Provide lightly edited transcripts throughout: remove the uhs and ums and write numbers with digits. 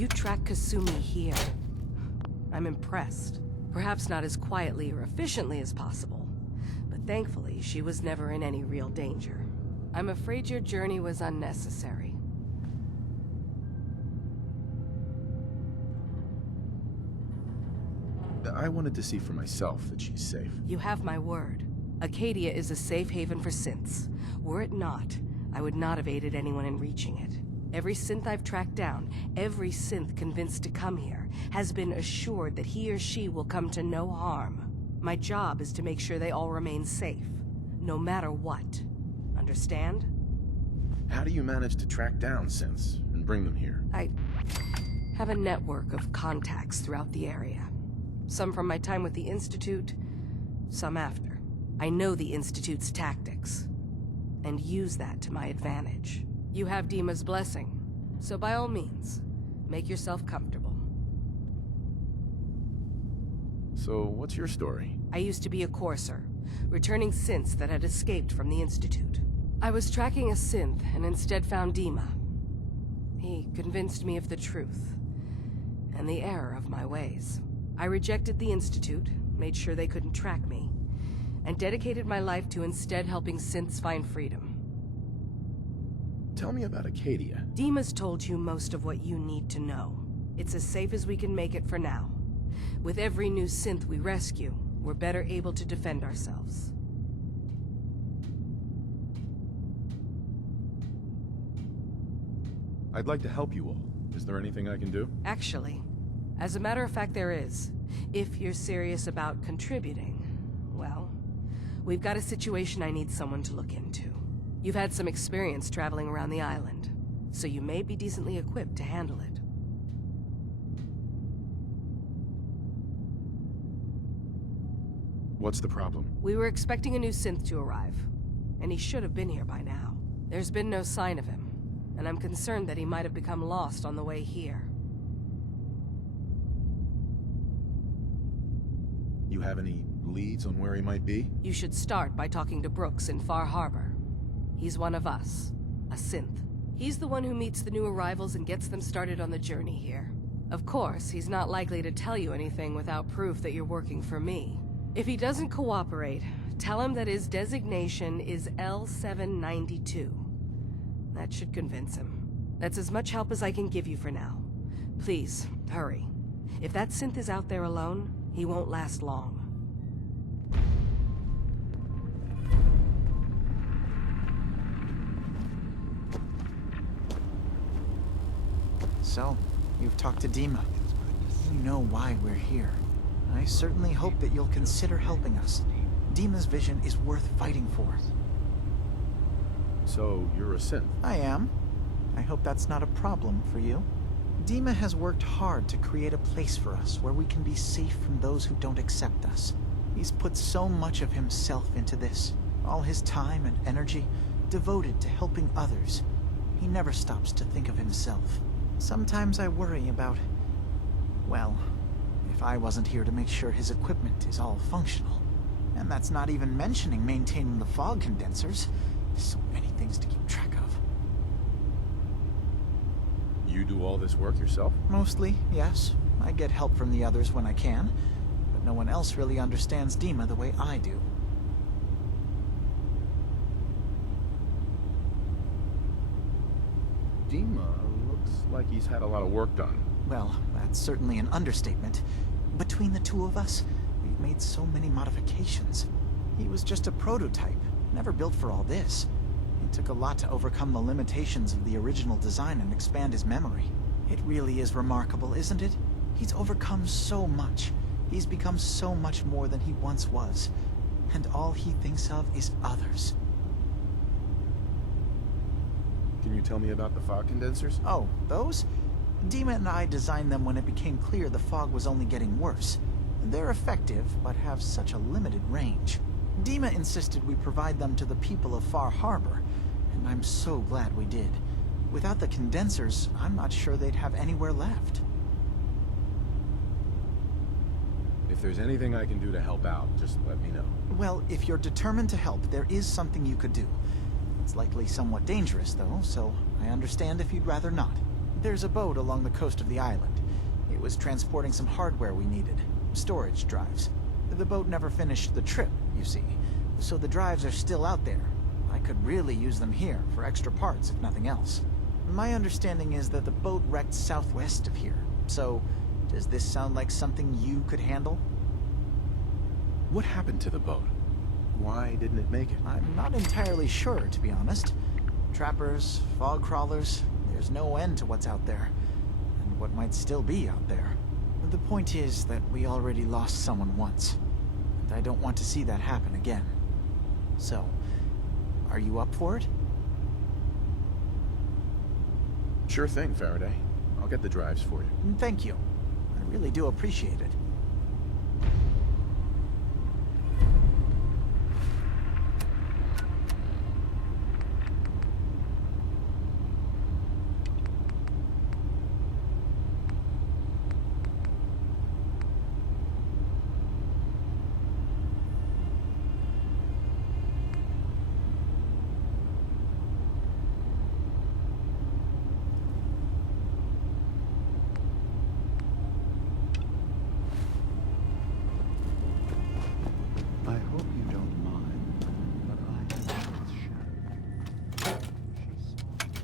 You track Kasumi here. I'm impressed. Perhaps not as quietly or efficiently as possible, but thankfully she was never in any real danger. I'm afraid your journey was unnecessary. I wanted to see for myself that she's safe. You have my word. Acadia is a safe haven for synths. Were it not, I would not have aided anyone in reaching it. Every synth I've tracked down, every synth convinced to come here, has been assured that he or she will come to no harm. My job is to make sure they all remain safe, no matter what. Understand? How do you manage to track down synths and bring them here? I have a network of contacts throughout the area. Some from my time with the Institute, some after. I know the Institute's tactics, and use that to my advantage. You have Dima's blessing, so by all means, make yourself comfortable. So, what's your story? I used to be a courser, returning synths that had escaped from the Institute. I was tracking a synth and instead found Dima. He convinced me of the truth, and the error of my ways. I rejected the Institute, made sure they couldn't track me, and dedicated my life to instead helping synths find freedom. Tell me about Acadia. Dima's told you most of what you need to know. It's as safe as we can make it for now. With every new synth we rescue, we're better able to defend ourselves. I'd like to help you all. Is there anything I can do? Actually, as a matter of fact, there is. If you're serious about contributing, well, we've got a situation I need someone to look into. You've had some experience traveling around the island, so you may be decently equipped to handle it. What's the problem? We were expecting a new synth to arrive, and he should have been here by now. There's been no sign of him, and I'm concerned that he might have become lost on the way here. You have any leads on where he might be? You should start by talking to Brooks in Far Harbor. He's one of us, a synth. He's the one who meets the new arrivals and gets them started on the journey here. Of course, he's not likely to tell you anything without proof that you're working for me. If he doesn't cooperate, tell him that his designation is L792. That should convince him. That's as much help as I can give you for now. Please, hurry. If that synth is out there alone, he won't last long. So, you've talked to Dima. You know why we're here. I certainly hope that you'll consider helping us. Dima's vision is worth fighting for. So, you're a synth? I am. I hope that's not a problem for you. Dima has worked hard to create a place for us where we can be safe from those who don't accept us. He's put so much of himself into this, all his time and energy devoted to helping others. He never stops to think of himself. Sometimes I worry about, well, if I wasn't here to make sure his equipment is all functional. And that's not even mentioning maintaining the fog condensers. So many things to keep track of. You do all this work yourself? Mostly, yes. I get help from the others when I can, but no one else really understands Dima the way I do. Dima looks like he's had a lot of work done. Well, that's certainly an understatement. Between the two of us, we've made so many modifications. He was just a prototype, never built for all this. It took a lot to overcome the limitations of the original design and expand his memory. It really is remarkable, isn't it? He's overcome so much. He's become so much more than he once was. And all he thinks of is others. Can you tell me about the fog condensers? Oh, those? Dima and I designed them when it became clear the fog was only getting worse. They're effective, but have such a limited range. Dima insisted we provide them to the people of Far Harbor, and I'm so glad we did. Without the condensers, I'm not sure they'd have anywhere left. If there's anything I can do to help out, just let me know. Well, if you're determined to help, there is something you could do. It's likely somewhat dangerous, though, so I understand if you'd rather not. There's a boat along the coast of the island. It was transporting some hardware we needed. Storage drives. The boat never finished the trip, you see. So the drives are still out there. I could really use them here for extra parts, if nothing else. My understanding is that the boat wrecked southwest of here. So, does this sound like something you could handle? What happened to the boat? Why didn't it make it? I'm not entirely sure, to be honest. Trappers, fog crawlers, there's no end to what's out there. And what might still be out there. The point is that we already lost someone once. And I don't want to see that happen again. So, are you up for it? Sure thing, Faraday. I'll get the drives for you. Thank you. I really do appreciate it. I hope you don't mind, but I have noticed Shadow. She saw you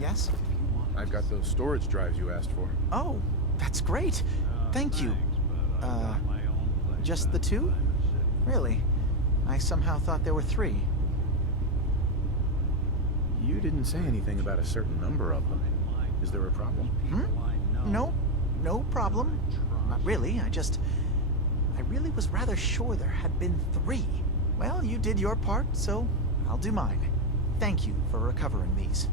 Yes? I've got those storage drives you asked for. Oh, that's great. Thank you. Just the two? Really? I somehow thought there were 3. You didn't say anything about a certain number of them. Is there a problem? No, no problem. Not really, I really was rather sure there had been 3. Well, you did your part, so I'll do mine. Thank you for recovering these.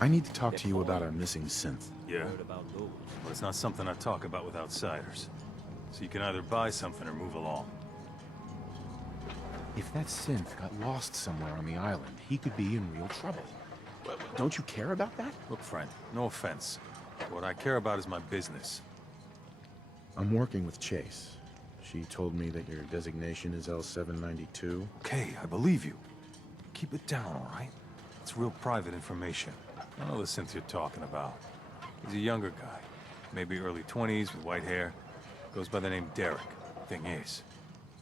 I need to talk to you about our missing synth. Yeah, but it's not something I talk about with outsiders. So you can either buy something or move along. If that synth got lost somewhere on the island, he could be in real trouble. Don't you care about that? Look, friend, no offense. What I care about is my business. I'm working with Chase. She told me that your designation is L792. Okay, I believe you. Keep it down, all right? It's real private information. I know the synth you're talking about. He's a younger guy, maybe early 20s with white hair. Goes by the name Derek. Thing is,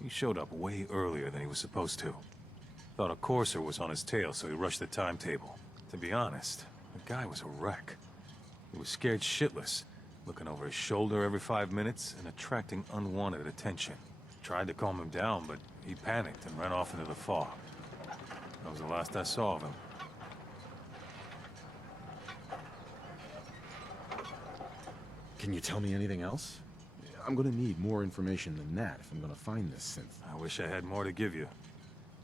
he showed up way earlier than he was supposed to. Thought a courser was on his tail, so he rushed the timetable. To be honest, the guy was a wreck. He was scared shitless, looking over his shoulder every 5 minutes and attracting unwanted attention. Tried to calm him down, but he panicked and ran off into the fog. That was the last I saw of him. Can you tell me anything else? I'm gonna need more information than that if I'm gonna find this synth. I wish I had more to give you.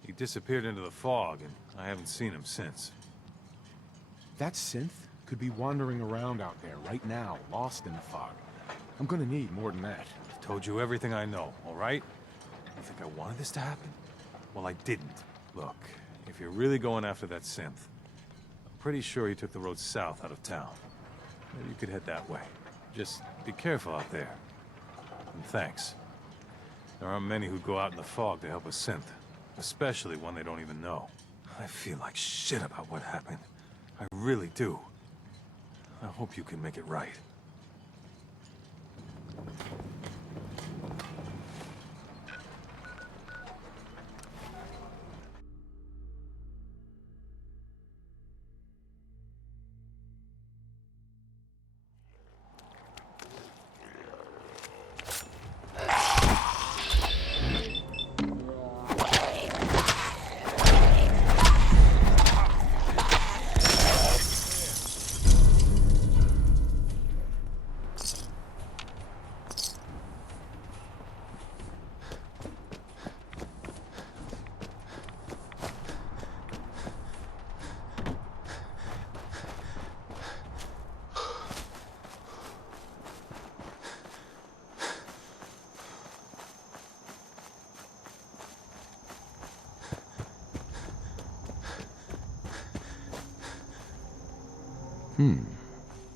He disappeared into the fog, and I haven't seen him since. That synth could be wandering around out there right now, lost in the fog. I'm gonna need more than that. I've told you everything I know, all right? You think I wanted this to happen? Well, I didn't. Look, if you're really going after that synth, I'm pretty sure he took the road south out of town. Maybe you could head that way. Just be careful out there. And thanks. There aren't many who go out in the fog to help a synth, especially one they don't even know. I feel like shit about what happened. I really do. I hope you can make it right.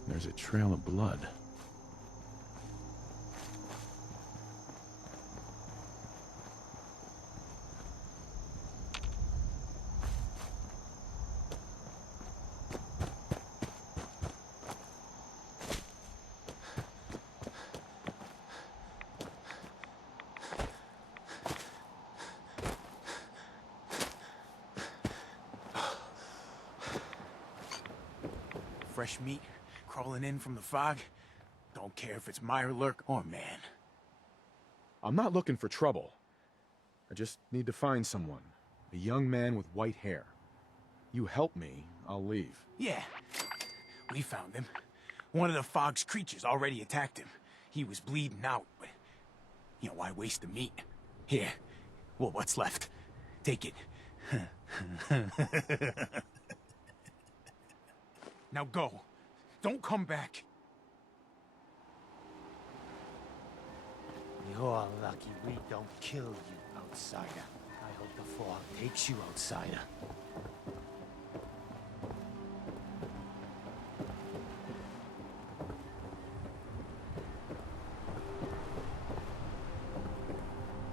There's a trail of blood. Fresh meat crawling in from the fog. Don't care if it's Meyer Lurk or man. I'm not looking for trouble. I just need to find someone. A young man with white hair. You help me, I'll leave. Yeah, we found him. One of the fog's creatures already attacked him. He was bleeding out, but, you know, why waste the meat? Here, well, what's left? Take it. Now go. Don't come back. You're lucky we don't kill you, outsider. I hope the fog takes you, outsider.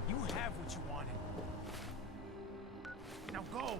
You have what you wanted. Now go.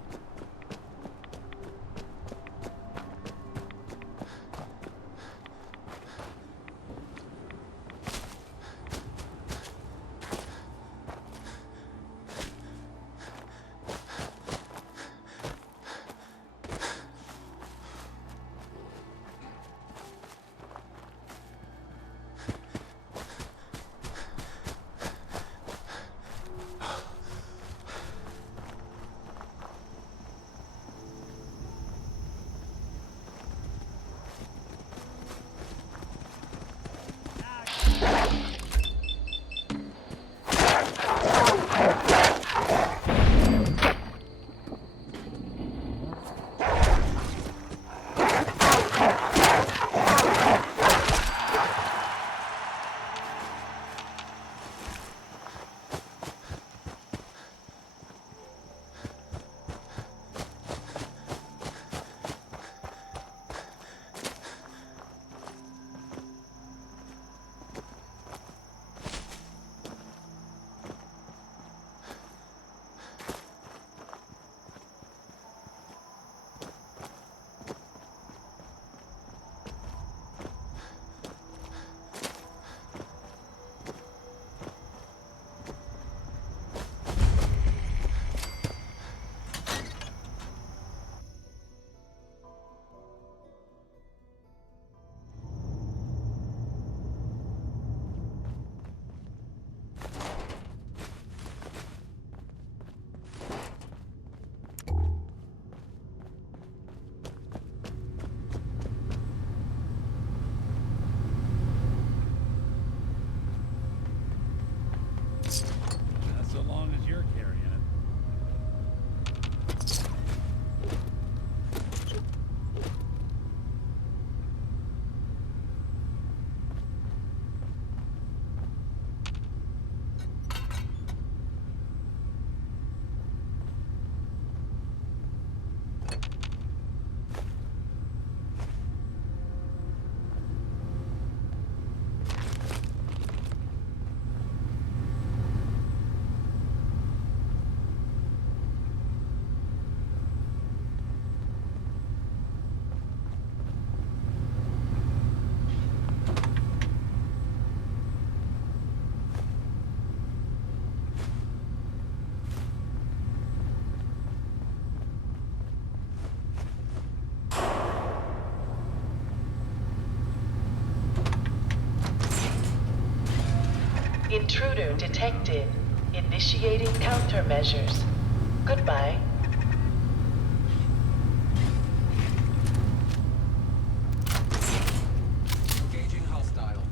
Intruder detected. Initiating countermeasures. Goodbye. Engaging hostile.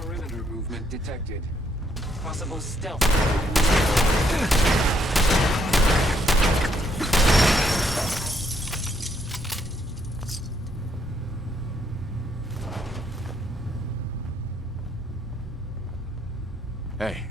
Perimeter movement detected. Possible stealth. Hey,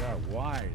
Got wise.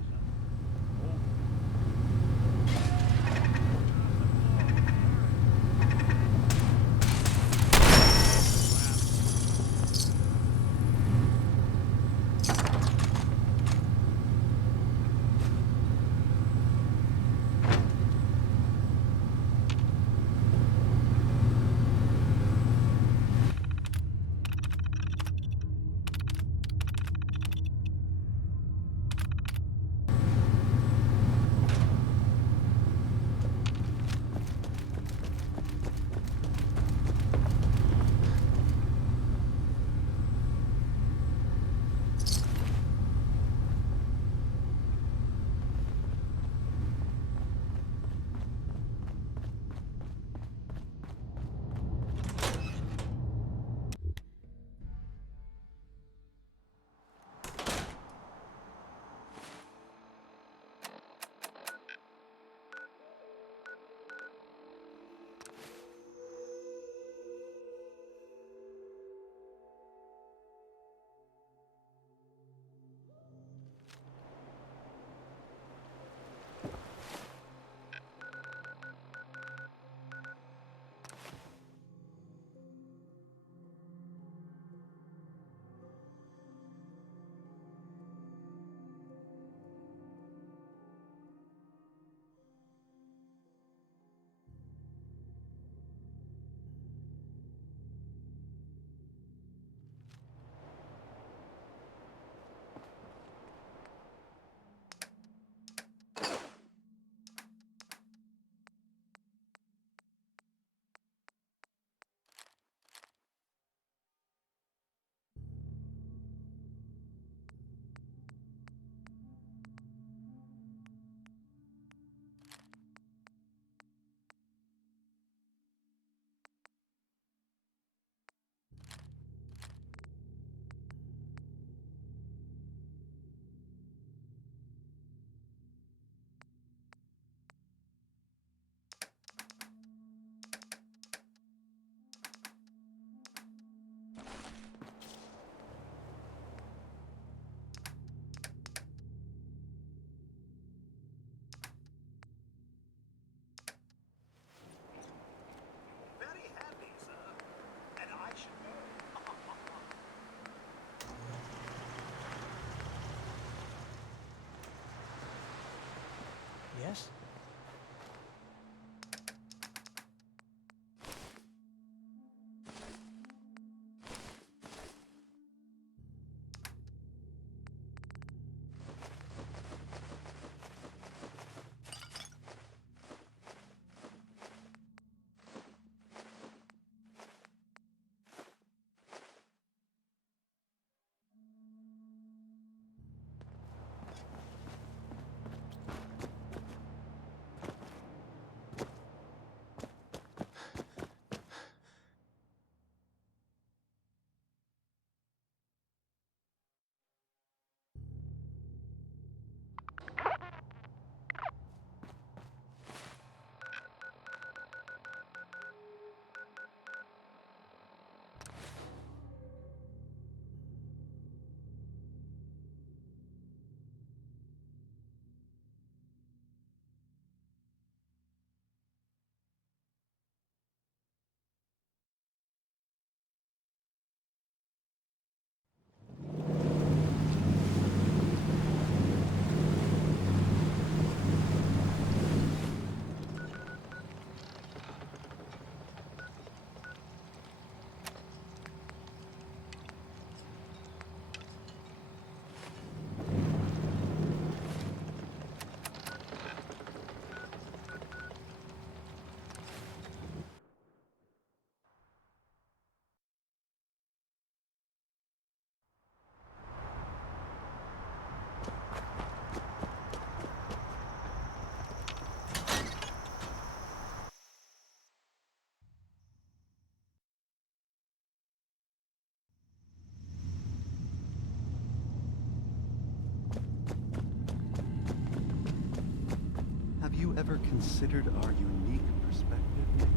you ever considered our unique perspective, Nick?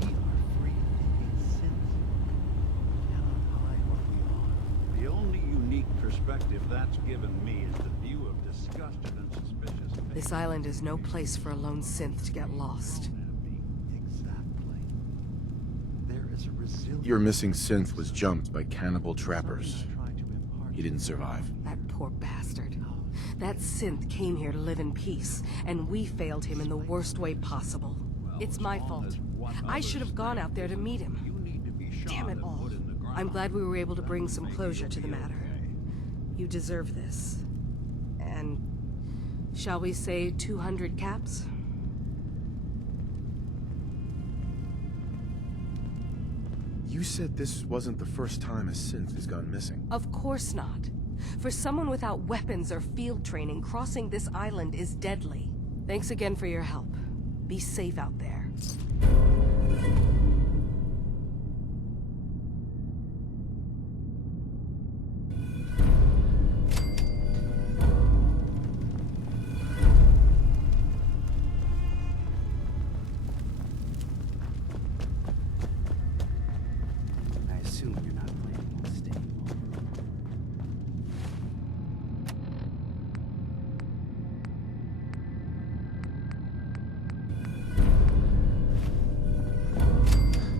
We are free-thinking synths. We cannot hide what we are. The only unique perspective that's given me is the view of disgusted and suspicious faces. This island is no place for a lone synth to get lost. Exactly. There is a resilience. Your missing synth was jumped by cannibal trappers. He didn't survive. That poor bastard. That synth came here to live in peace, and we failed him in the worst way possible. It's my fault. I should have gone out there to meet him. Damn it all. I'm glad we were able to bring some closure to the matter. You deserve this. And shall we say 200 caps? You said this wasn't the first time a synth has gone missing. Of course not. For someone without weapons or field training, crossing this island is deadly. Thanks again for your help. Be safe out there. I assume you're not planning on staying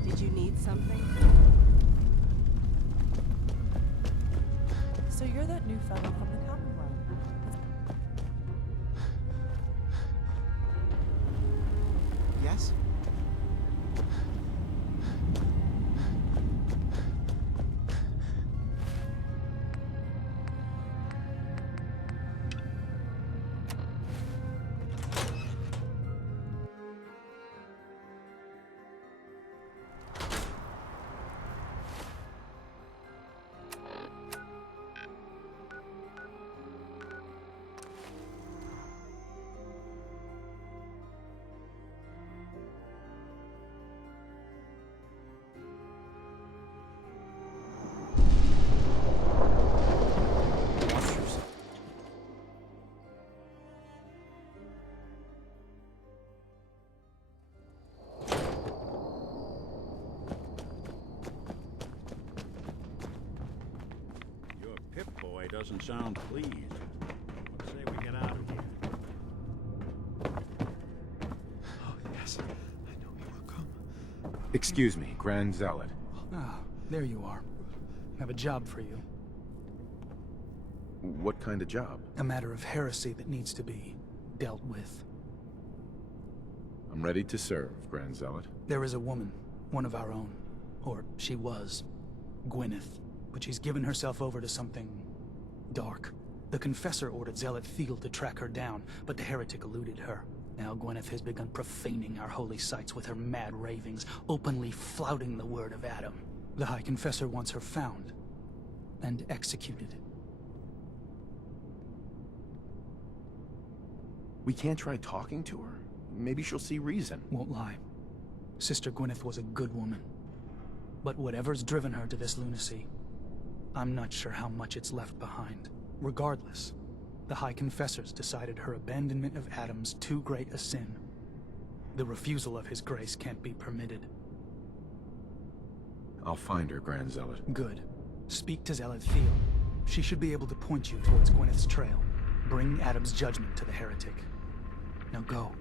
Did you need something? So you're that new fellow from the Commonwealth. Yes? Your Pip-Boy doesn't sound pleased. What say we get out of here? Oh, yes. I know he will come. Excuse me, Grand Zealot. Ah, there you are. I have a job for you. What kind of job? A matter of heresy that needs to be dealt with. I'm ready to serve, Grand Zealot. There is a woman, one of our own. Or she was. Gwyneth. But she's given herself over to something dark. The Confessor ordered Zealot Field to track her down, but the heretic eluded her. Now Gwyneth has begun profaning our holy sites with her mad ravings, openly flouting the word of Adam. The High Confessor wants her found and executed. We can't try talking to her? Maybe she'll see reason. Won't lie. Sister Gwyneth was a good woman. But whatever's driven her to this lunacy, I'm not sure how much it's left behind. Regardless, the High Confessors decided her abandonment of Adam's too great a sin. The refusal of his grace can't be permitted. I'll find her, Grand Zealot. Good. Speak to Zealot Field. She should be able to point you towards Gwyneth's trail. Bring Adam's judgment to the heretic. Now go.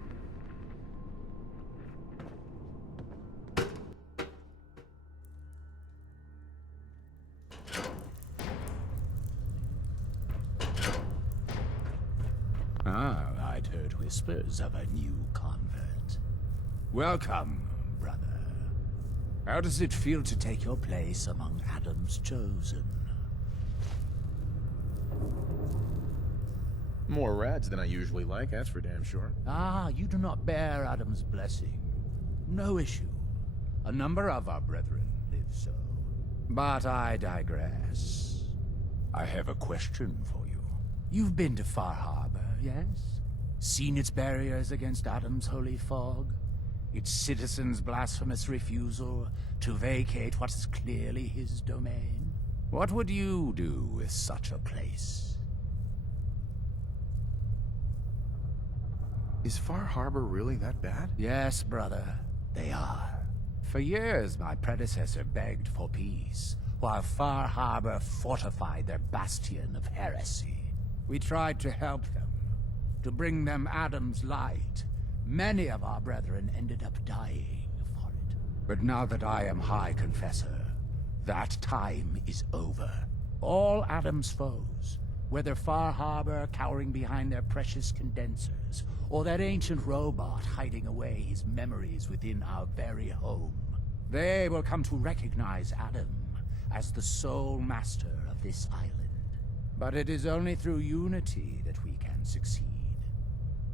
Ah, I'd heard whispers of a new convert. Welcome, brother. How does it feel to take your place among Adam's chosen? More rads than I usually like, that's for damn sure. Ah, you do not bear Adam's blessing. No issue. A number of our brethren live so. But I digress. I have a question for you. You've been to Far Harbor, yes? Seen its barriers against Adam's holy fog? Its citizens' blasphemous refusal to vacate what is clearly his domain? What would you do with such a place? Is Far Harbor really that bad? Yes, brother, they are. For years, my predecessor begged for peace, while Far Harbor fortified their bastion of heresy. We tried to help them, to bring them Adam's light. Many of our brethren ended up dying for it. But now that I am High Confessor, that time is over. All Adam's foes, whether Far Harbor cowering behind their precious condensers, or that ancient robot hiding away his memories within our very home, they will come to recognize Adam as the sole master of this island. But it is only through unity that we can succeed.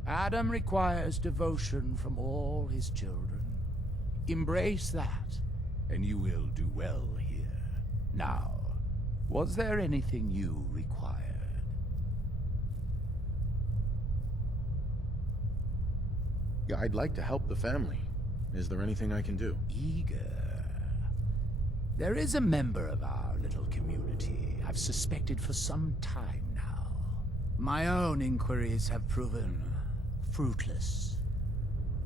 Adam requires devotion from all his children. Embrace that, and you will do well here. Now, was there anything you required? Yeah, I'd like to help the family. Is there anything I can do? Eager. There is a member of our little community I've suspected for some time now. My own inquiries have proven fruitless.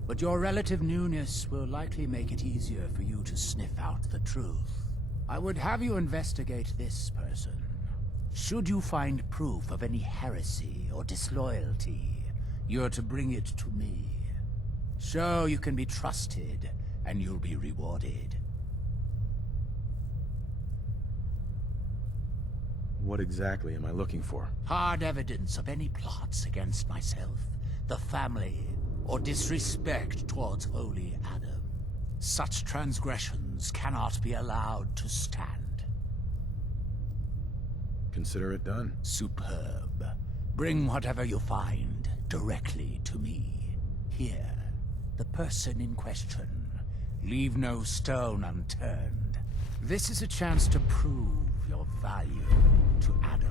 But your relative newness will likely make it easier for you to sniff out the truth. I would have you investigate this person. Should you find proof of any heresy or disloyalty, you're to bring it to me. Show you can be trusted, and you'll be rewarded. What exactly am I looking for? Hard evidence of any plots against myself, the family, or disrespect towards holy Adam. Such transgressions cannot be allowed to stand. Consider it done. Superb. Bring whatever you find directly to me. Here, the person in question. Leave no stone unturned. This is a chance to prove your value to Adam.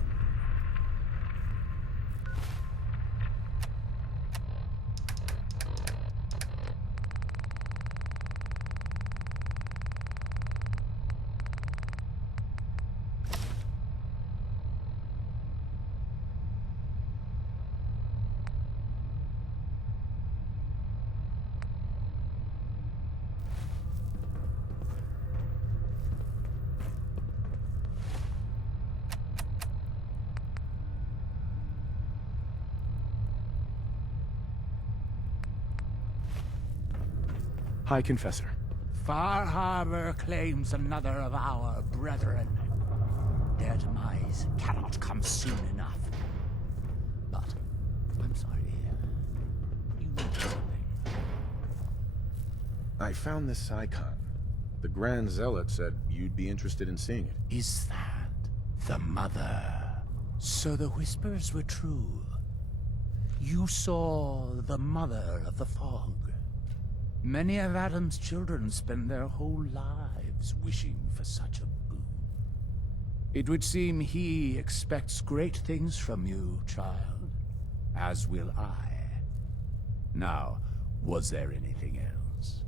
High Confessor. Far Harbor claims another of our brethren. Their demise cannot come soon enough. But, I'm sorry. You need something. I found this icon. The Grand Zealot said you'd be interested in seeing it. Is that the mother? So the whispers were true. You saw the mother of the fog. Many of Adam's children spend their whole lives wishing for such a boon. It would seem he expects great things from you, child. As will I. Now, was there anything else?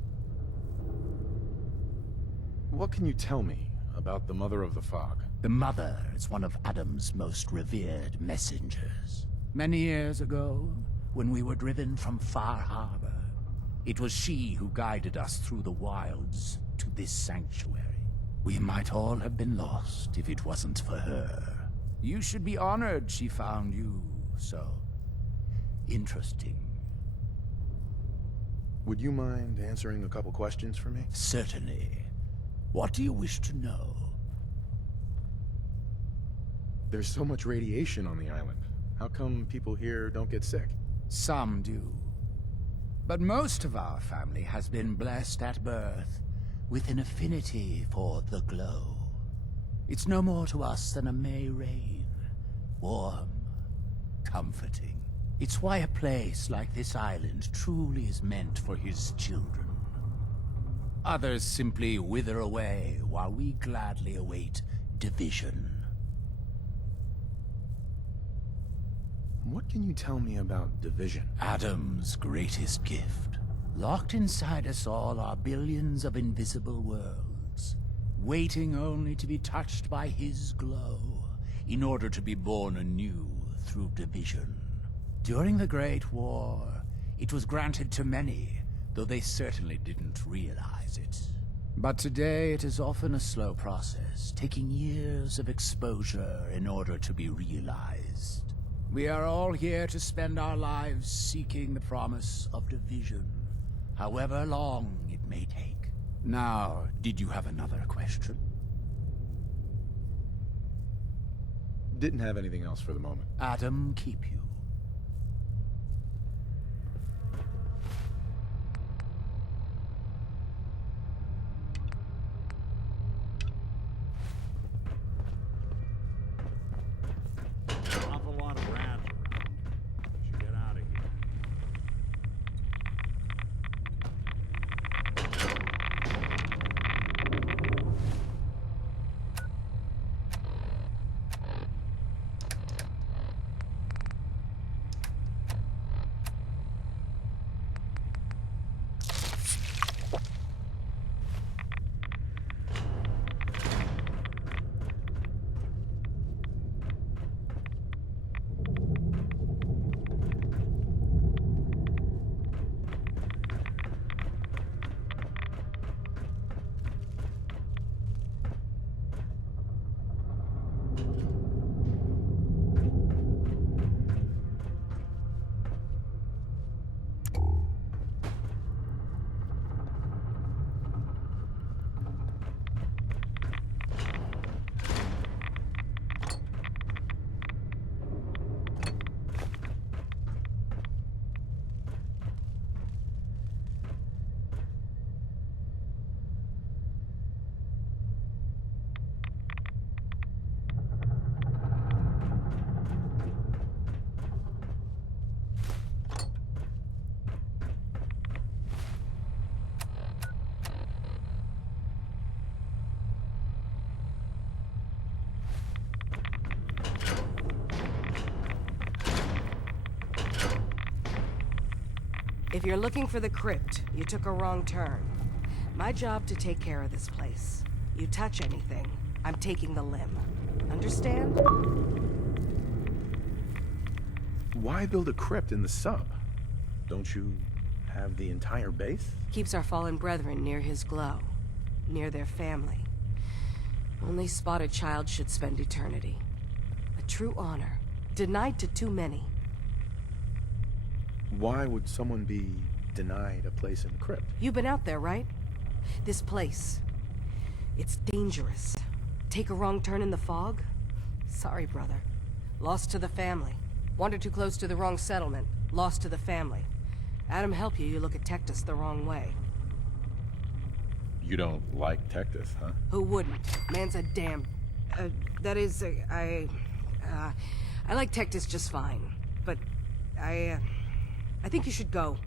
What can you tell me about the Mother of the Fog? The Mother is one of Adam's most revered messengers. Many years ago, when we were driven from Far Harbor, it was she who guided us through the wilds to this sanctuary. We might all have been lost if it wasn't for her. You should be honored she found you so interesting. Would you mind answering a couple questions for me? Certainly. What do you wish to know? There's so much radiation on the island. How come people here don't get sick? Some do. But most of our family has been blessed at birth with an affinity for the glow. It's no more to us than a May rain. Warm, comforting. It's why a place like this island truly is meant for his children. Others simply wither away while we gladly await division. What can you tell me about division? Adam's greatest gift. Locked inside us all are billions of invisible worlds, waiting only to be touched by his glow, in order to be born anew through division. During the Great War, It was granted to many, though they certainly didn't realize it. But today it is often a slow process, taking years of exposure in order to be realized. We are all here to spend our lives seeking the promise of division, however long it may take. Now, did you have another question? Didn't have anything else for the moment. Adam, keep you. Awful lot of rats around. We should get out of here. If you're looking for the crypt, you took a wrong turn. My job to take care of this place. You touch anything, I'm taking the limb. Understand? Why build a crypt in the sub? Don't you have the entire base? Keeps our fallen brethren near his glow. Near their family. Only spotted child should spend eternity. A true honor. Denied to too many. Why would someone be denied a place in the crypt? You've been out there, right? This place. It's dangerous. Take a wrong turn in the fog? Sorry, brother. Lost to the family. Wandered too close to the wrong settlement. Lost to the family. Adam help you, you look at Tectus the wrong way. You don't like Tectus, huh? Who wouldn't? Man's a damn... that is, I like Tectus just fine. But, I think you should go.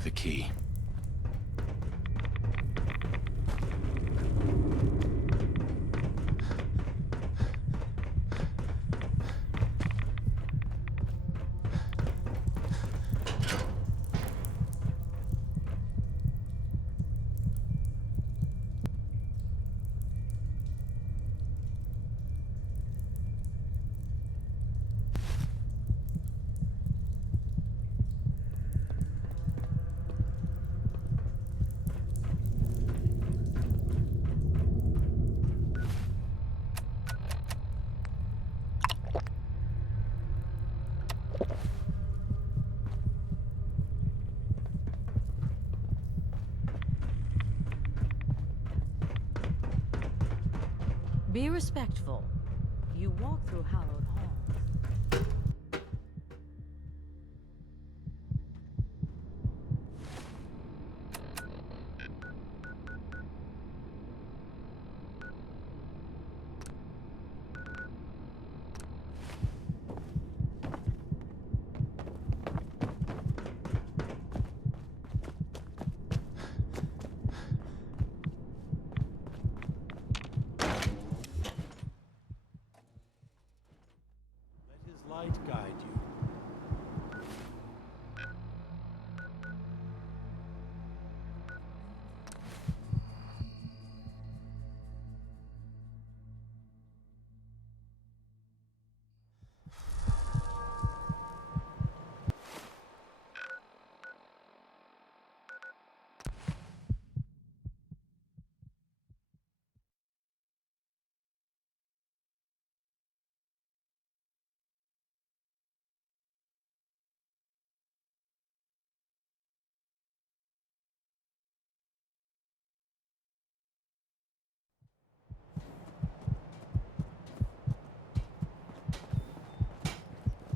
have the key. Be respectful. You walk through hallowed halls. Let his light guide you.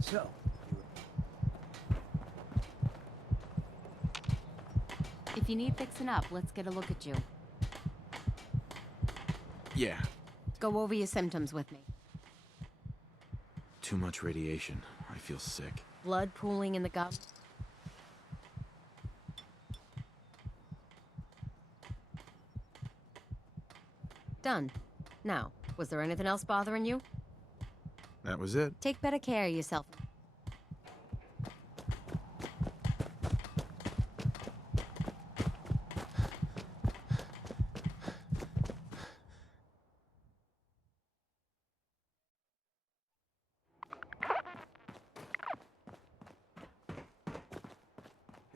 So, If you need fixing up, let's get a look at you. Yeah, Go over your symptoms with me. too much radiation. I feel sick. Blood pooling in the gums. Done. Now, was there anything else bothering you? That was it. Take better care of yourself.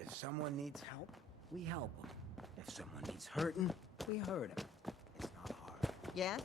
If someone needs help, we help them. If someone needs hurting, we hurt them. It's not hard. Yeah?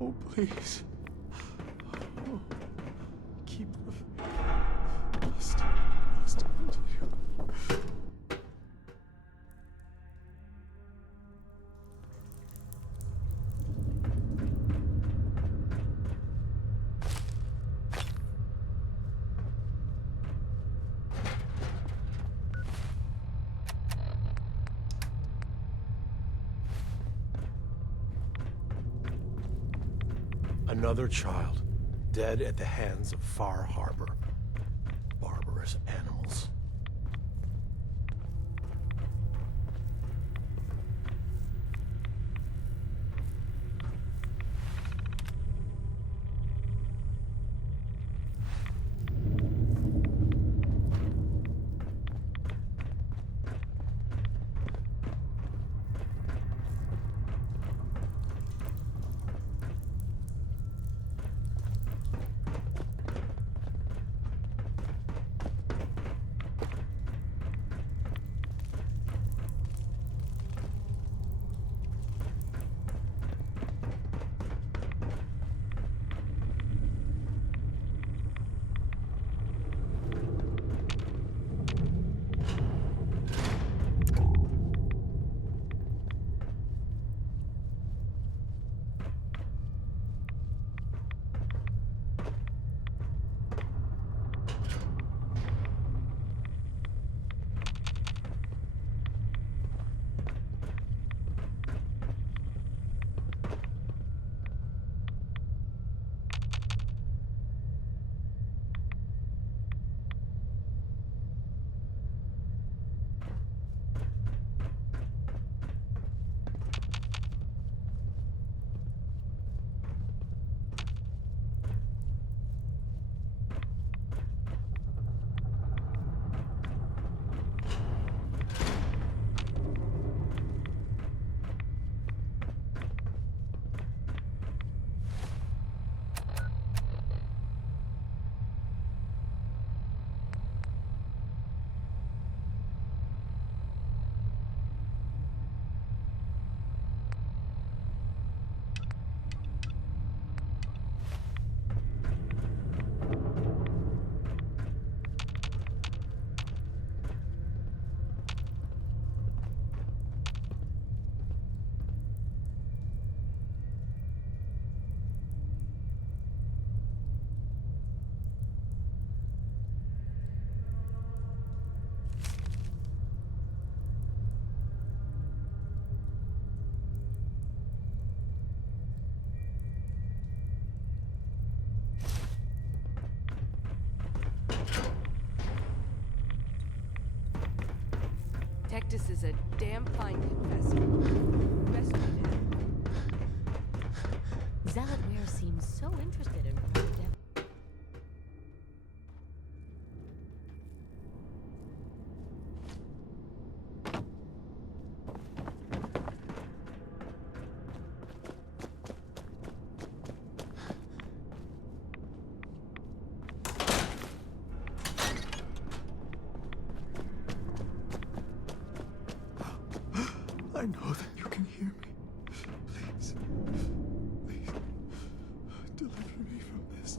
Oh, please. Oh, keep the faith. Must continue. Another child, dead at the hands of Far Harbor. Barbarous animals. Pt15 is a damn fine confessor. Rescued him. Zealot Ware seems so interested in private death. I know that you can hear me. Please. Please. Deliver me from this.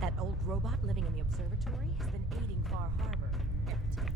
That old robot living in the observatory has been aiding Far Harbor. Heretic.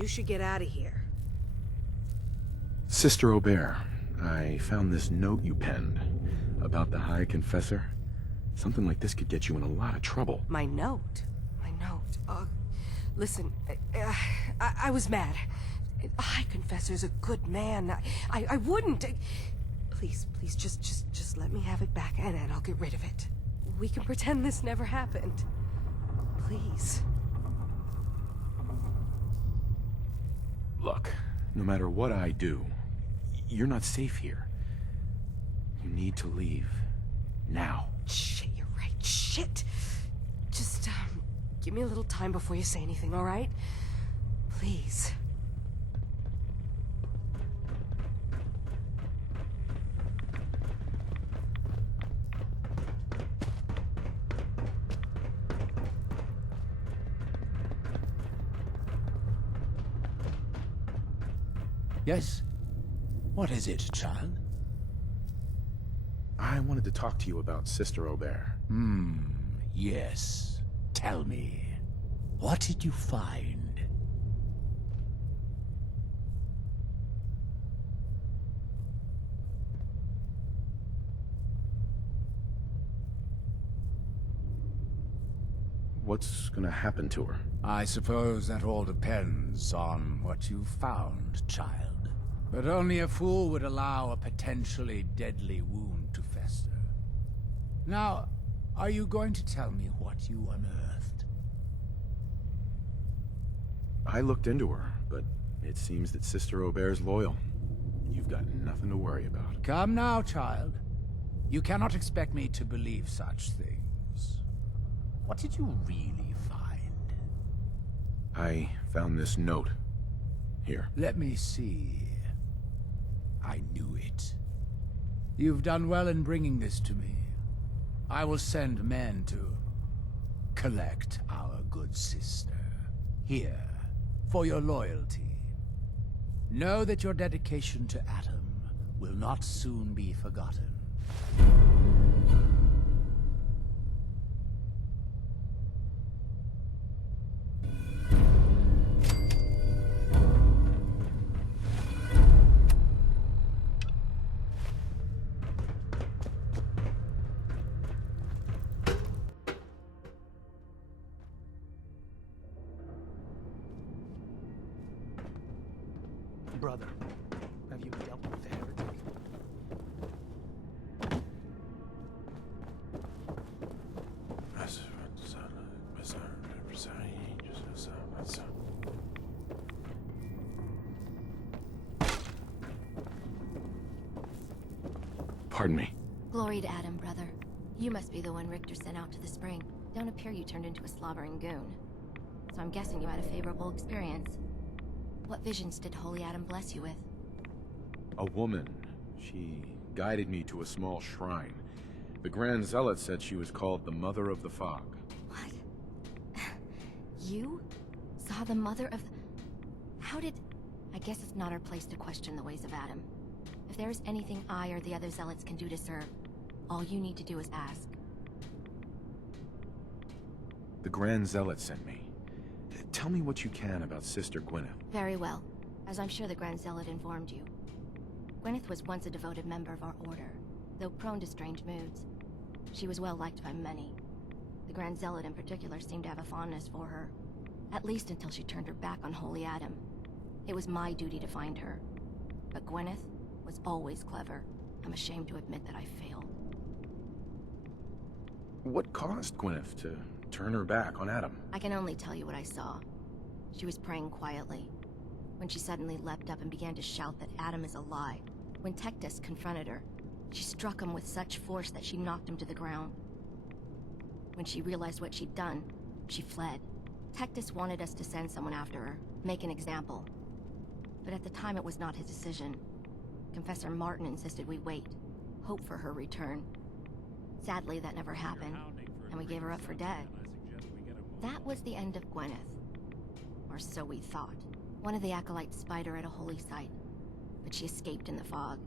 You should get out of here. Sister Aubert, I found this note you penned about the High Confessor. Something like this could get you in a lot of trouble. My note? My note? Listen, I was mad. High Confessor's a good man. I wouldn't... Please, just let me have it back, and I'll get rid of it. We can pretend this never happened. Please. Look, no matter what I do, you're not safe here. You need to leave. Now. Shit, you're right. Shit! Just, give me a little time before you say anything, all right? Please. Yes? What is it, child? I wanted to talk to you about Sister Aubert. Yes. Tell me, what did you find? What's gonna happen to her? I suppose that all depends on what you found, child. But only a fool would allow a potentially deadly wound to fester. Now, are you going to tell me what you unearthed? I looked into her, but it seems that Sister Aubert's loyal. You've got nothing to worry about. Come now, child. You cannot expect me to believe such things. What did you really find? I found this note. Here. Let me see. I knew it. You've done well in bringing this to me. I will send men to collect our good sister. Here, for your loyalty. Know that your dedication to Adam will not soon be forgotten. Brother, have you dealt with the heretic? Pardon me. Glory to Adam, brother. You must be the one Richter sent out to the spring. Don't appear you turned into a slobbering goon. So I'm guessing you had a favorable experience. What visions did Holy Adam bless you with? A woman. She guided me to a small shrine. The Grand Zealot said she was called the Mother of the Fog. What? You? Saw the Mother of... How did... I guess it's not our place to question the ways of Adam. If there is anything I or the other Zealots can do to serve, all you need to do is ask. The Grand Zealot sent me. Tell me what you can about Sister Gwyneth. Very well, as I'm sure the Grand Zealot informed you. Gwyneth was once a devoted member of our order, though prone to strange moods. She was well liked by many. The Grand Zealot in particular seemed to have a fondness for her, at least until she turned her back on Holy Adam. It was my duty to find her, but Gwyneth was always clever. I'm ashamed to admit that I failed. What caused Gwyneth to turn her back on Adam? I can only tell you what I saw. She was praying quietly, when she suddenly leapt up and began to shout that Adam is a lie. When Tectus confronted her, she struck him with such force that she knocked him to the ground. When she realized what she'd done, she fled. Tectus wanted us to send someone after her, make an example. But at the time it was not his decision. Confessor Martin insisted we wait, hope for her return. Sadly, that never happened, and we gave her up for dead. That was the end of Gwyneth. Or so we thought. One of the acolytes spied her at a holy site, but she escaped in the fog.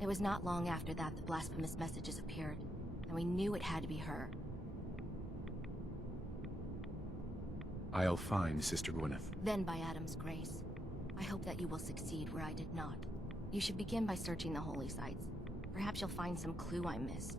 It was not long after that the blasphemous messages appeared, and we knew it had to be her. I'll find Sister Gwyneth. Then by Adam's grace, I hope that you will succeed where I did not. You should begin by searching the holy sites. Perhaps you'll find some clue I missed.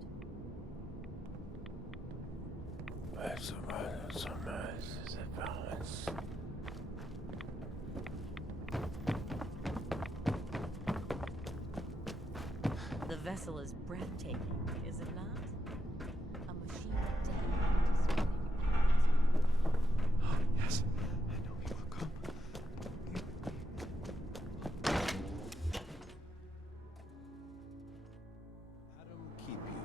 The vessel is breathtaking, is it not? A machine dedicated to Yes, I know he will come. Adam keep you.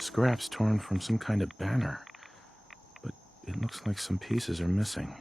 Scraps torn from some kind of banner, but it looks like some pieces are missing.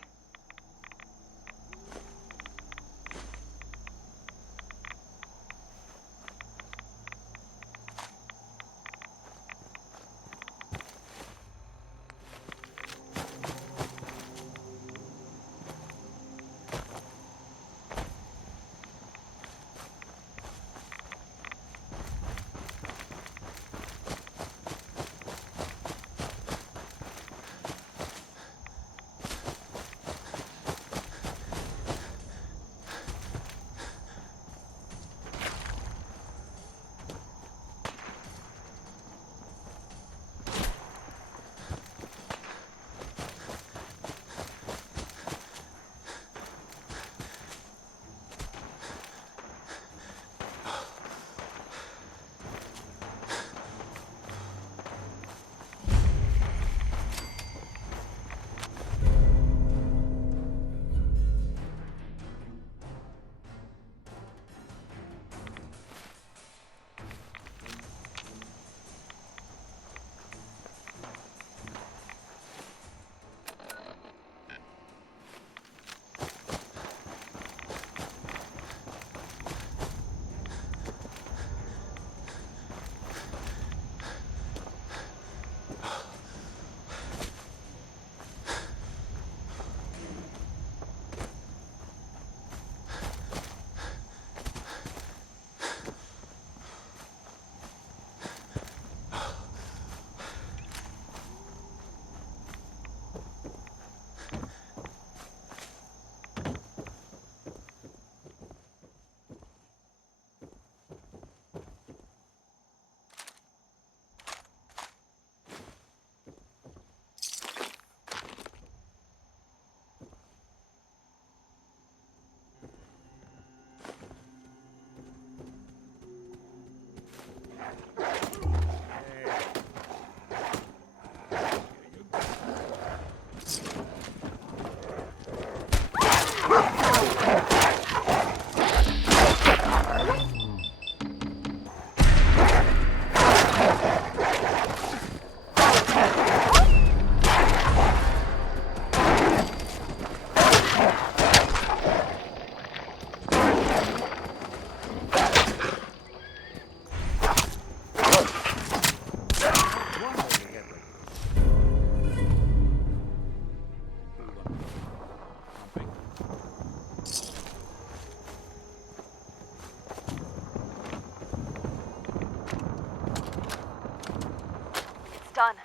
Done.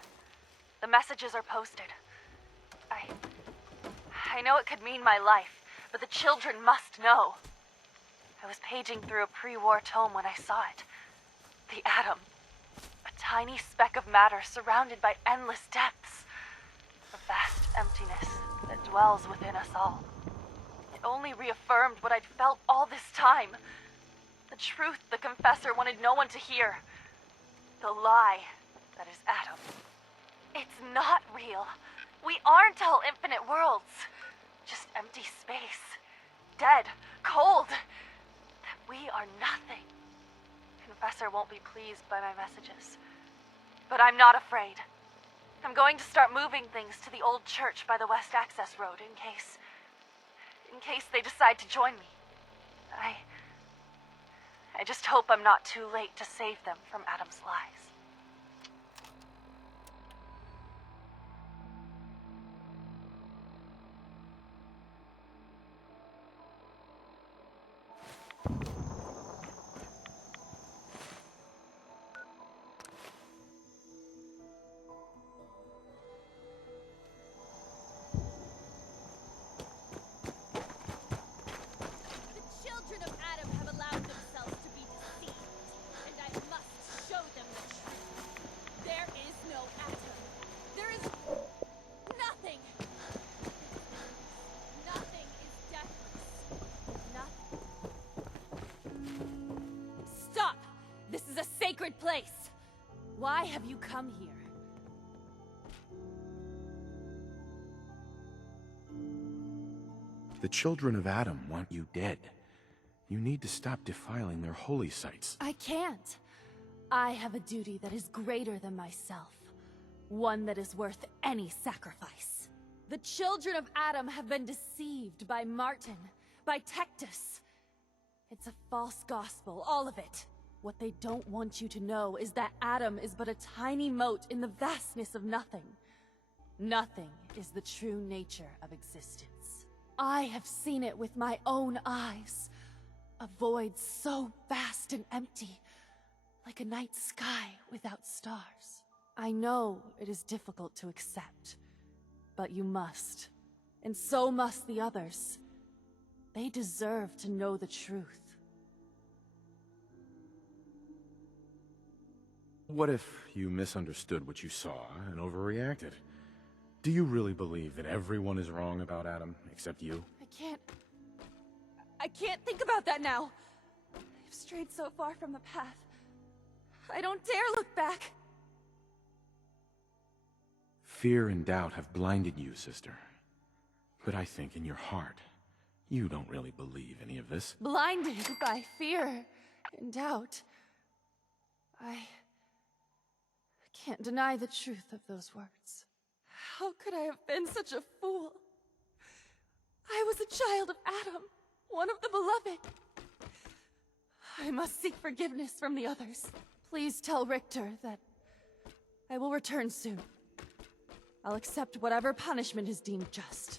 The messages are posted. I know it could mean my life, but the children must know. I was paging through a pre-war tome when I saw it. The atom. A tiny speck of matter surrounded by endless depths. A vast emptiness that dwells within us all. It only reaffirmed what I'd felt all this time. The truth the Confessor wanted no one to hear. The lie that is Atom. It's not real. We aren't all infinite worlds. Just empty space. Dead. Cold. That we are nothing. Confessor won't be pleased by my messages. But I'm not afraid. I'm going to start moving things to the old church by the West Access Road in case they decide to join me. I just hope I'm not too late to save them from Adam's lies. Place. Why have you come here? The children of Adam want you dead. You need to stop defiling their holy sites. I can't. I have a duty that is greater than myself. One that is worth any sacrifice. The children of Adam have been deceived by Martin, by Tectus. It's a false gospel, all of it. What they don't want you to know is that Adam is but a tiny mote in the vastness of nothing. Nothing is the true nature of existence. I have seen it with my own eyes. A void so vast and empty, like a night sky without stars. I know it is difficult to accept, but you must. And so must the others. They deserve to know the truth. What if you misunderstood what you saw and overreacted? Do you really believe that everyone is wrong about Adam, except you? I can't think about that now. I've strayed so far from the path. I don't dare look back. Fear and doubt have blinded you, sister. But I think in your heart, you don't really believe any of this. Blinded by fear and doubt. I can't deny the truth of those words. How could I have been such a fool? I was a child of Adam, one of the beloved. I must seek forgiveness from the others. Please tell Richter that I will return soon. I'll accept whatever punishment is deemed just.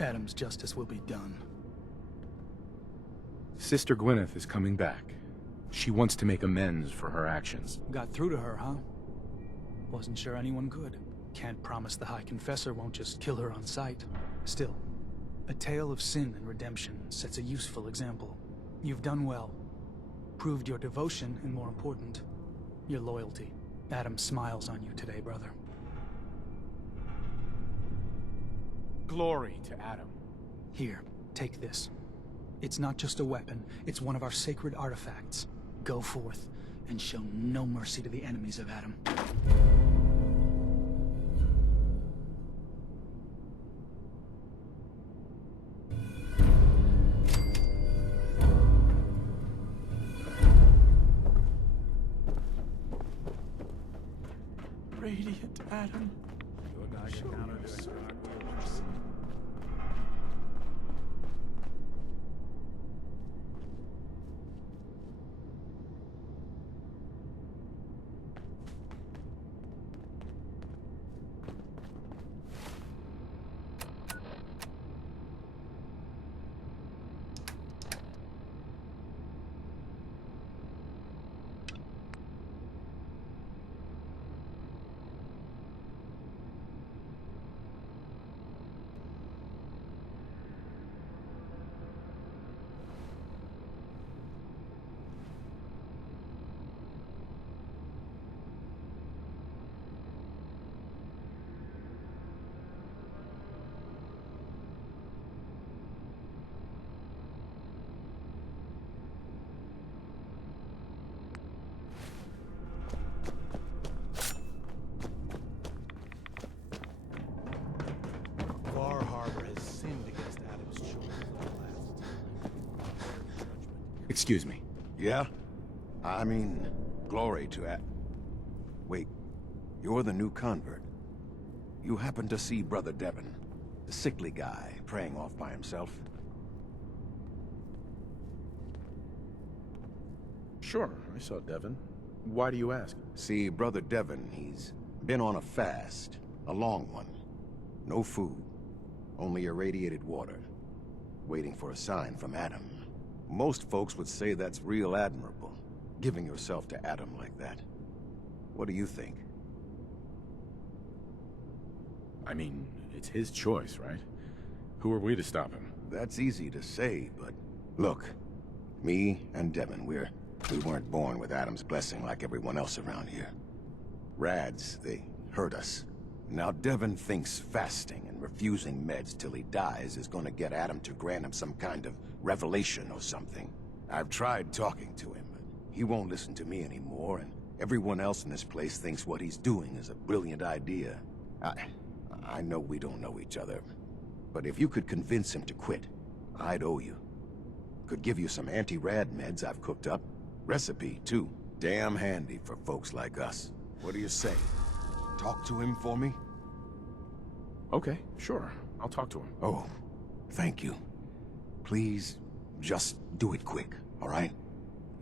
Adam's justice will be done. Sister Gwyneth is coming back. She wants to make amends for her actions. Got through to her, huh? Wasn't sure anyone could. Can't promise the High Confessor won't just kill her on sight. Still, a tale of sin and redemption sets a useful example. You've done well. Proved your devotion, and more important, your loyalty. Adam smiles on you today, brother. Glory to Adam. Here, take this. It's not just a weapon, it's one of our sacred artifacts. Go forth and show no mercy to the enemies of Adam. Adam. Good I Show can counter yourself this dark mercy. Far Harbor has sinned against Adam's children for the last time. Excuse me. Yeah? I mean, glory to Ad... Wait, you're the new convert. You happen to see Brother Devon, the sickly guy praying off by himself? Sure, I saw Devon. Why do you ask? See, Brother Devon, he's been on a fast, a long one. No food, only irradiated water, waiting for a sign from Adam. Most folks would say that's real admirable, giving yourself to Adam like that. What do you think? I mean, it's his choice, right? Who are we to stop him? That's easy to say, but... Look, me and Devon, we weren't born with Adam's blessing like everyone else around here. Rads, they hurt us. Now Devon thinks fasting and refusing meds till he dies is gonna get Adam to grant him some kind of revelation or something. I've tried talking to him, but he won't listen to me anymore, and everyone else in this place thinks what he's doing is a brilliant idea. I know we don't know each other, but if you could convince him to quit, I'd owe you. Could give you some anti-rad meds I've cooked up. Recipe, too. Damn handy for folks like us. What do you say? Talk to him for me? Okay, sure. I'll talk to him. Oh, thank you. Please, just do it quick, all right?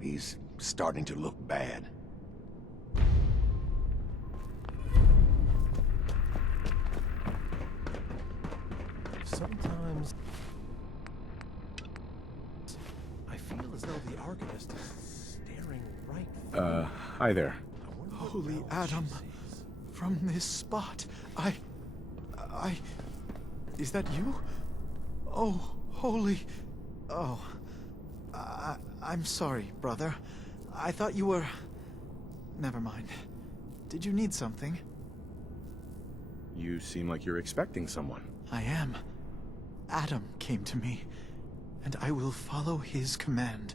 He's starting to look bad. Sometimes I feel as though the Arcanist is staring right. Hi there. Holy Adam, from this spot, Is that you? Oh, holy... Oh. I'm sorry, brother. I thought you were... Never mind. Did you need something? You seem like you're expecting someone. I am. Adam came to me, and I will follow his command.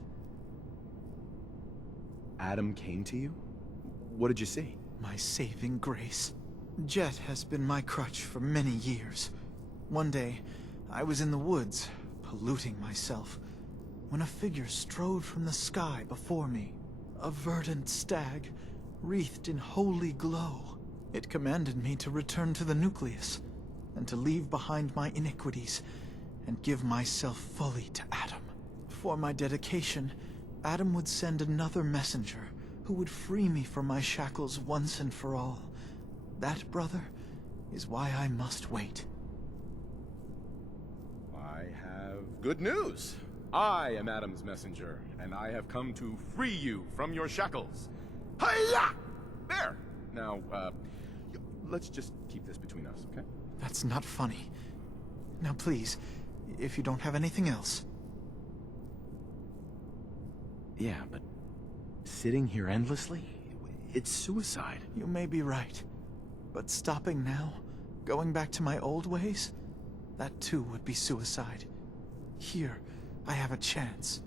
Adam came to you? What did you see? My saving grace. Jet has been my crutch for many years. One day, I was in the woods, polluting myself, when a figure strode from the sky before me. A verdant stag, wreathed in holy glow. It commanded me to return to the nucleus, and to leave behind my iniquities, and give myself fully to Adam. For my dedication, Adam would send another messenger, who would free me from my shackles once and for all. That, brother, is why I must wait. I have good news. I am Adam's messenger, and I have come to free you from your shackles. Hiya! There! Now, let's just keep this between us, okay? That's not funny. Now please, if you don't have anything else. Yeah, but sitting here endlessly? It's suicide. You may be right. But stopping now, going back to my old ways, that too would be suicide. Here, I have a chance.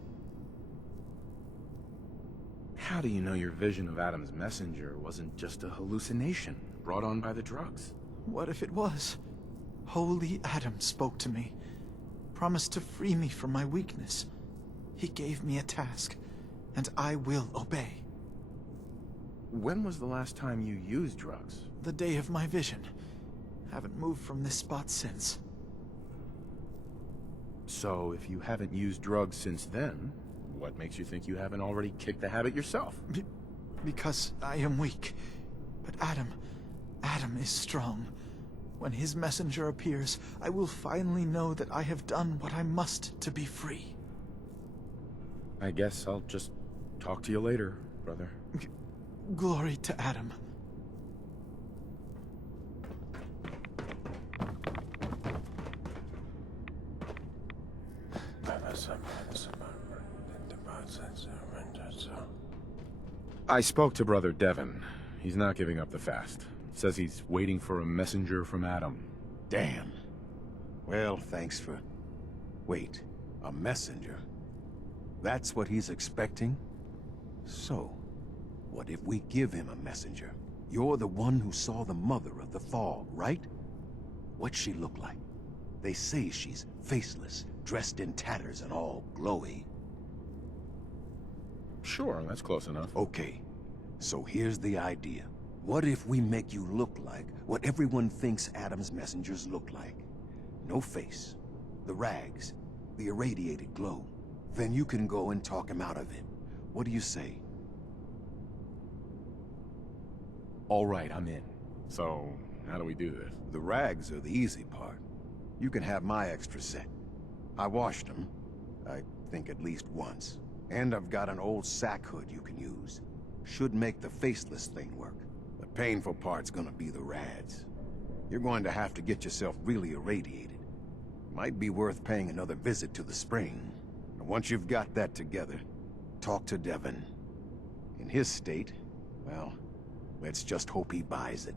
How do you know your vision of Adam's messenger wasn't just a hallucination brought on by the drugs? What if it was? Holy Adam spoke to me, promised to free me from my weakness. He gave me a task, and I will obey. when was the last time you used drugs? The day of my vision. Haven't moved from this spot since. So, if you haven't used drugs since then, what makes you think you haven't already kicked the habit yourself? Because I am weak. But Adam is strong. When his messenger appears, I will finally know that I have done what I must to be free. I guess I'll just talk to you later, brother. Glory to Adam. I spoke to Brother Devon. He's not giving up the fast. Says he's waiting for a messenger from Adam. Damn. Well, thanks for... Wait, a messenger? That's what he's expecting? So, what if we give him a messenger? You're the one who saw the mother of the fall, right? What's she look like? They say she's faceless, dressed in tatters and all glowy. Sure, that's close enough. Okay, so here's the idea. What if we make you look like what everyone thinks Adam's messengers look like? No face, the rags, the irradiated glow. Then you can go and talk him out of it. What do you say? All right, I'm in. So, how do we do this? The rags are the easy part. You can have my extra set. I washed them, I think at least once. And I've got an old sack hood you can use. Should make the faceless thing work. The painful part's gonna be the rads. You're going to have to get yourself really irradiated. Might be worth paying another visit to the spring. And once you've got that together, talk to Devon. In his state, well, let's just hope he buys it.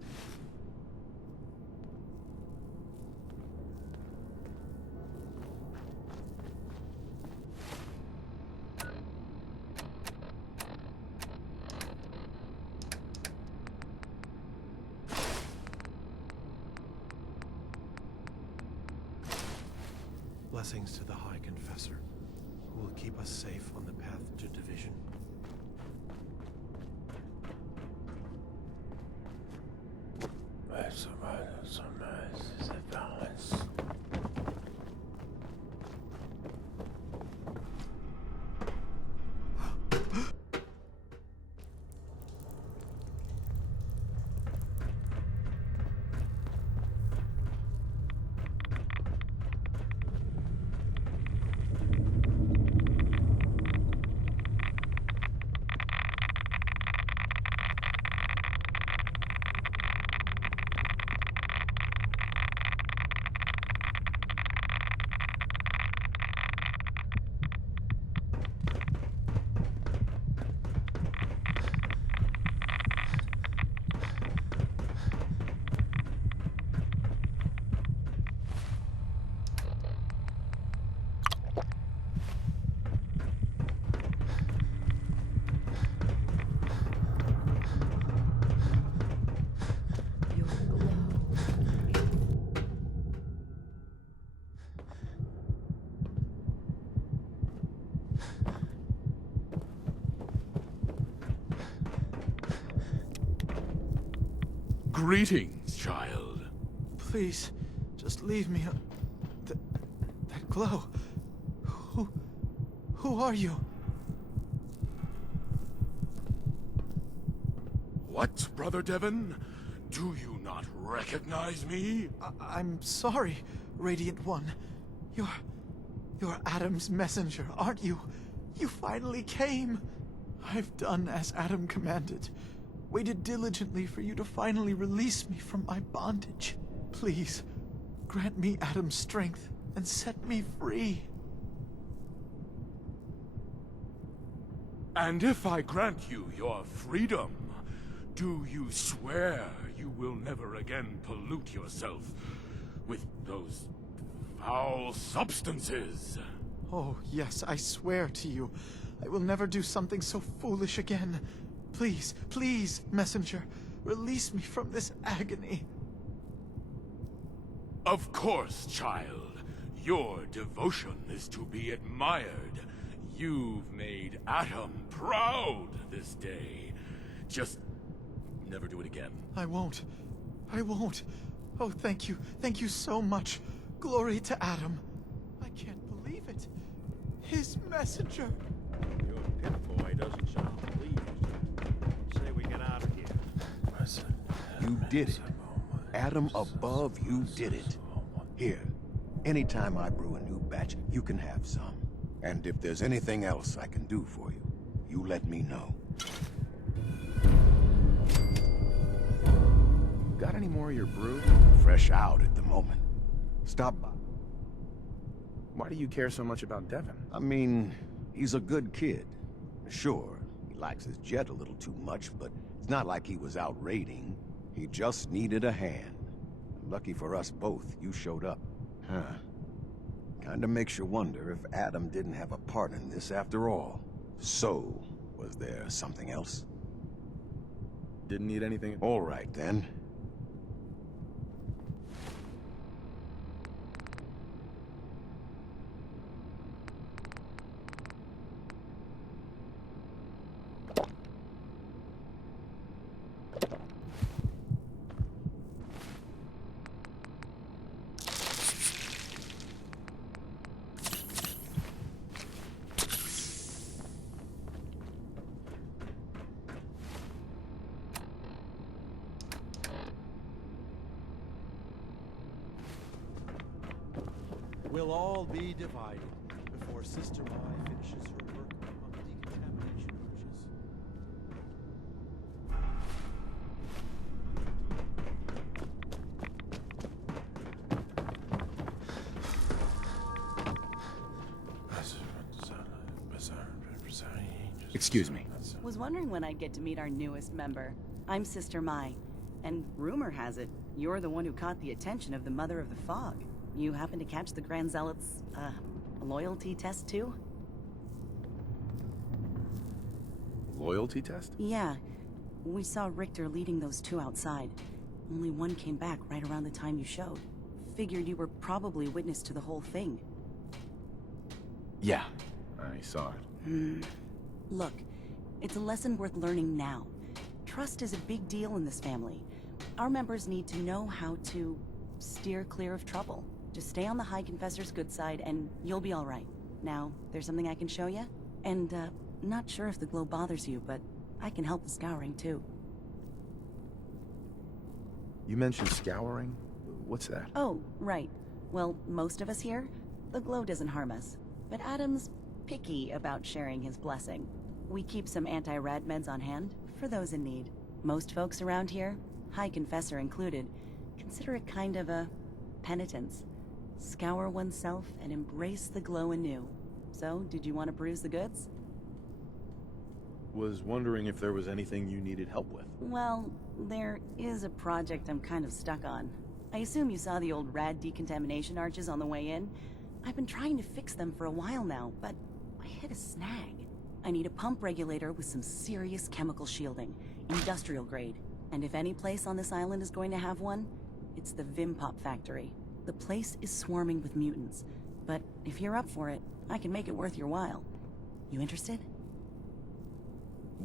Blessings to the High Confessor, who will keep us safe on the path to division. Greetings, child. Please, just leave me. That glow. Who are you? What, Brother Devon? Do you not recognize me? I'm sorry, Radiant One. You're Adam's messenger, aren't you? You finally came. I've done as Adam commanded. Waited diligently for you to finally release me from my bondage. Please, grant me Adam's strength and set me free. And if I grant you your freedom, do you swear you will never again pollute yourself with those foul substances? Oh, yes, I swear to you. I will never do something so foolish again. Please, please, messenger, release me from this agony. Of course, child. Your devotion is to be admired. You've made Adam proud this day. Just never do it again. I won't. I won't. Oh, thank you. Thank you so much. Glory to Adam. I can't believe it. His messenger. Your Pip-Boy doesn't sound pleased. What say we get out of here? You did it. Adam above, you did it. Here, anytime I brew a new batch, you can have some. And if there's anything else I can do for you, you let me know. Got any more of your brew? Fresh out at the moment. Stop by. Why do you care so much about Devin? I mean, he's a good kid. Sure, he likes his jet a little too much, but it's not like he was out raiding. He just needed a hand. Lucky for us both, you showed up. Huh. Kinda makes you wonder if Adam didn't have a part in this after all. So, was there something else? Didn't need anything? All right, then. We'll all be divided before Sister Mai finishes her work on the decontamination arches. Excuse me. Was wondering when I'd get to meet our newest member. I'm Sister Mai, and rumor has it, you're the one who caught the attention of the Mother of the Fog. You happen to catch the Grand Zealot's, loyalty test too? Loyalty test? Yeah. We saw Richter leading those two outside. Only one came back right around the time you showed. Figured you were probably witness to the whole thing. Yeah, I saw it. Look, it's a lesson worth learning now. Trust is a big deal in this family. Our members need to know how to steer clear of trouble. Just stay on the High Confessor's good side and you'll be all right. Now, there's something I can show you? And, not sure if the glow bothers you, but I can help with scouring too. You mentioned scouring? What's that? Oh, right. Well, most of us here, the glow doesn't harm us. But Adam's picky about sharing his blessing. We keep some anti-rad meds on hand for those in need. Most folks around here, High Confessor included, consider it kind of a penitence. Scour oneself and embrace the glow anew. So, did you want to peruse the goods? Was wondering if there was anything you needed help with. Well, there is a project I'm kind of stuck on. I assume you saw the old rad decontamination arches on the way in. I've been trying to fix them for a while now, but I hit a snag. I need a pump regulator with some serious chemical shielding, industrial grade. And if any place on this island is going to have one, it's the Vimpop factory. The place is swarming with mutants, but if you're up for it, I can make it worth your while. You interested?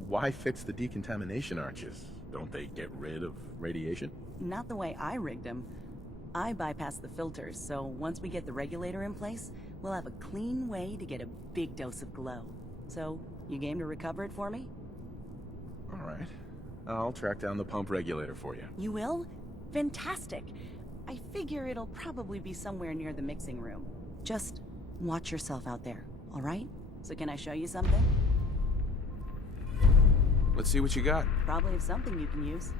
Why fix the decontamination arches? Don't they get rid of radiation? Not the way I rigged them. I bypassed the filters, so once we get the regulator in place, we'll have a clean way to get a big dose of glow. So, you game to recover it for me? All right. I'll track down the pump regulator for you. You will? Fantastic. I figure it'll probably be somewhere near the mixing room. Just watch yourself out there, all right? So can I show you something? Let's see what you got. Probably have something you can use.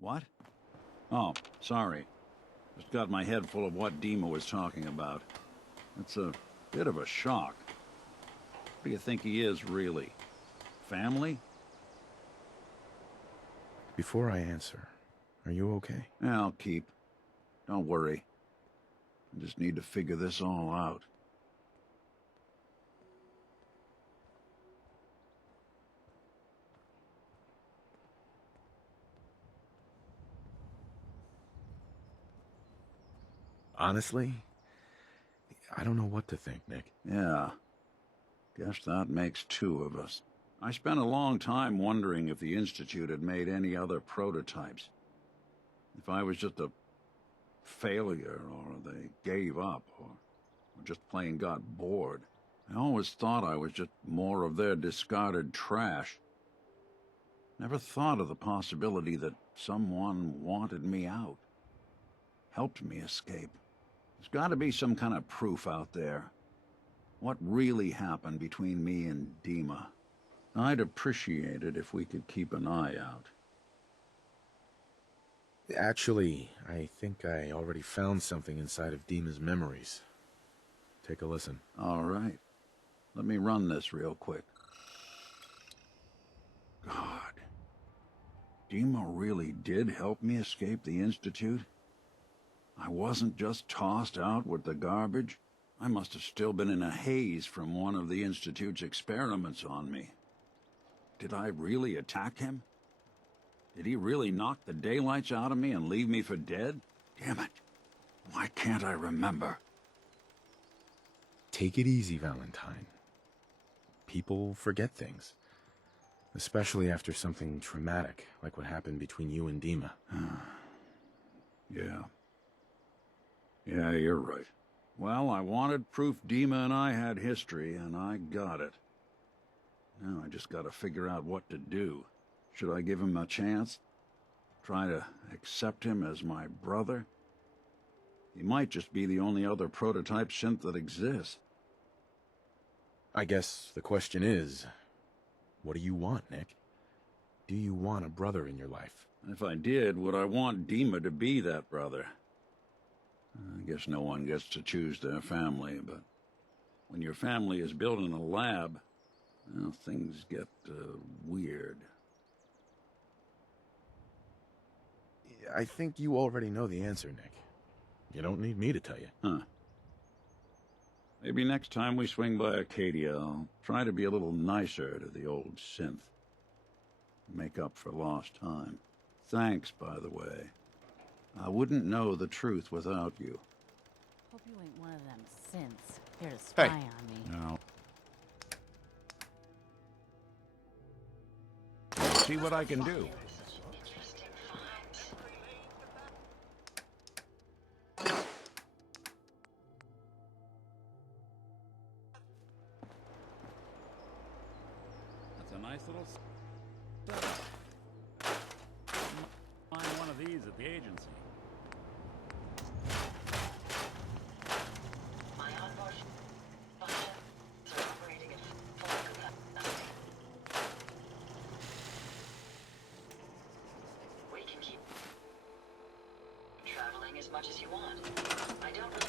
What? Oh, sorry. Just got my head full of what Dima was talking about. It's a bit of a shock. What do you think he is, really? Family? Before I answer, are you okay? Yeah, I'll keep. Don't worry. I just need to figure this all out. Honestly, I don't know what to think, Nick. Yeah. Guess that makes two of us. I spent a long time wondering if the Institute had made any other prototypes. If I was just a failure, or they gave up, or just plain got bored. I always thought I was just more of their discarded trash. Never thought of the possibility that someone wanted me out. Helped me escape. There's got to be some kind of proof out there. What really happened between me and Dima? I'd appreciate it if we could keep an eye out. Actually, I think I already found something inside of Dima's memories. Take a listen. All right. Let me run this real quick. God. Dima really did help me escape the Institute? I wasn't just tossed out with the garbage. I must have still been in a haze from one of the Institute's experiments on me. Did I really attack him? Did he really knock the daylights out of me and leave me for dead? Damn it. Why can't I remember? Take it easy, Valentine. People forget things. Especially after something traumatic, like what happened between you and Dima. Yeah. Yeah, you're right. Well, I wanted proof Dima and I had history, and I got it. Now I just gotta figure out what to do. Should I give him a chance? Try to accept him as my brother? He might just be the only other prototype synth that exists. I guess the question is, what do you want, Nick? Do you want a brother in your life? If I did, would I want Dima to be that brother? I guess no one gets to choose their family, but when your family is built in a lab, well, things get weird. I think you already know the answer, Nick. You don't need me to tell you. Huh. Maybe next time we swing by Acadia, I'll try to be a little nicer to the old synth. Make up for lost time. Thanks, by the way. I wouldn't know the truth without you. Hope you ain't one of them synths here to spy on me. No. See what I can do. That's a nice little setup. Find one of these at the agency. My onboard functions are operating at full capacity. We can keep traveling as much as you want. I don't really...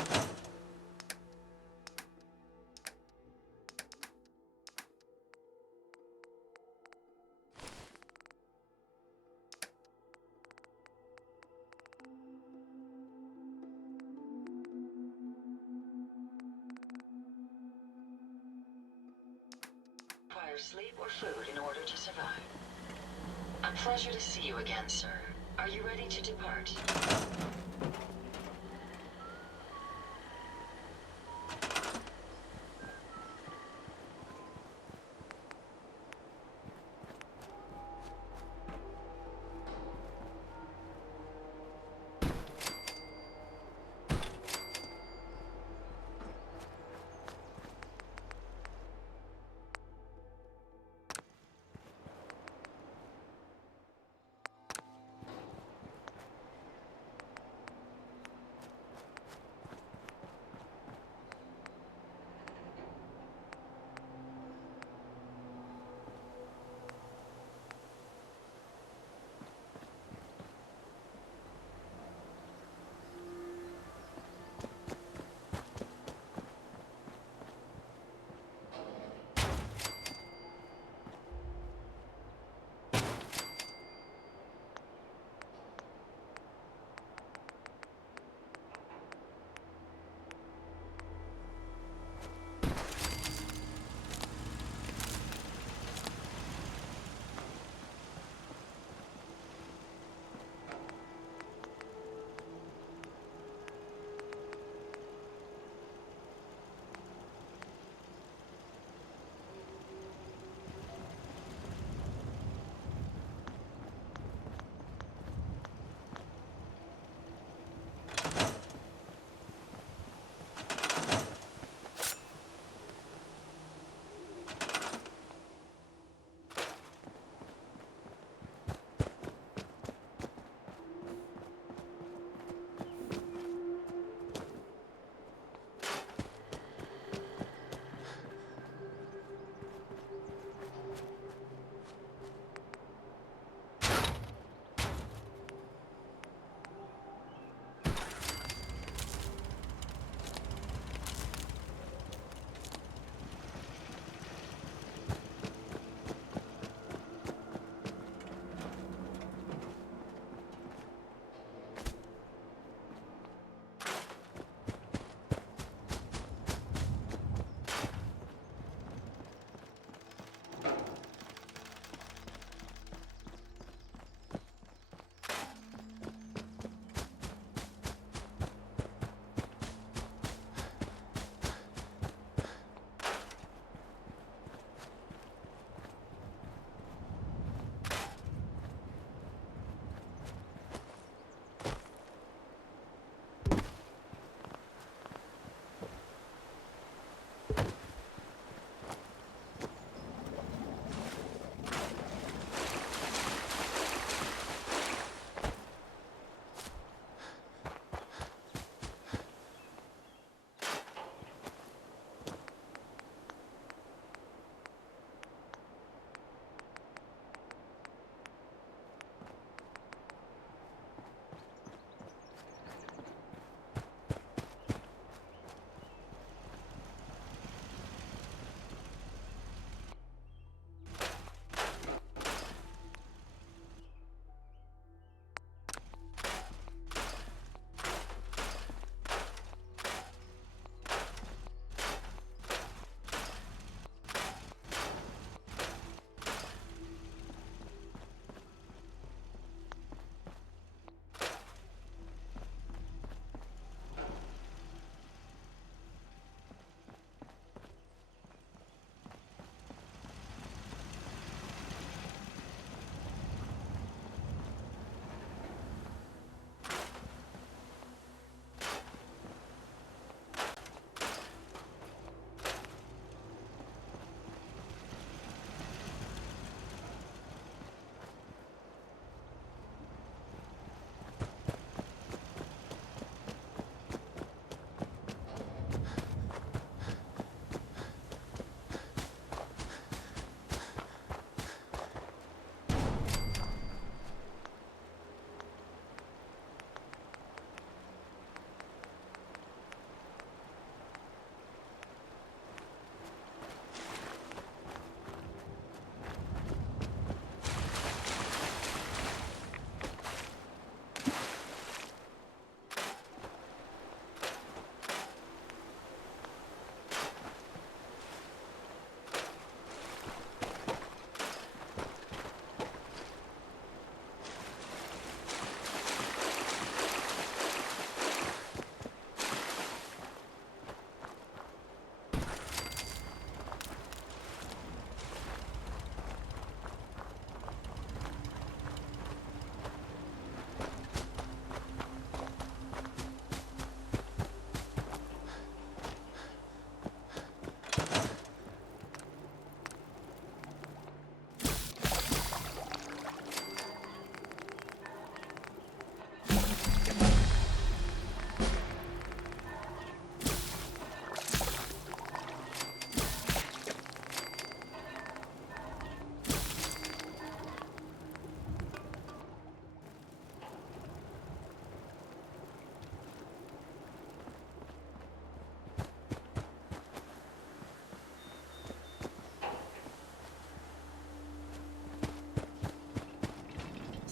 require sleep or food in order to survive. A pleasure to see you again, sir. Are you ready to depart?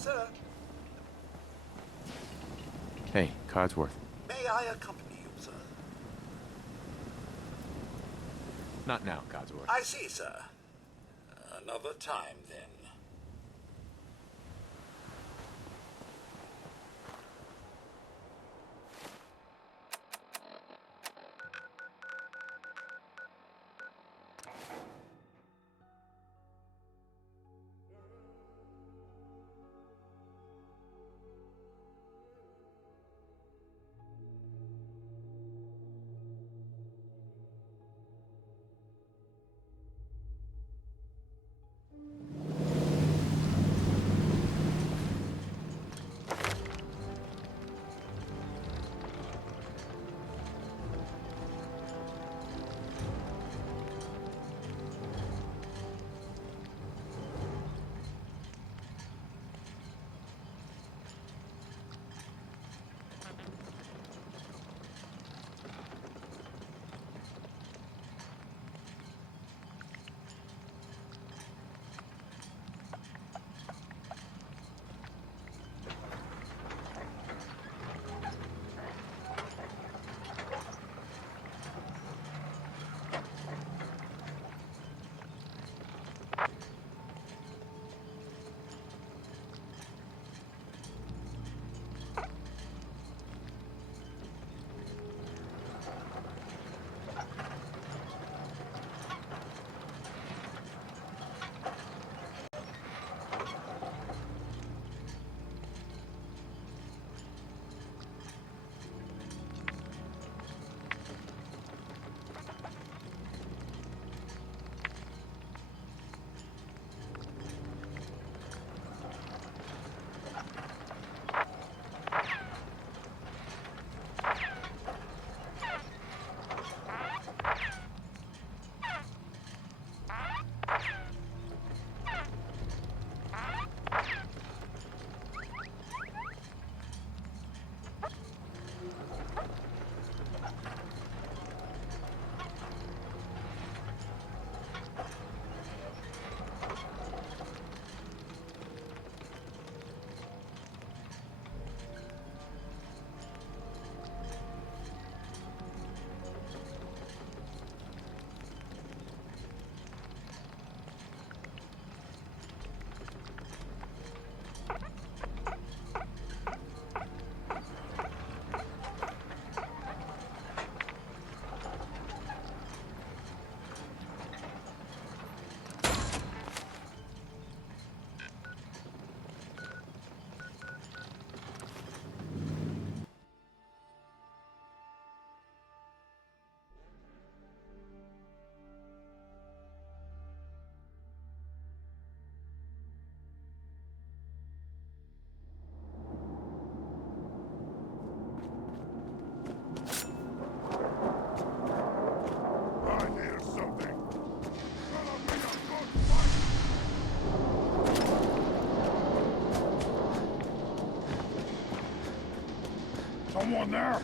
Sir, Hey, Codsworth. may I accompany you, sir? Not now, Codsworth. I see, sir. Another time, then. Someone there?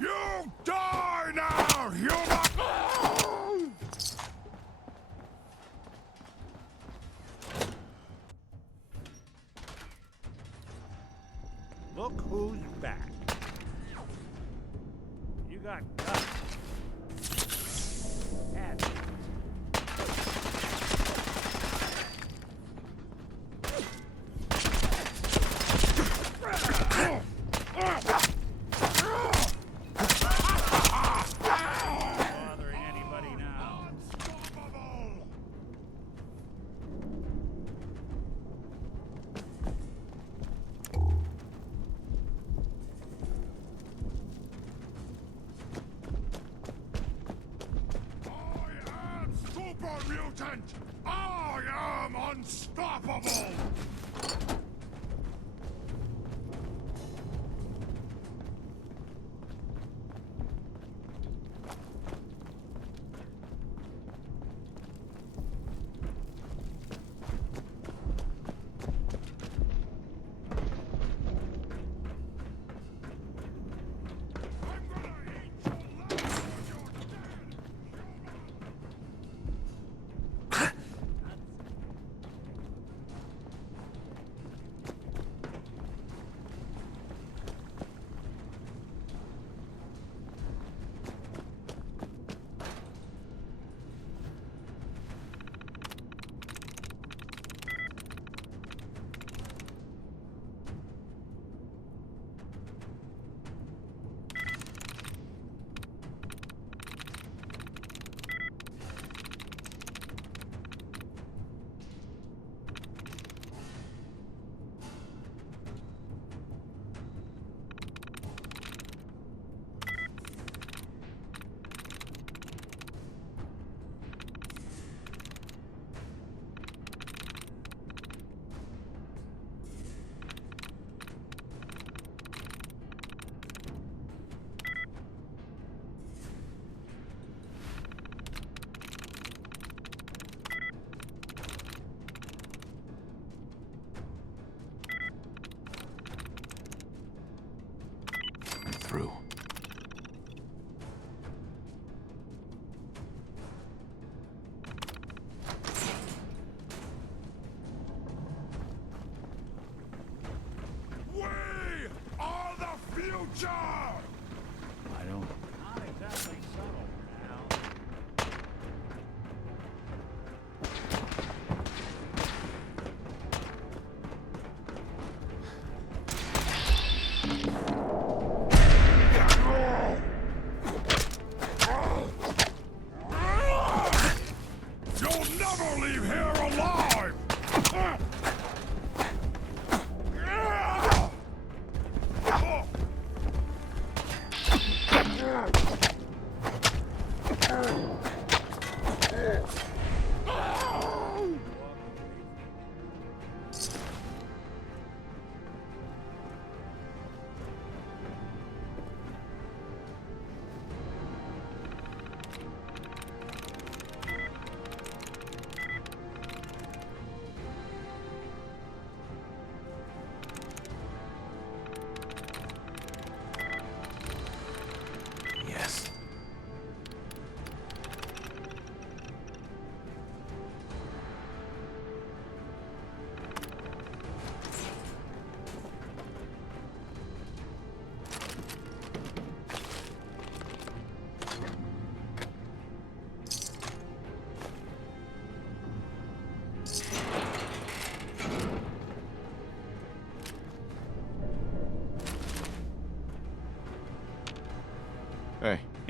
You die now, human! Look who's back. You got guts. Had bothering anybody now. Super mutant! I am unstoppable!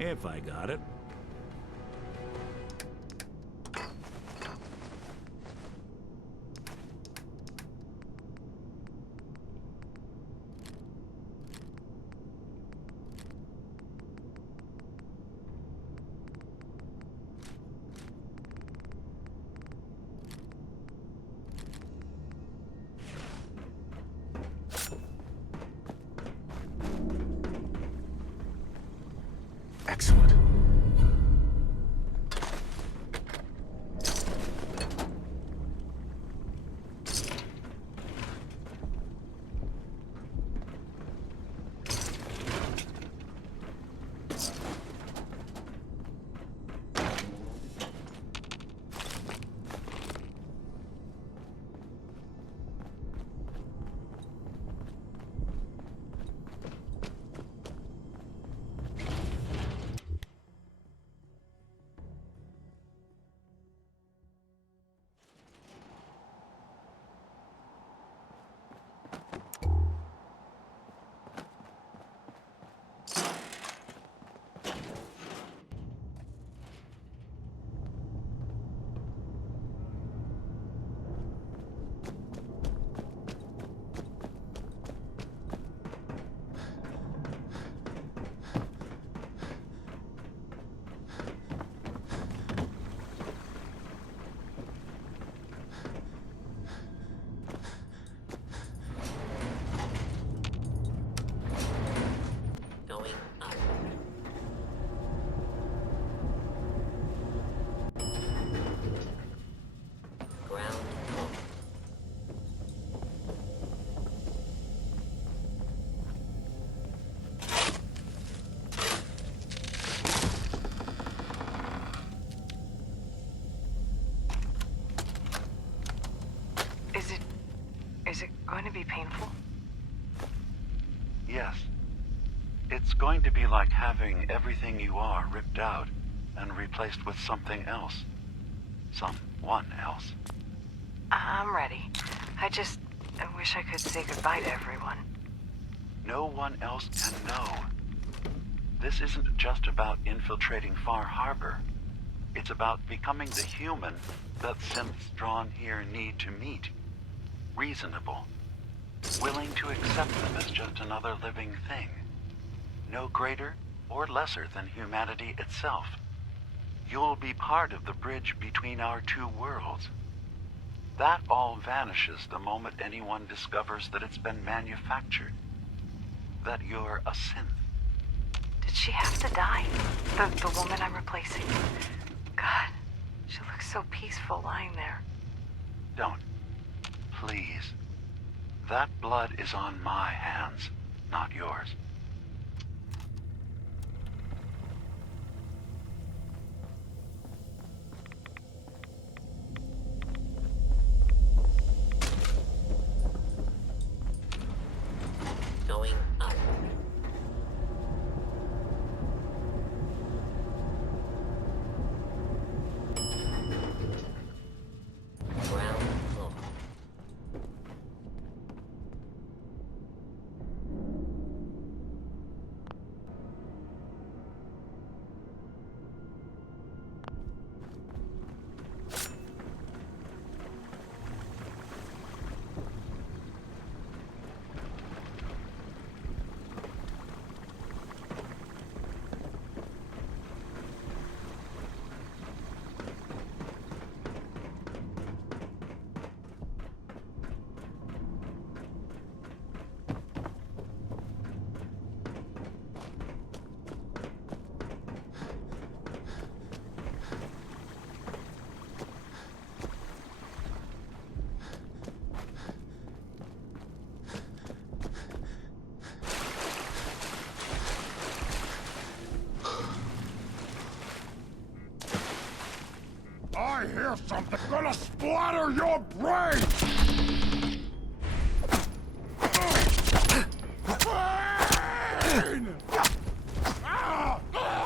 If I got it. Excellent. Is it going to be painful? Yes. It's going to be like having everything you are ripped out and replaced with something else. Someone else. I'm ready. I wish I could say goodbye to everyone. No one else can know. This isn't just about infiltrating Far Harbor. It's about becoming the human that synths drawn here need to meet. Reasonable. Willing to accept them as just another living thing. No greater or lesser than humanity itself. You'll be part of the bridge between our two worlds. That all vanishes the moment anyone discovers that it's been manufactured. That you're a synth. Did she have to die? The woman I'm replacing? God, she looks so peaceful lying there. Don't. Please. That blood is on my hands, not yours. Going up. Ground floor. I hear something gonna splatter your brain! Brain! Ah! Ah!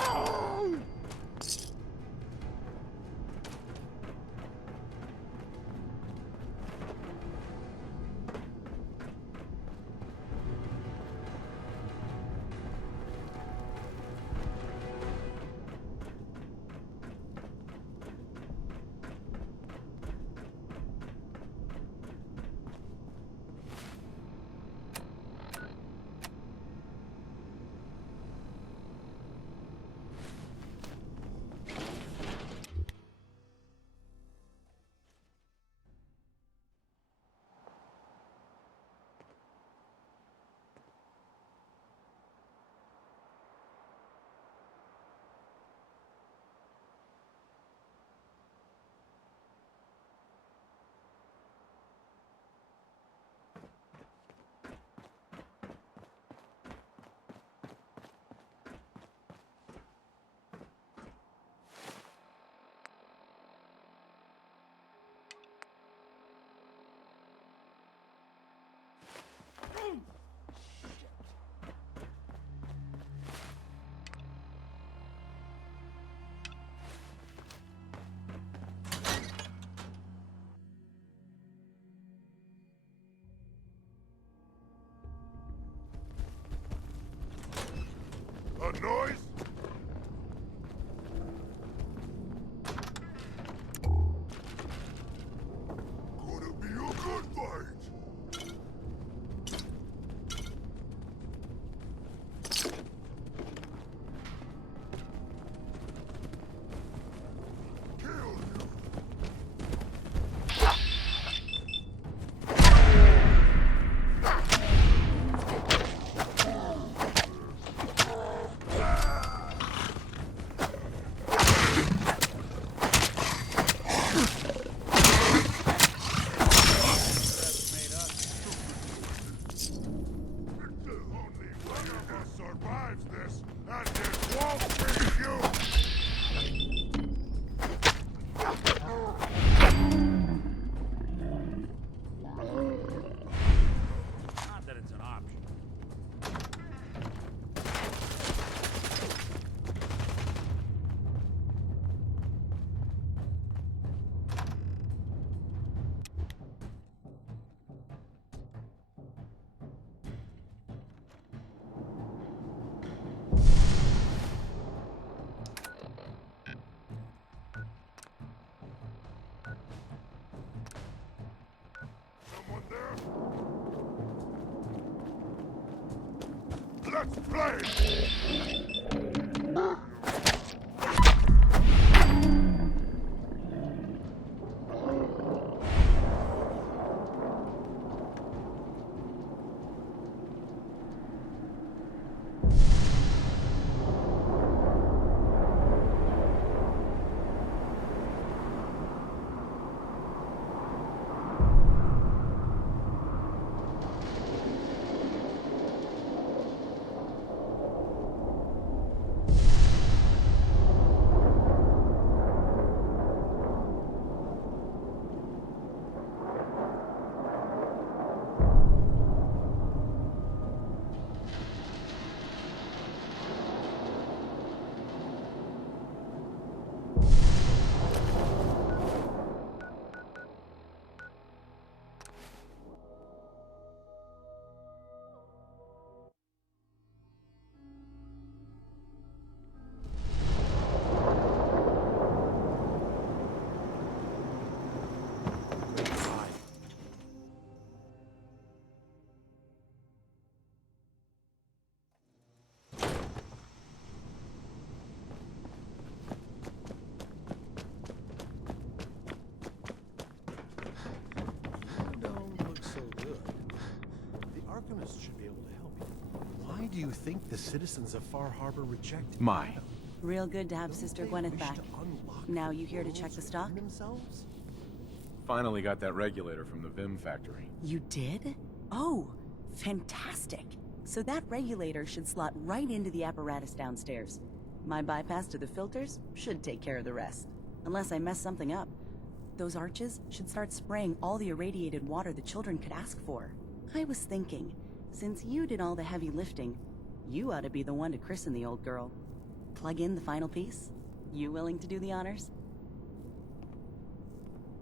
Let's play! Should be able to help you. Why do you think the citizens of Far Harbor rejected My. Real good to have Sister Gwyneth back. Now you here to check the stock? Themselves? Finally got that regulator from the Vim factory. You did? Oh, fantastic. So that regulator should slot right into the apparatus downstairs. My bypass to the filters should take care of the rest. Unless I mess something up. Those arches should start spraying all the irradiated water the children could ask for. I was thinking, since you did all the heavy lifting, you ought to be the one to christen the old girl. Plug in the final piece? You willing to do the honors?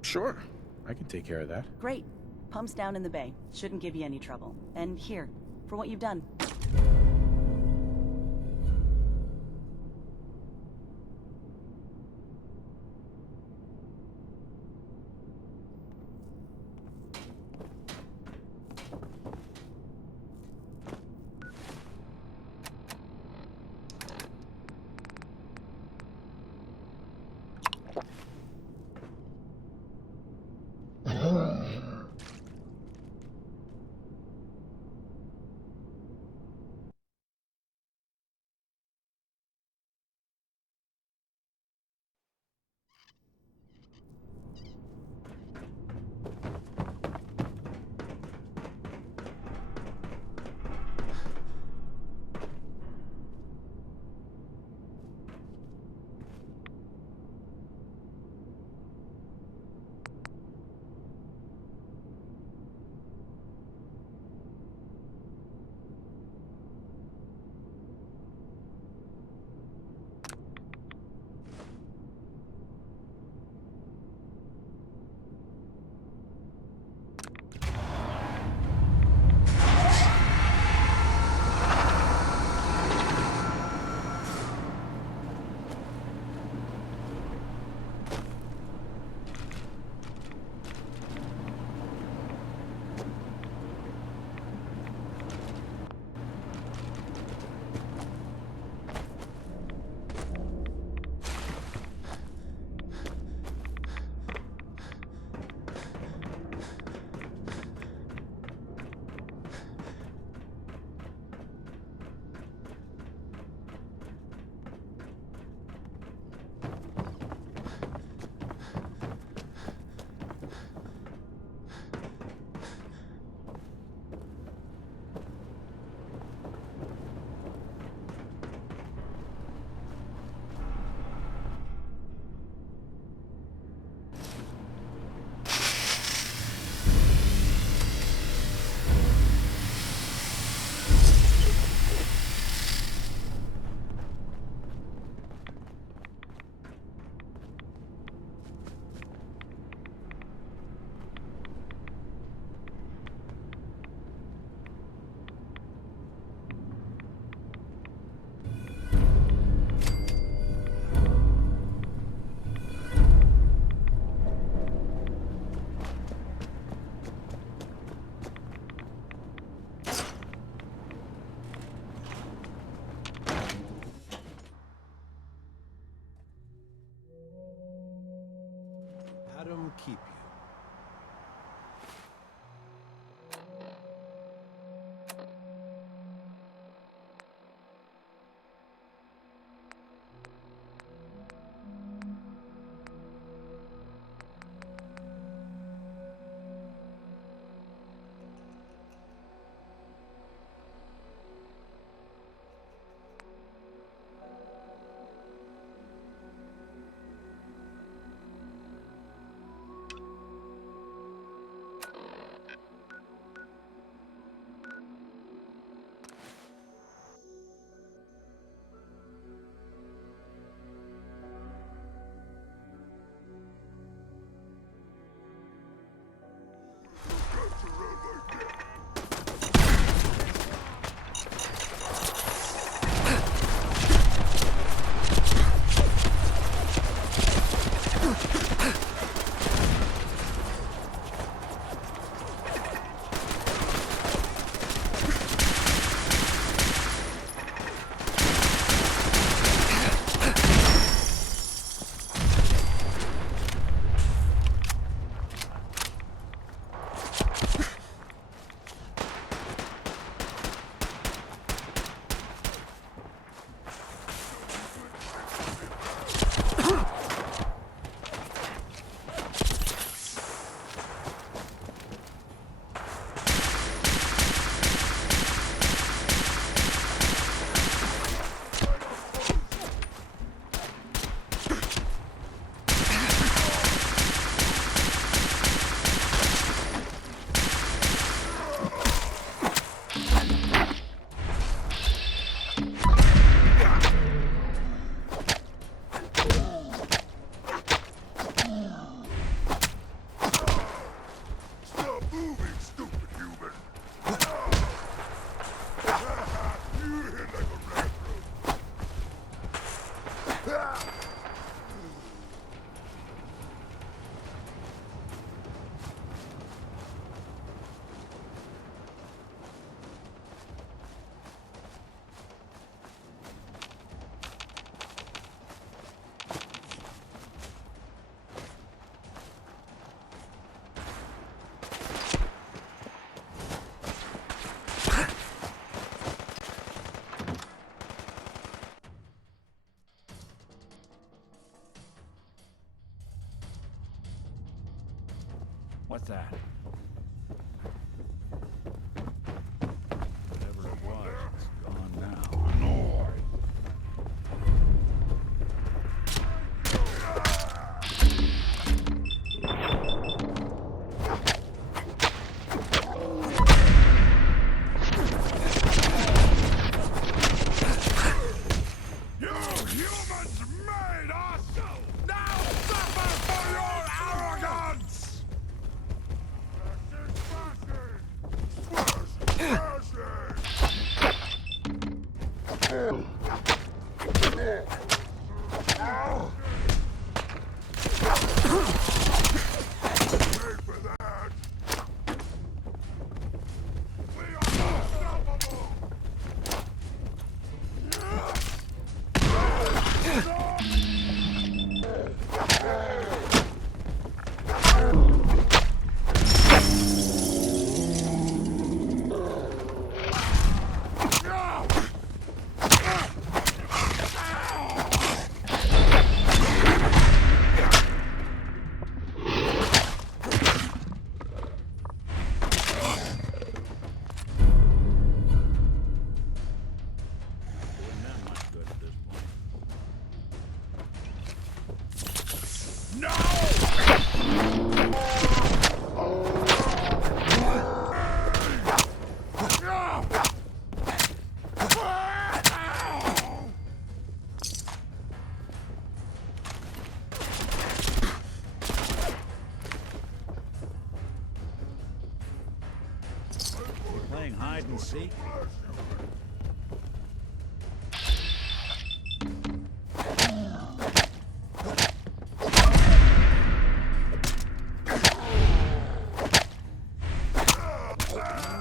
Sure, I can take care of that. Great. Pumps down in the bay. Shouldn't give you any trouble. And here, for what you've done. Adam keep you. What's that? Whatever it was, it's gone now. No. You humans made us! Now suffer for your arrogance! Playing hide and seek?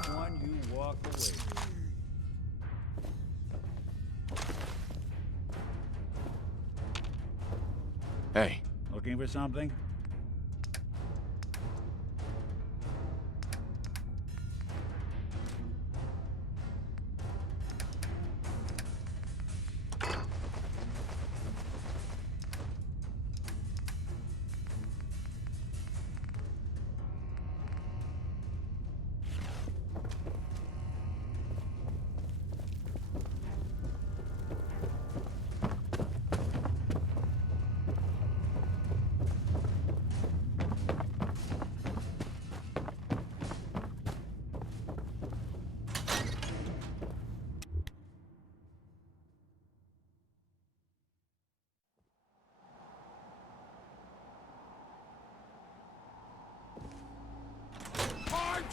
One you walk away. Hey. Looking for something?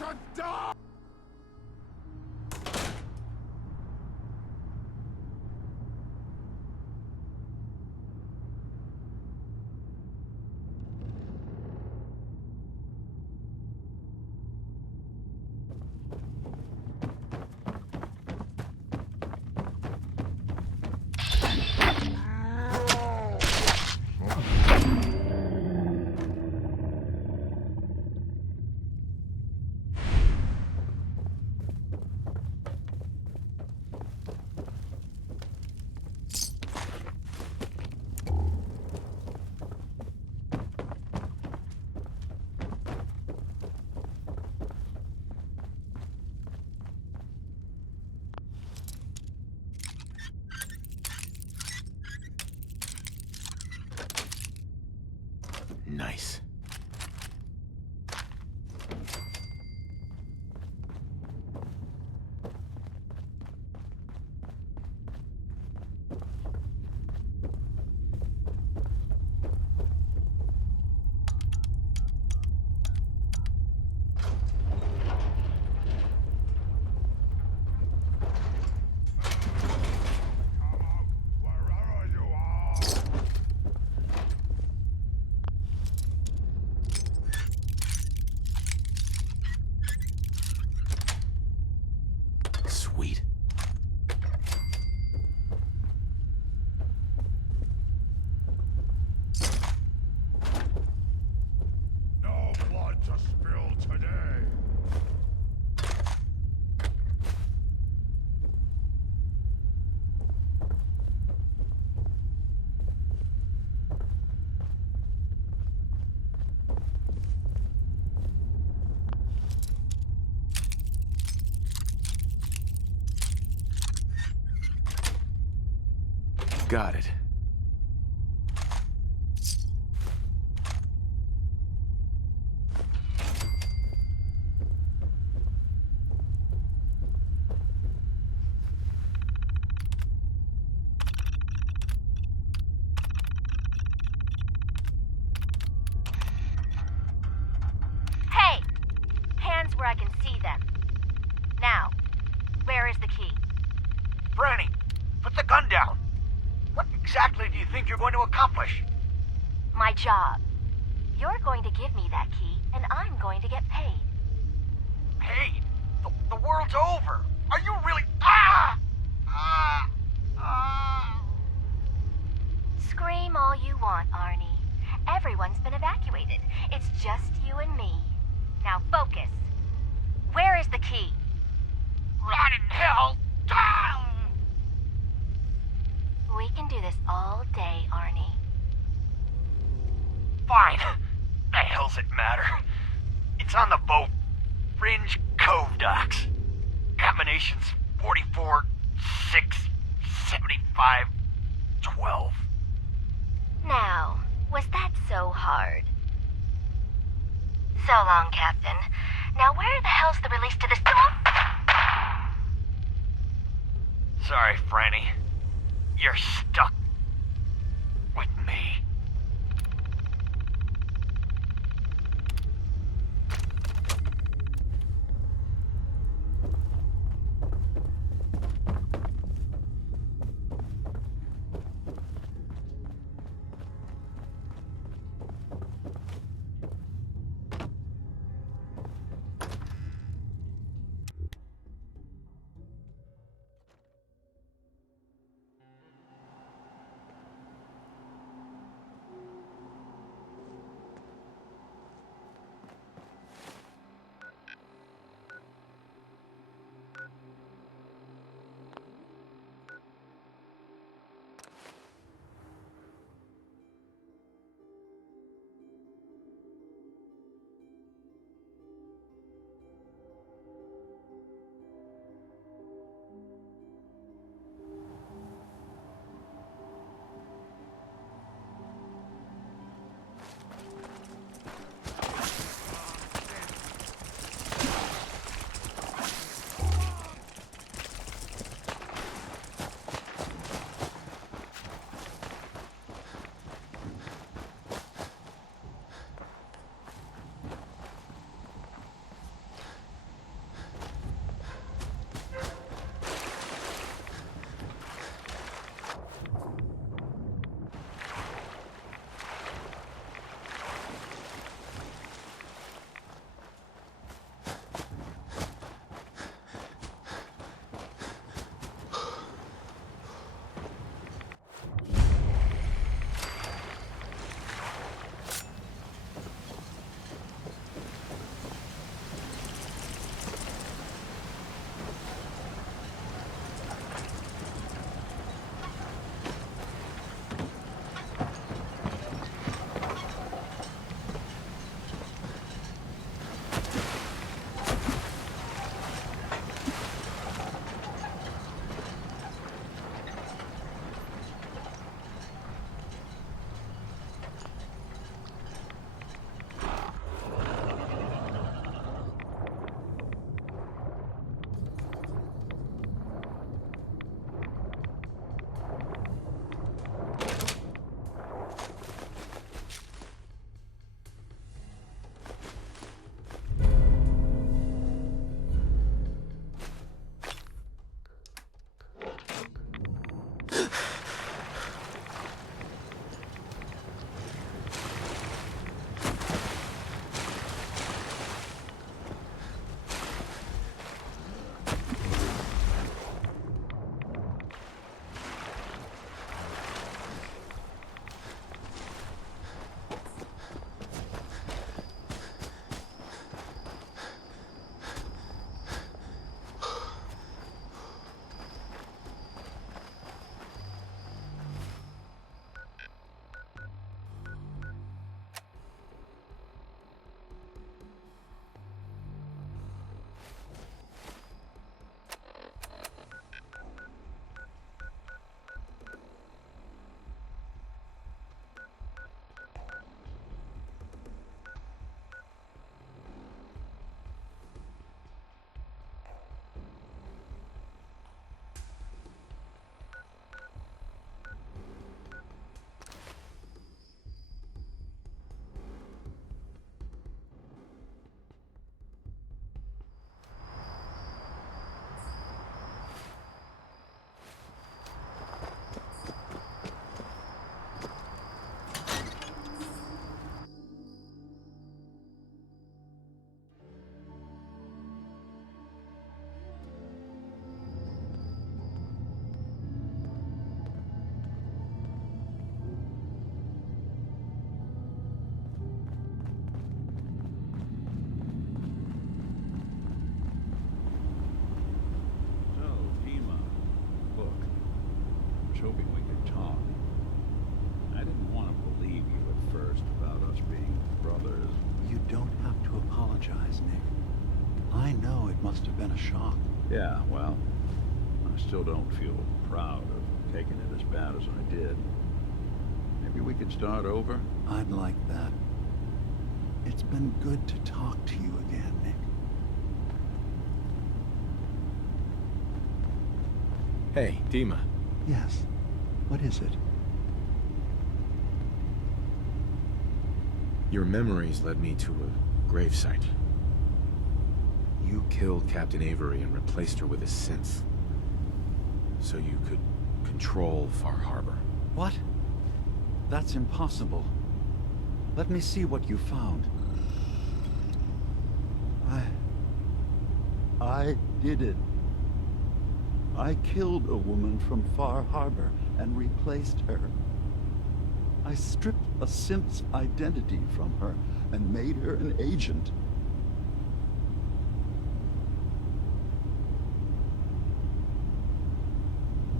to die! Nice. Sweet. No blood to spill today! Got it. Hey! Hands where I can see them. Now, where is the key? Franny, put the gun down. What exactly do you think you're going to accomplish? My job. You're going to give me that key, and I'm going to get paid. Paid? The world's over. Are you really... Ah! Ah! Ah! Scream all you want, Arnie. Everyone's been evacuated. It's just you and me. Now focus. Where is the key? Rot in hell! Ah! We can do this all day, Arnie. Fine. The hell's it matter? It's on the boat. Fringe Cove docks. Combinations 44, 6, 75, 12. Now, was that so hard? So long, Captain. Now where the hell's the release to this... Sorry, Franny. You're stuck with me. apologize, Nick. I know it must have been a shock. Yeah, well, I still don't feel proud of taking it as bad as I did. Maybe we could start over? I'd like that. It's been good to talk to you again, Nick. Hey, Dima. Yes. What is it? Your memories led me to a gravesite. You killed Captain Avery and replaced her with a synth. So you could control Far Harbor. What? That's impossible. Let me see what you found. I did it. I killed a woman from Far Harbor and replaced her. I stripped a synth's identity from her and made her an agent.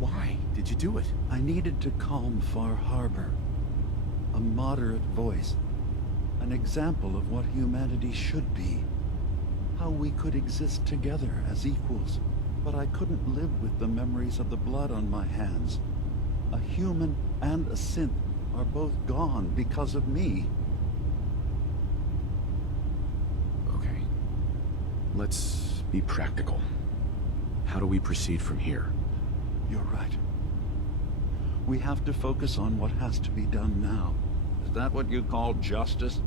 Why did you do it? I needed to calm Far Harbor. A moderate voice. An example of what humanity should be. How we could exist together as equals. But I couldn't live with the memories of the blood on my hands. A human and a synth are both gone because of me. Okay. Let's be practical. How do we proceed from here? You're right. We have to focus on what has to be done now. Is that what you call justice?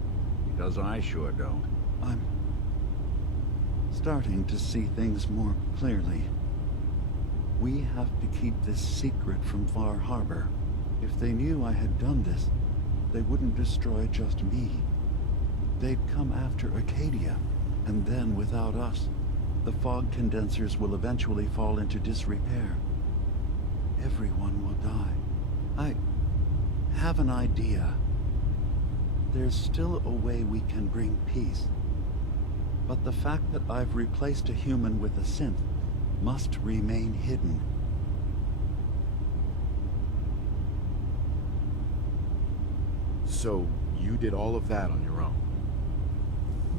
Because I sure don't. I'm starting to see things more clearly. We have to keep this secret from Far Harbor. If they knew I had done this, they wouldn't destroy just me. They'd come after Acadia, and then without us, the fog condensers will eventually fall into disrepair. Everyone will die. I have an idea. There's still a way we can bring peace. But the fact that I've replaced a human with a synth must remain hidden. So, you did all of that on your own?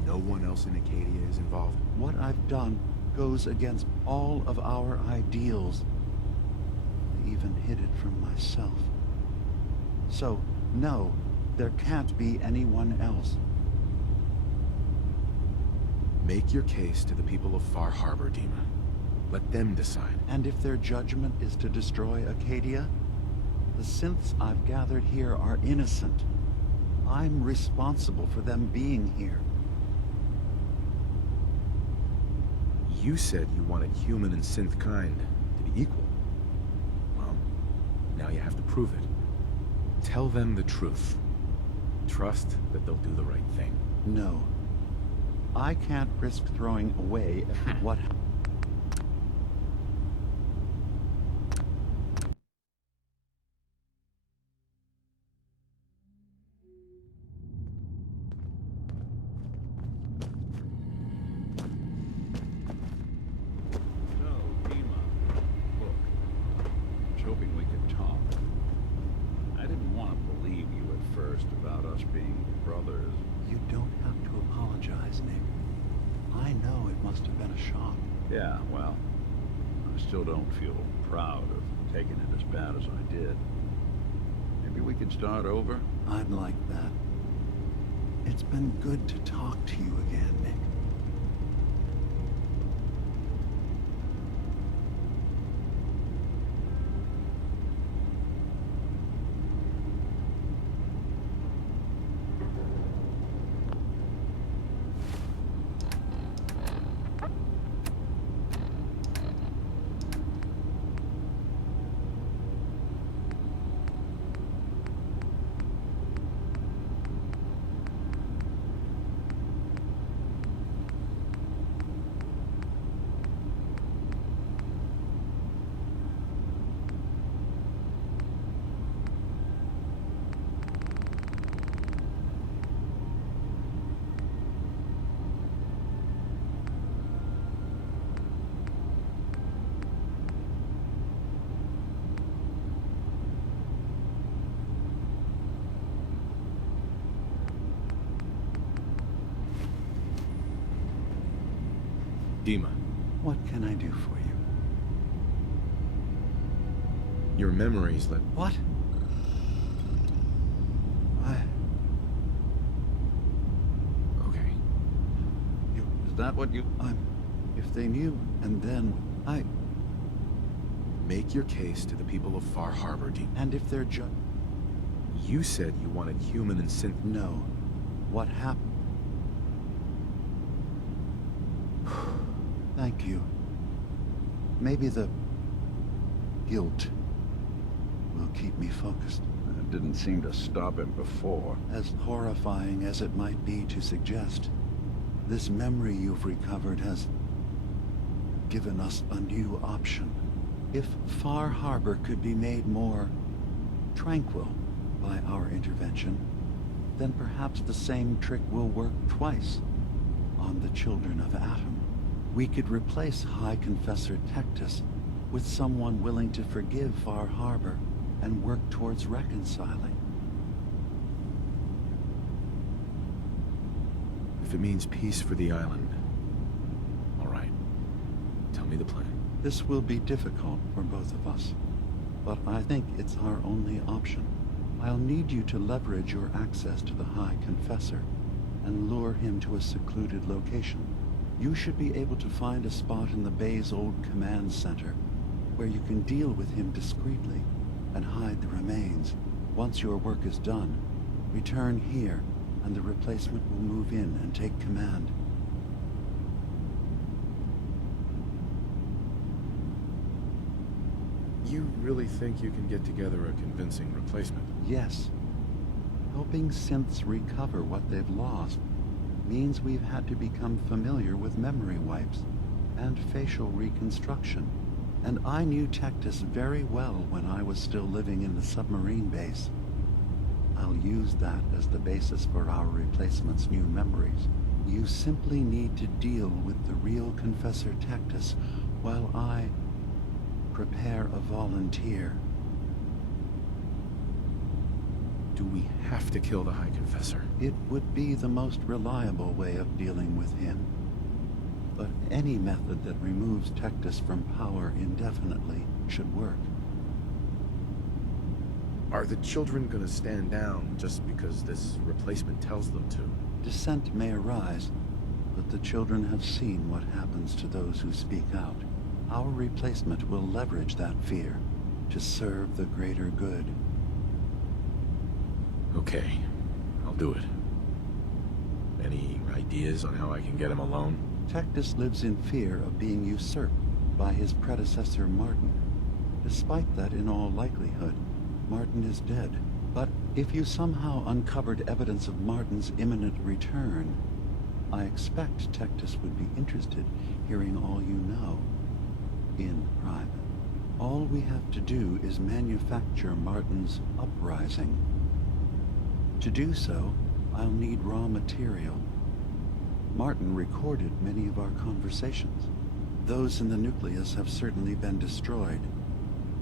No one else in Acadia is involved? What I've done goes against all of our ideals. I even hid it from myself. So, no, there can't be anyone else. Make your case to the people of Far Harbor, Dima. Let them decide. And if their judgment is to destroy Acadia, the synths I've gathered here are innocent. I'm responsible for them being here. You said you wanted human and synth kind to be equal. Well, now you have to prove it. Tell them the truth. Trust that they'll do the right thing. No. I can't risk throwing away what... Yeah, well, I still don't feel proud of taking it as bad as I did. Maybe we could start over? I'd like that. It's been good to talk to you again, Nick. Dima. What can I do for you? Your memories let... What? Okay. Is that what you... If they knew, and then... Make your case to the people of Far Harbor, Dima. And if they're You said you wanted human and synth... No. What happened? Thank you. Maybe the... guilt will keep me focused. That didn't seem to stop him before. As horrifying as it might be to suggest, this memory you've recovered has given us a new option. If Far Harbor could be made more tranquil by our intervention, then perhaps the same trick will work twice on the children of Atom. We could replace High Confessor Tectus with someone willing to forgive Far Harbor and work towards reconciling. If it means peace for the island, all right. Tell me the plan. This will be difficult for both of us, but I think it's our only option. I'll need you to leverage your access to the High Confessor and lure him to a secluded location. You should be able to find a spot in the bay's old command center where you can deal with him discreetly and hide the remains. Once your work is done, return here and the replacement will move in and take command. You really think you can get together a convincing replacement? Yes. Helping synths recover what they've lost means we've had to become familiar with memory wipes and facial reconstruction. And I knew Tectus very well when I was still living in the submarine base. I'll use that as the basis for our replacement's new memories. You simply need to deal with the real Confessor Tectus while I prepare a volunteer. Do we have to kill the High Confessor? It would be the most reliable way of dealing with him. But any method that removes Tectus from power indefinitely should work. Are the children gonna stand down just because this replacement tells them to? Dissent may arise, but the children have seen what happens to those who speak out. Our replacement will leverage that fear to serve the greater good. Okay, I'll do it. Any ideas on how I can get him alone? Tectus lives in fear of being usurped by his predecessor Martin. Despite that, in all likelihood, Martin is dead. But if you somehow uncovered evidence of Martin's imminent return, I expect Tectus would be interested hearing all you know in private. All we have to do is manufacture Martin's uprising. To do so, I'll need raw material. Martin recorded many of our conversations. Those in the nucleus have certainly been destroyed,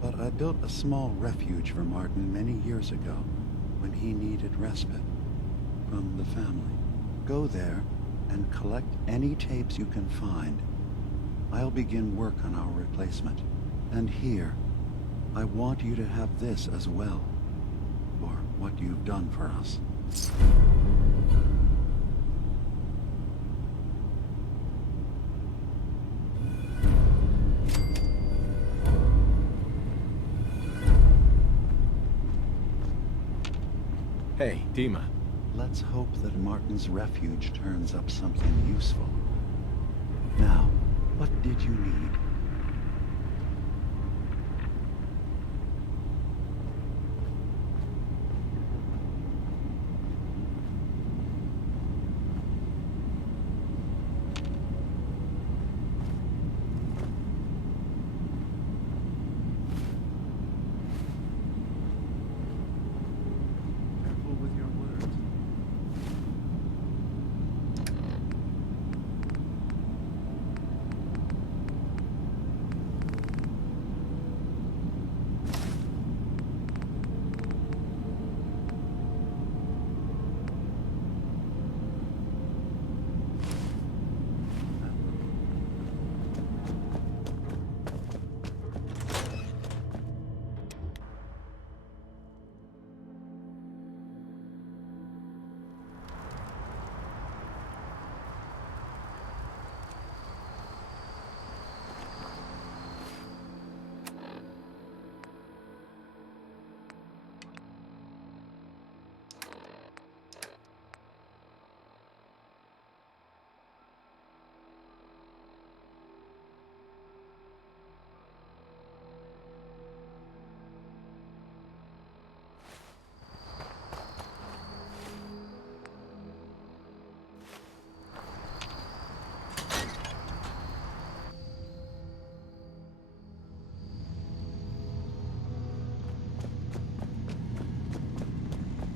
but I built a small refuge for Martin many years ago when he needed respite from the family. Go there and collect any tapes you can find. I'll begin work on our replacement. And here, I want you to have this as well, for what you've done for us. Hey, Dima. Let's hope that Martin's refuge turns up something useful. Now, what did you need?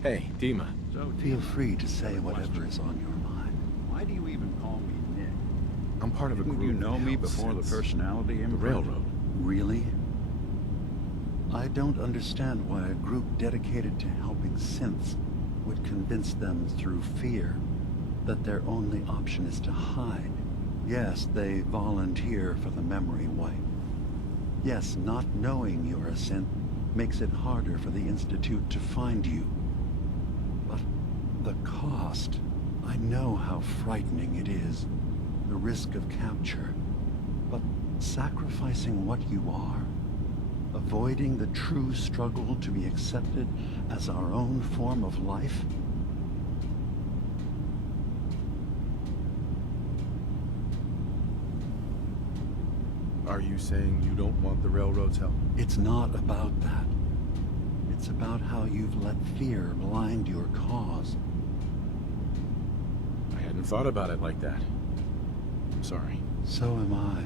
Hey, Dima. So feel free to say whatever is on your mind. Why do you even call me Nick? I'm part of a group. You know that me helps before the since personality the imprint? railroad. Really? I don't understand why a group dedicated to helping synths would convince them through fear that their only option is to hide. Yes, they volunteer for the memory wipe. Yes, not knowing you're a synth makes it harder for the Institute to find you. But the cost, I know how frightening it is. The risk of capture. But sacrificing what you are, avoiding the true struggle to be accepted as our own form of life? Are you saying you don't want the railroad's help? It's not about that. It's about how you've let fear blind your cause. I hadn't thought about it like that. I'm sorry. So am I.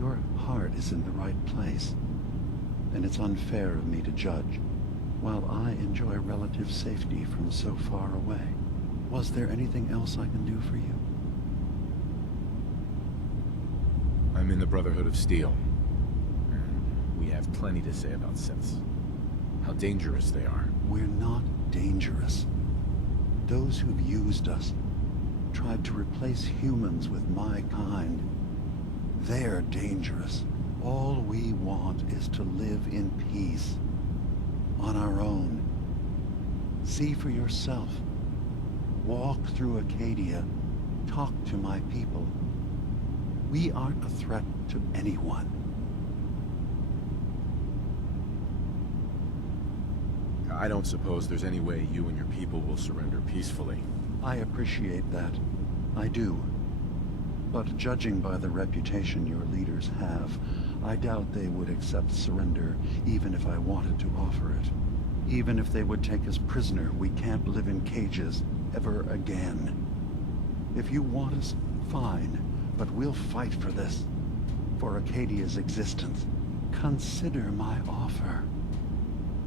Your heart is in the right place, and it's unfair of me to judge, while I enjoy relative safety from so far away. Was there anything else I can do for you? I'm in the Brotherhood of Steel, and we have plenty to say about synths. How dangerous they are. We're not dangerous. Those who've used us, tried to replace humans with my kind, they're dangerous. All we want is to live in peace, on our own. See for yourself. Walk through Acadia, talk to my people. We aren't a threat to anyone. I don't suppose there's any way you and your people will surrender peacefully. I appreciate that. I do. But judging by the reputation your leaders have, I doubt they would accept surrender even if I wanted to offer it. Even if they would take us prisoner, we can't live in cages ever again. If you want us, fine, but we'll fight for this. For Acadia's existence. Consider my offer.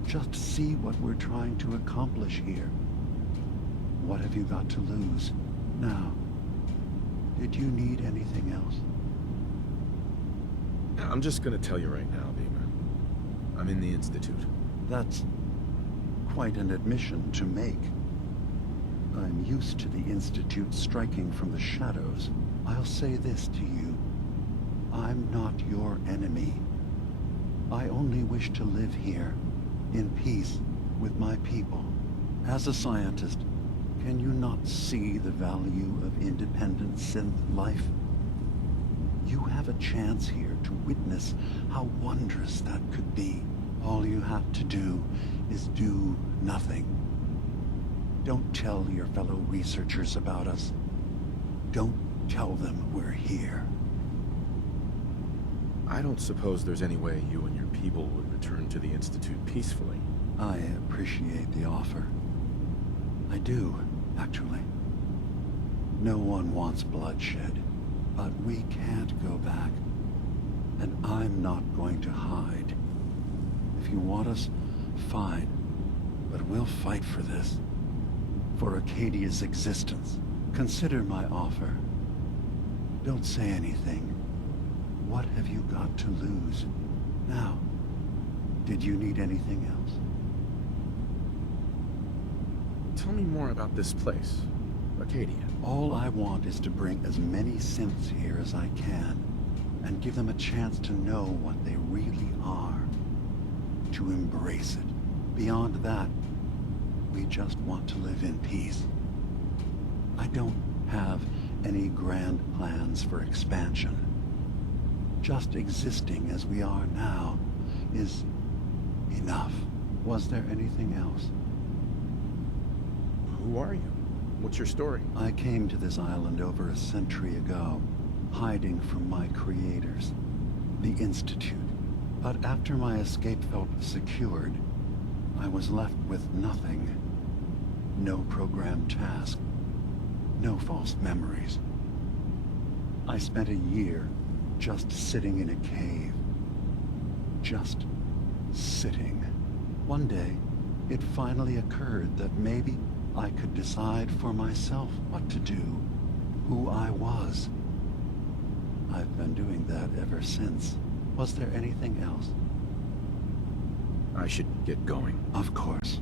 Just see what we're trying to accomplish here. What have you got to lose? Now, did you need anything else? I'm just gonna tell you right now, Dima. I'm in the Institute. That's quite an admission to make. I'm used to the Institute striking from the shadows. I'll say this to you. I'm not your enemy. I only wish to live here, in peace, with my people. As a scientist, can you not see the value of independent synth life? You have a chance here to witness how wondrous that could be. All you have to do is do nothing. Don't tell your fellow researchers about us. Don't tell them we're here. I don't suppose there's any way you and your people would return to the Institute peacefully. I appreciate the offer. I do, actually. No one wants bloodshed, but we can't go back. And I'm not going to hide. If you want us, fine. But we'll fight for this. For Acadia's existence. Consider my offer. Don't say anything. What have you got to lose? Now, did you need anything else? Tell me more about this place, Acadia. All I want is to bring as many synths here as I can, and give them a chance to know what they really are. To embrace it. Beyond that, we just want to live in peace. I don't have any grand plans for expansion. Just existing as we are now is enough. Was there anything else? Who are you? What's your story? I came to this island over a century ago, hiding from my creators, the Institute. But after my escape felt secured, I was left with nothing. No programmed task. No false memories. I spent a year just sitting in a cave. Just sitting. One day, It finally occurred that maybe I could decide for myself what to do, who I was. I've been doing that ever since. Was there anything else? I should get going. Of course.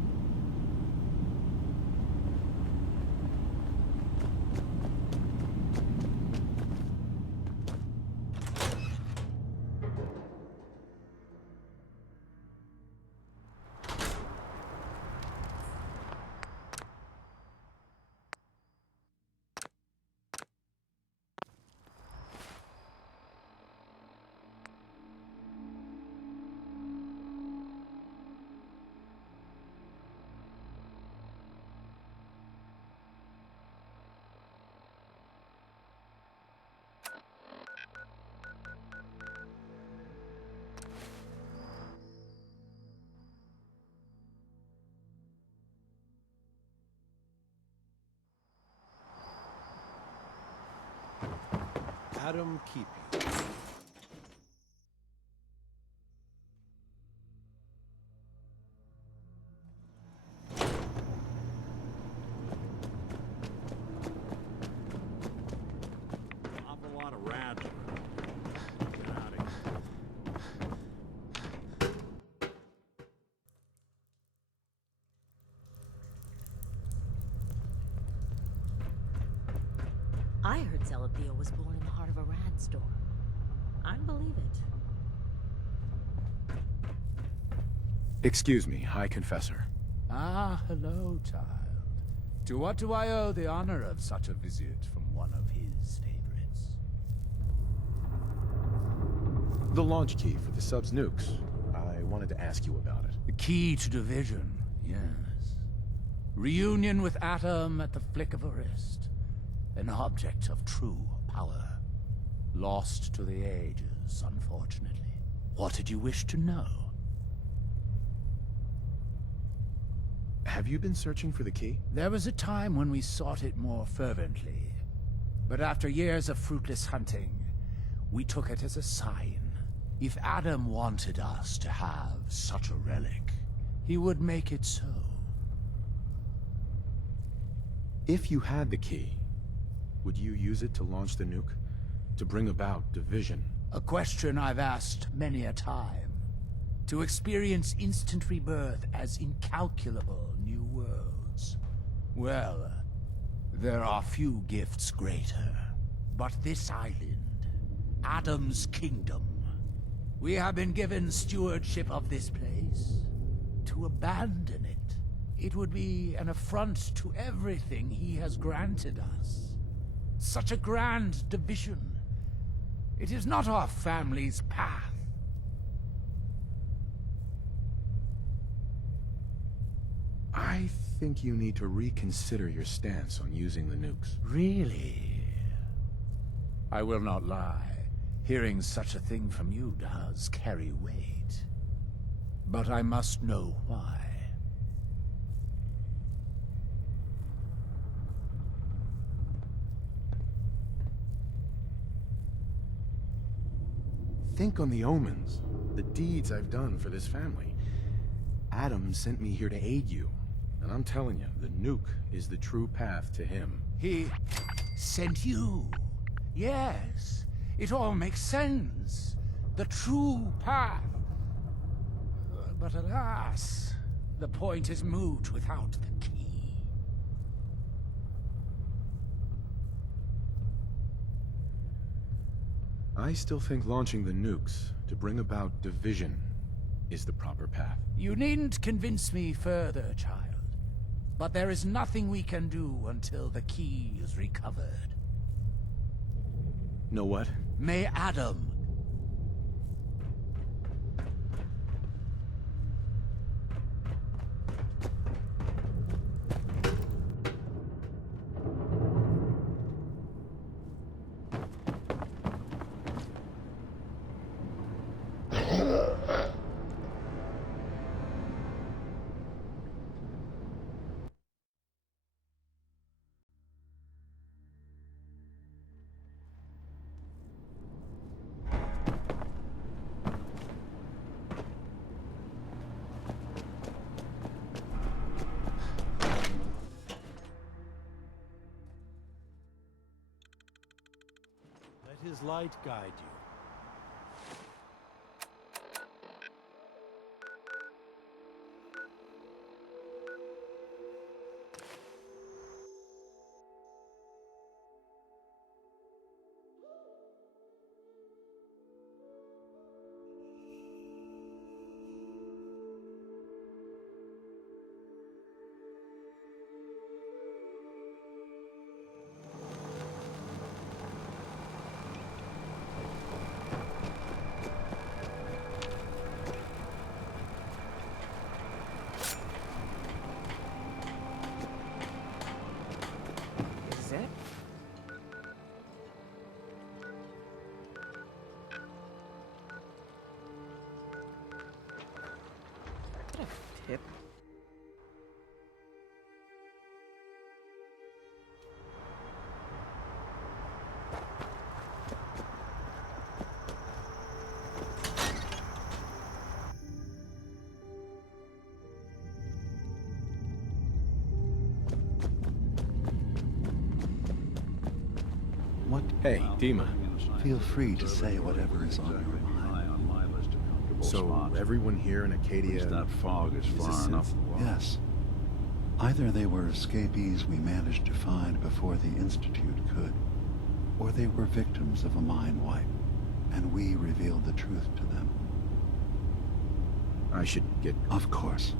Adam Keeping. Awful lot of rats. Get out of here. I heard Zealot Theo was born in the heart of a rad storm. I'd believe it. Excuse me, High Confessor. Ah, hello, child. To what do I owe the honor of such a visit from one of his favorites? The launch key for the sub's nukes. I wanted to ask you about it. The key to division, yes. Reunion with Atom at the flick of a wrist. An object of true power. Lost to the ages, unfortunately. What did you wish to know? Have you been searching for the key? There was a time when we sought it more fervently. But after years of fruitless hunting, we took it as a sign. If Adam wanted us to have such a relic, he would make it so. If you had the key, would you use it to launch the nuke? To bring about division? A question I've asked many a time. To experience instant rebirth as incalculable new worlds. Well, there are few gifts greater. But this island, Adam's kingdom, we have been given stewardship of this place. To abandon it, it would be an affront to everything he has granted us. Such a grand division. It is not our family's path. I think you need to reconsider your stance on using the nukes. Really? I will not lie. Hearing such a thing from you does carry weight. But I must know why. Think on the omens, the deeds I've done for this family. Adam sent me here to aid you, and I'm telling you, the nuke is the true path to him. He sent you. Yes, it all makes sense. The true path. But alas, the point is moot without the key. I still think launching the nukes to bring about division is the proper path. You needn't convince me further, child. But there is nothing we can do until the key is recovered. Know what? May Adam... his light guide you. Is it? What a tip. What? Hey, Dima. Feel free to say whatever is on your mind. So, everyone here in Acadia... That fog is far enough. Yes. Either they were escapees we managed to find before the Institute could, or they were victims of a mind wipe, and we revealed the truth to them. I should get... Of course.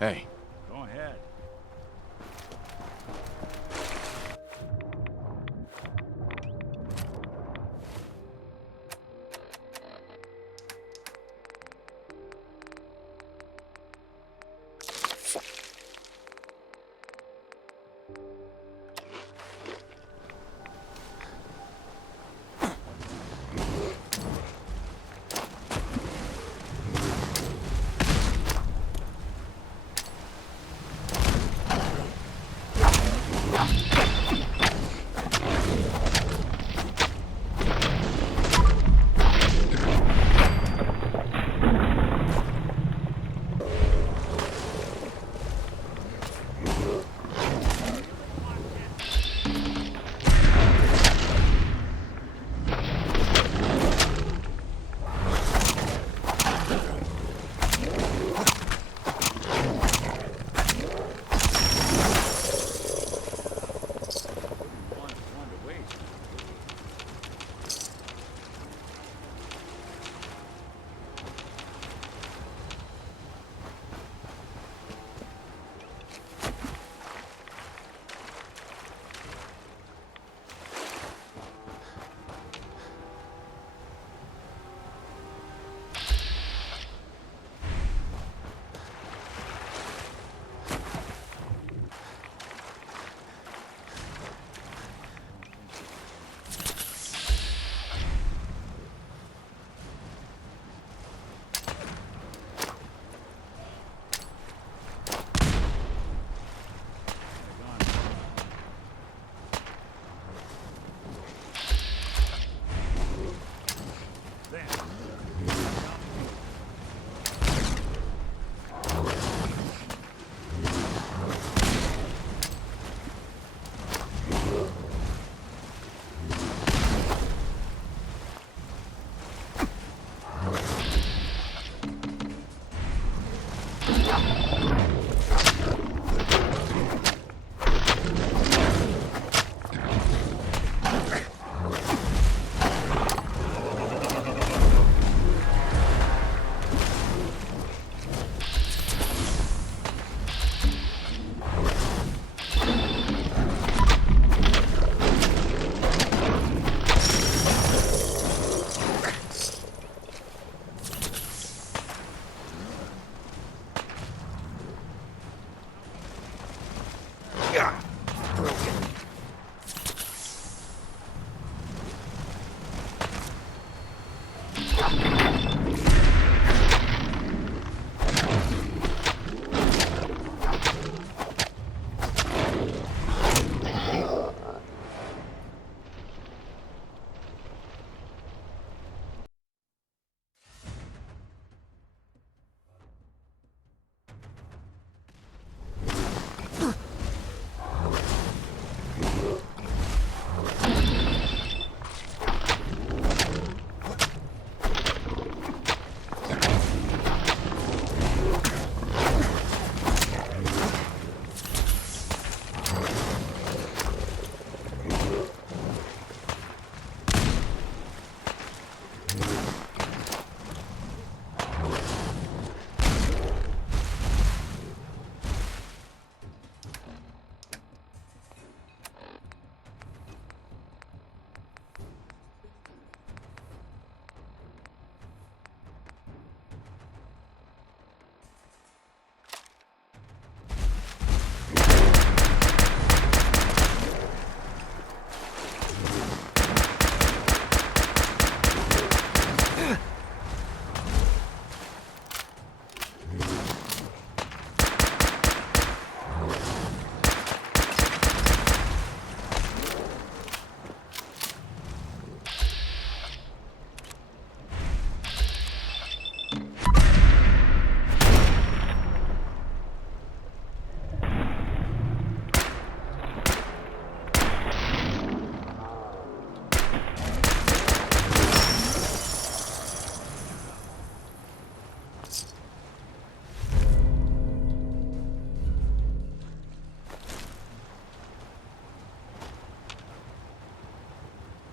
Hey. Go ahead.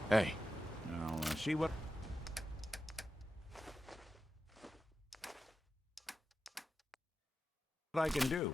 Hey. Now, see what I can do.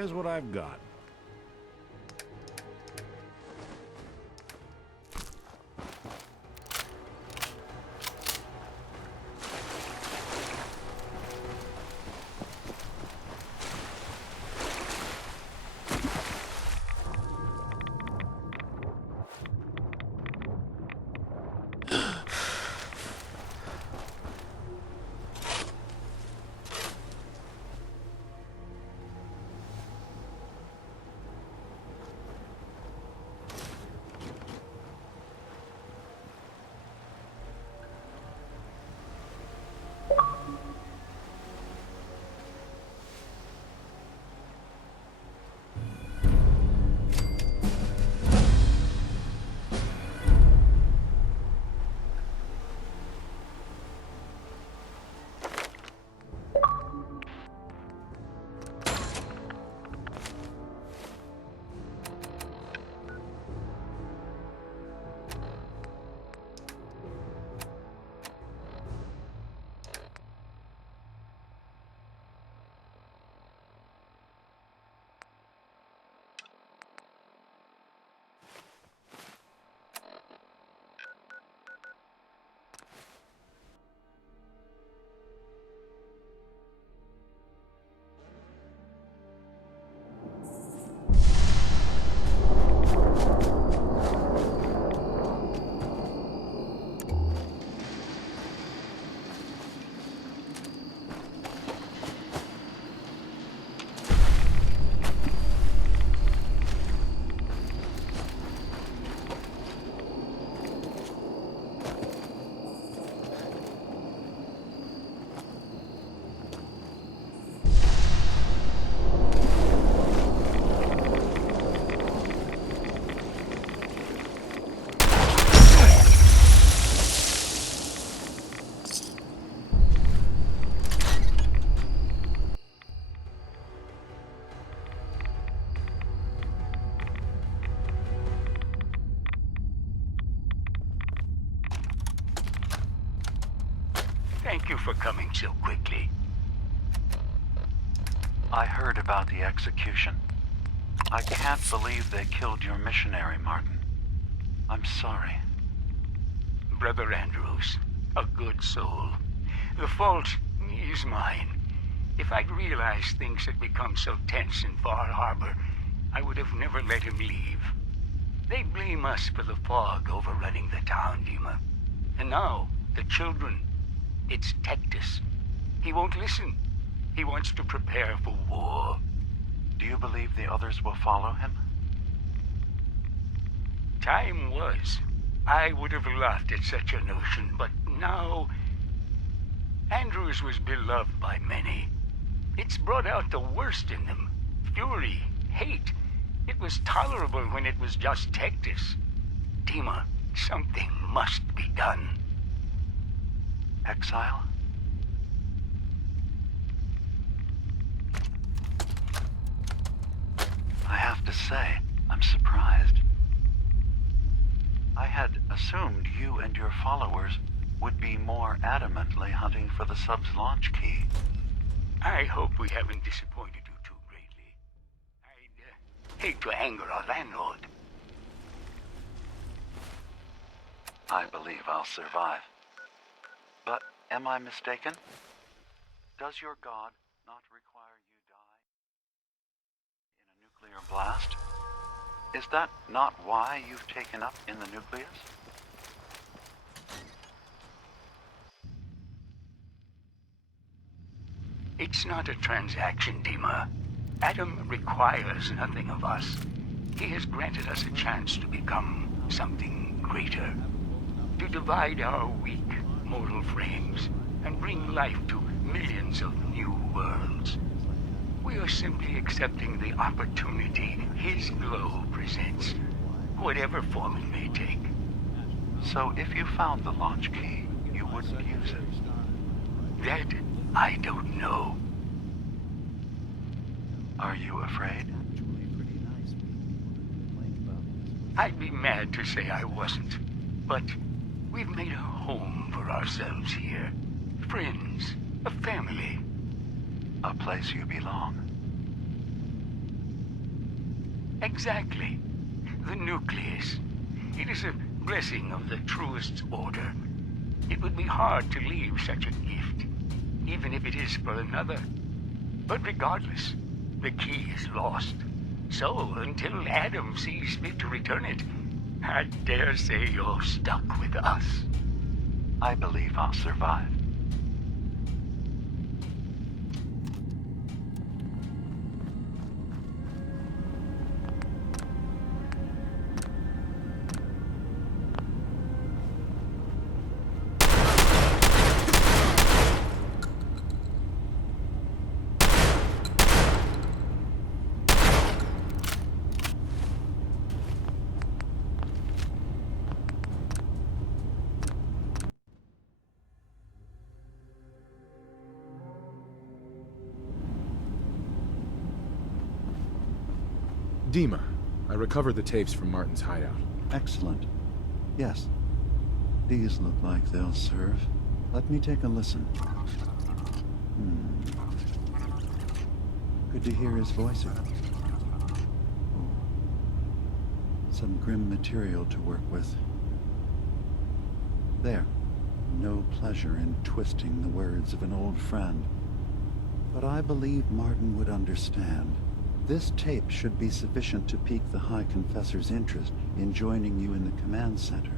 Here's what I've got. Thank you for coming so quickly. I heard about the execution. I can't believe they killed your missionary, Martin. I'm sorry. Brother Andrews, a good soul. The fault is mine. If I'd realized things had become so tense in Far Harbor, I would have never let him leave. They blame us for the fog overrunning the town, Dima. And now, the children. It's Tectus. He won't listen. He wants to prepare for war. Do you believe the others will follow him? Time was. I would have laughed at such a notion, but now... Andrews was beloved by many. It's brought out the worst in them. Fury, hate. It was tolerable when it was just Tectus. Dima, something must be done. Exile? I have to say, I'm surprised. I had assumed you and your followers would be more adamantly hunting for the sub's launch key. I hope we haven't disappointed you too greatly. I'd hate to anger our landlord. I believe I'll survive. But am I mistaken? Does your god not require you die in a nuclear blast? Is that not why you've taken up in the nucleus? It's not a transaction, Dima. Adam requires nothing of us. He has granted us a chance to become something greater. To divide our weak, mortal frames and bring life to millions of new worlds. We are simply accepting the opportunity his glow presents, whatever form it may take. So if you found the launch key, you wouldn't use it? That I don't know. Are you afraid? I'd be mad to say I wasn't, but we've made a home for ourselves here. Friends, a family. A place you belong. Exactly. The nucleus. It is a blessing of the truest order. It would be hard to leave such a gift, even if it is for another. But regardless, the key is lost. So, until Adam sees fit to return it, I dare say you're stuck with us. I believe I'll survive. Dima, I recovered the tapes from Martin's hideout. Excellent. Yes. These look like they'll serve. Let me take a listen. Good to hear his voice again. Oh. Some grim material to work with. There. No pleasure in twisting the words of an old friend. But I believe Martin would understand. This tape should be sufficient to pique the High Confessor's interest in joining you in the command center.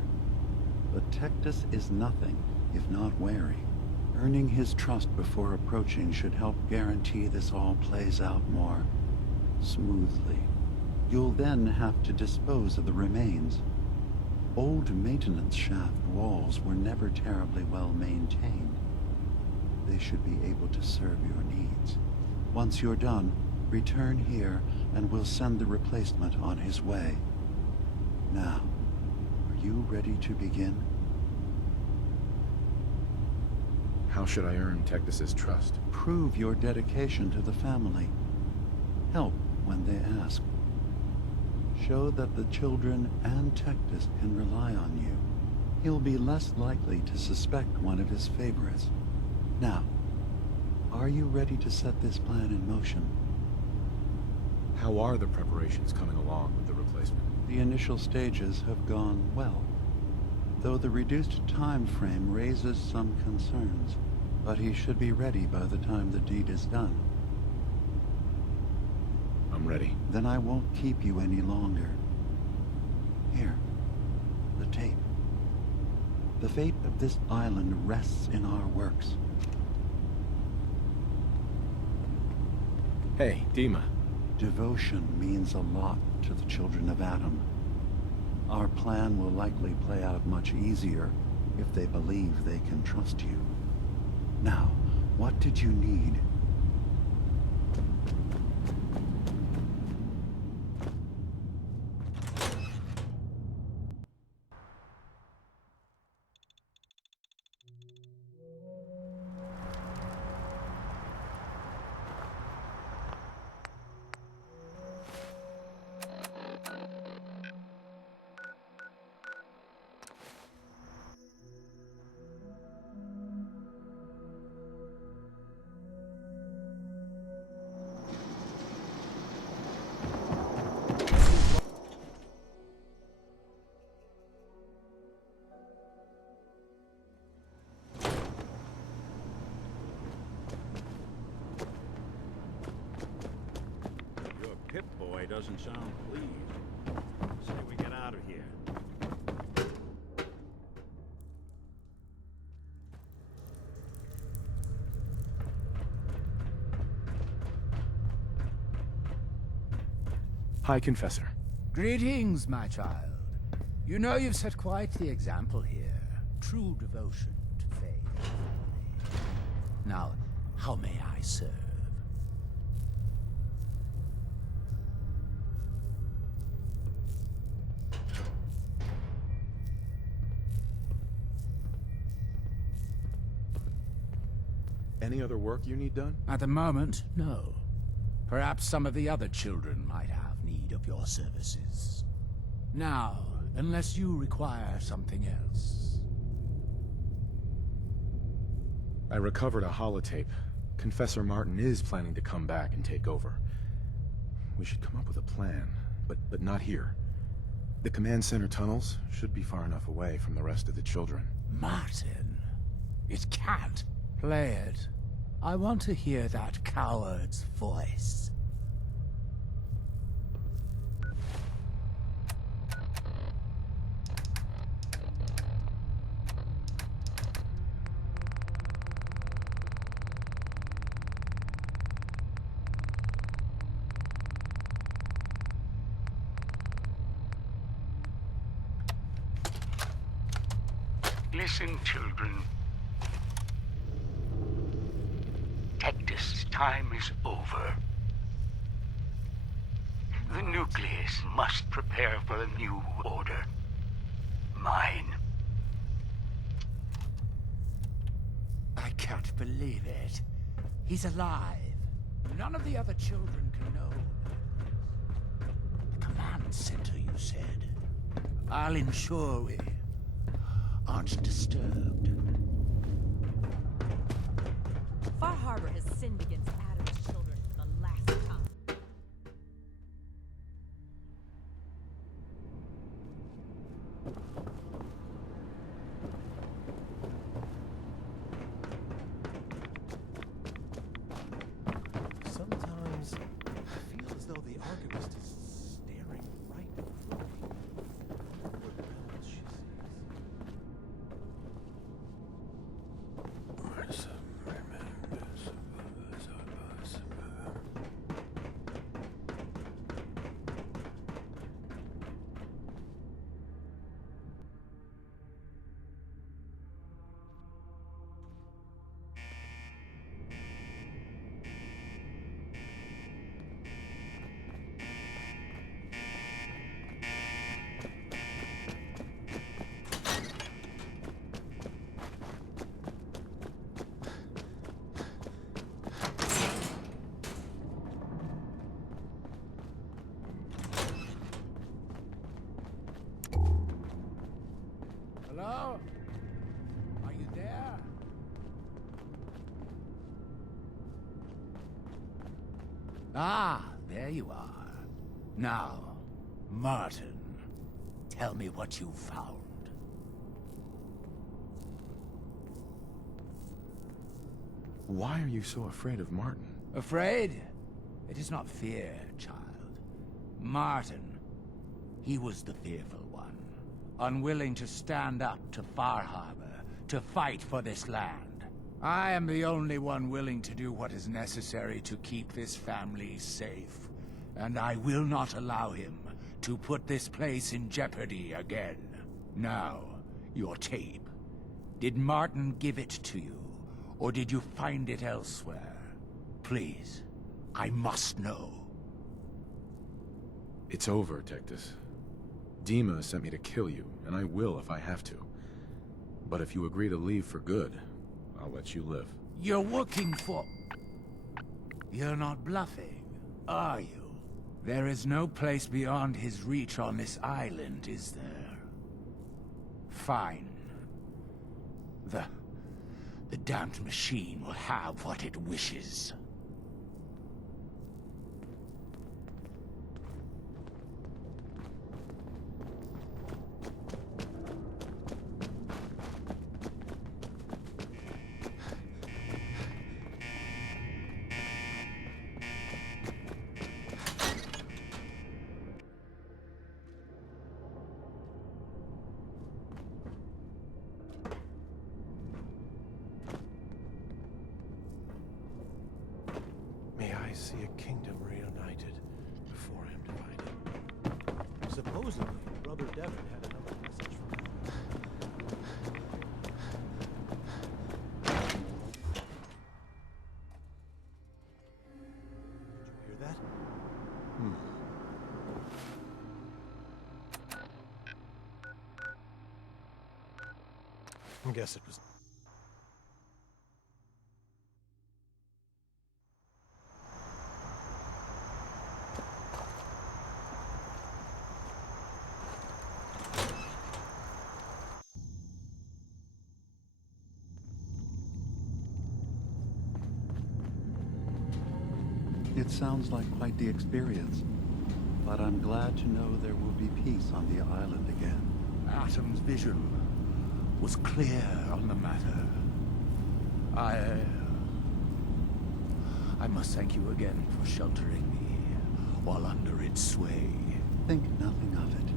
But Tectus is nothing if not wary. Earning his trust before approaching should help guarantee this all plays out more smoothly. You'll then have to dispose of the remains. Old maintenance shaft walls were never terribly well maintained. They should be able to serve your needs. Once you're done, return here and we'll send the replacement on his way. Now, are you ready to begin? How should I earn Tectus's trust? Prove your dedication to the family. Help when they ask. Show that the children and Tectus can rely on you. He'll be less likely to suspect one of his favorites. Now, are you ready to set this plan in motion? How are the preparations coming along with the replacement? The initial stages have gone well, though the reduced time frame raises some concerns. But he should be ready by the time the deed is done. I'm ready. Then I won't keep you any longer. Here, the tape. The fate of this island rests in our works. Hey, Dima. Devotion means a lot to the children of Adam. Our plan will likely play out much easier if they believe they can trust you. Now, what did you need? Pip-Boy doesn't sound pleased. Say we get out of here. High Confessor. Greetings, my child. You know you've set quite the example here. True devotion to faith. Now, how may I serve? Any other work you need done? At the moment, no. Perhaps some of the other children might have need of your services. Now, unless you require something else. I recovered a holotape. Confessor Martin is planning to come back and take over. We should come up with a plan. but not here. The command center tunnels should be far enough away from the rest of the children. Martin, it can't. Play it. I want to hear that coward's voice. Listen, children. Tectus' time is over. The nucleus must prepare for a new order. Mine. I can't believe it. He's alive. None of the other children can know. The command center, you said. I'll ensure we aren't disturbed. Far Harbor has sinned against Adam's children for the last time. Sometimes I feel as though the Archivist is staring right through me. What else she Hello? Are you there? Ah, there you are. Now, Martin, tell me what you found. Why are you so afraid of Martin? Afraid? It is not fear, child. Martin, he was the fearful one, unwilling to stand up to Far Harbor, to fight for this land. I am the only one willing to do what is necessary to keep this family safe, and I will not allow him to put this place in jeopardy again. Now, your tape. Did Martin give it to you, or did you find it elsewhere? Please, I must know. It's over, Tectus. Dima sent me to kill you, and I will if I have to. But if you agree to leave for good, I'll let you live. You're working for... You're not bluffing, are you? There is no place beyond his reach on this island, is there? Fine. The damned machine will have what it wishes. May I see a kingdom reunited before I am divided. Supposedly, Brother Devon had another message from him. Did you hear that? I guess it was... It sounds like quite the experience. but I'm glad to know there will be peace on the island again. Atom's vision was clear on the matter. I must thank you again for sheltering me while under its sway. Think nothing of it.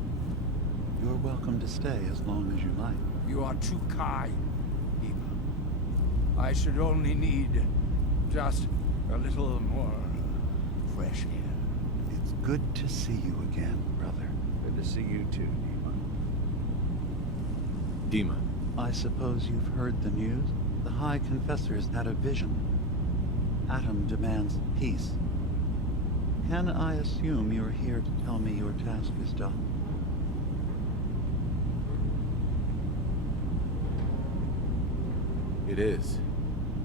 You're welcome to stay as long as you like. You are too kind, Eva. I should only need just a little more fresh air. It's good to see you again, brother. Good to see you too, Dima. Dima. I suppose you've heard the news? The High Confessor's had a vision. Atom demands peace. Can I assume you're here to tell me your task is done? It is.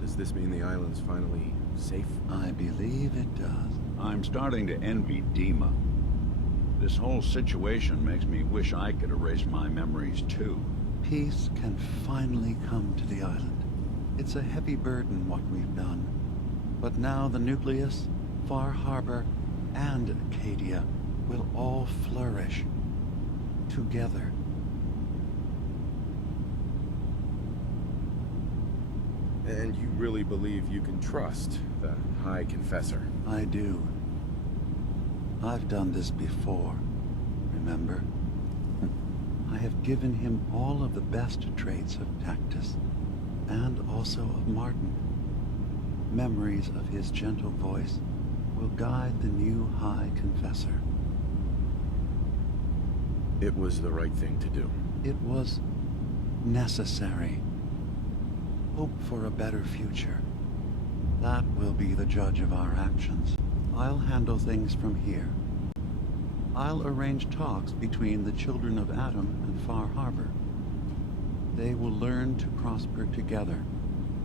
Does this mean the island's finally safe? I believe it does. I'm starting to envy Dima. This whole situation makes me wish I could erase my memories too. Peace can finally come to the island. It's a heavy burden what we've done. But now the Nucleus, Far Harbor, and Acadia will all flourish together. And you really believe you can trust the High Confessor? I do. I've done this before, remember? I have given him all of the best traits of Tactus, and also of Martin. Memories of his gentle voice will guide the new High Confessor. It was the right thing to do. It was necessary. Hope for a better future. That will be the judge of our actions. I'll handle things from here. I'll arrange talks between the children of Atom and Far Harbor. They will learn to prosper together,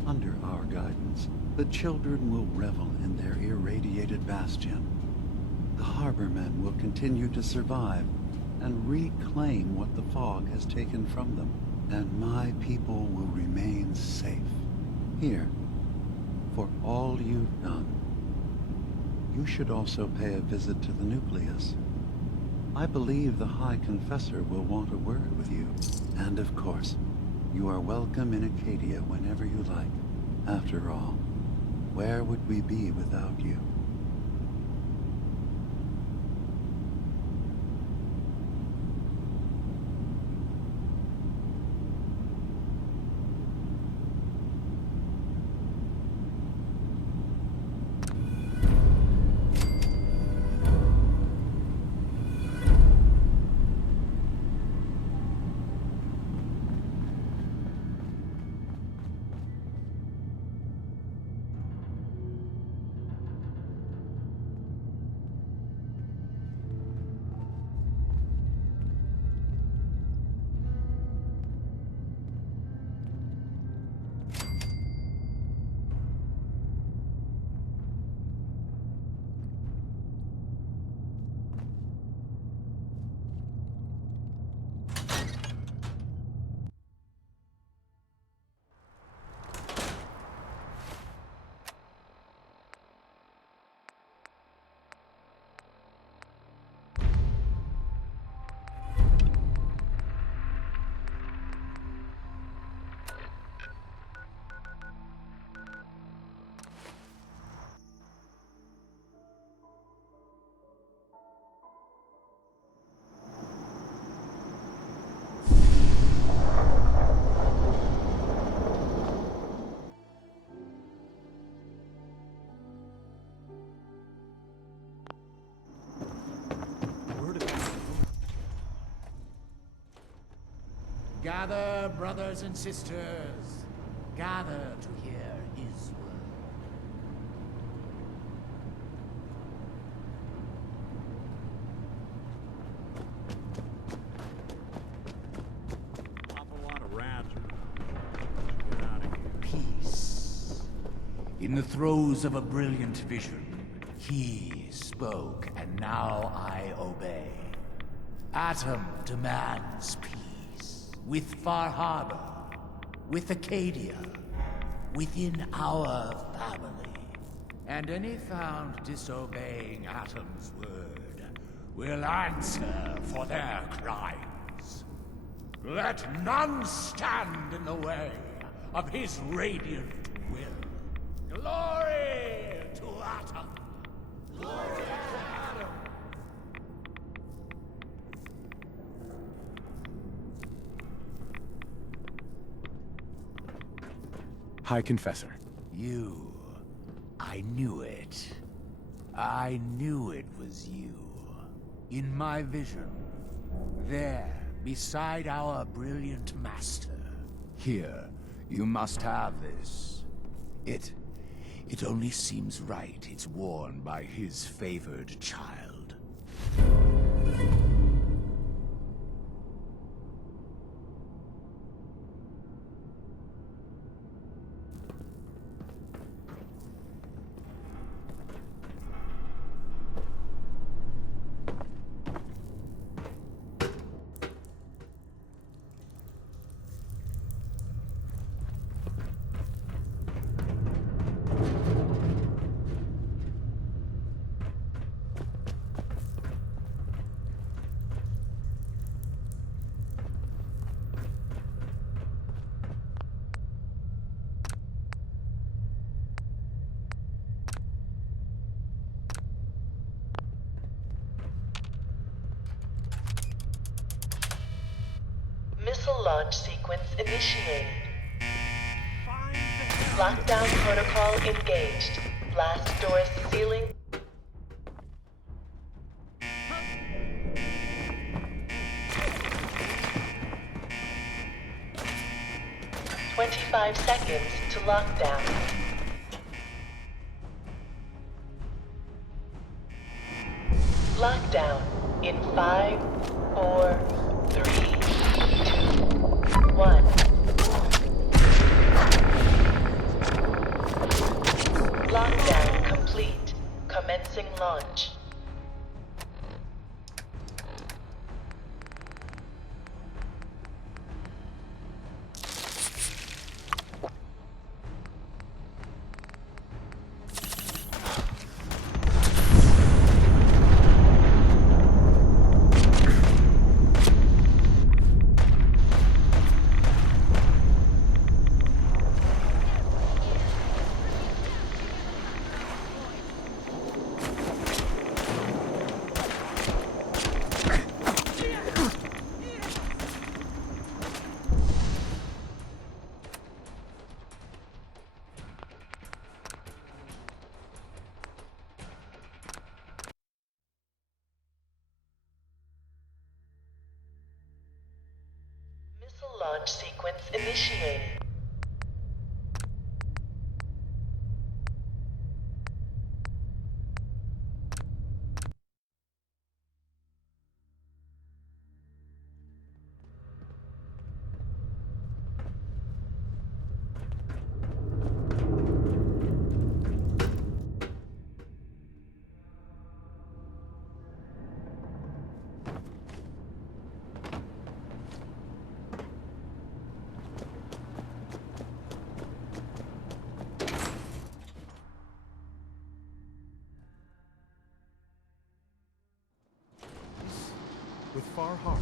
under our guidance. The children will revel in their irradiated bastion. The Harbormen will continue to survive and reclaim what the fog has taken from them. And my people will remain safe. Here, for all you've done. You should also pay a visit to the Nucleus. I believe the High Confessor will want a word with you. And of course, you are welcome in Acadia whenever you like. After all, where would we be without you? Gather, brothers and sisters. Gather to hear his word. Awful lot of rats around. Get out of here. Peace. In the throes of a brilliant vision, he spoke, and now I obey. Atom demands peace. With Far Harbor, with Acadia, within our family. And any found disobeying Atom's word will answer for their crimes. Let none stand in the way of his radiant will. Glory to Atom! Glory to Atom! High Confessor. You. I knew it. I knew it was you. In my vision. There, beside our brilliant master. Here, you must have this. It only seems right it's worn by his favored child. Missile launch sequence initiated. Lockdown protocol engaged. Blast doors sealing. "25 seconds to lockdown." Lockdown in 5, 4, 3, 2, 1. Lockdown complete. Commencing launch. Missile launch sequence initiated. With Far Harbor.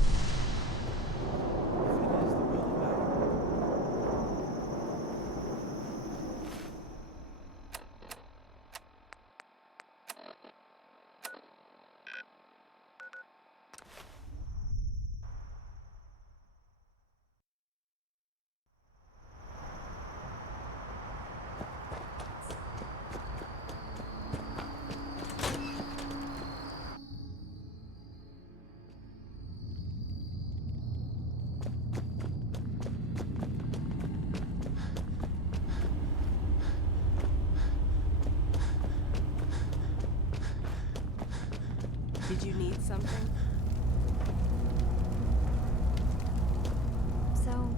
Did you need something? So,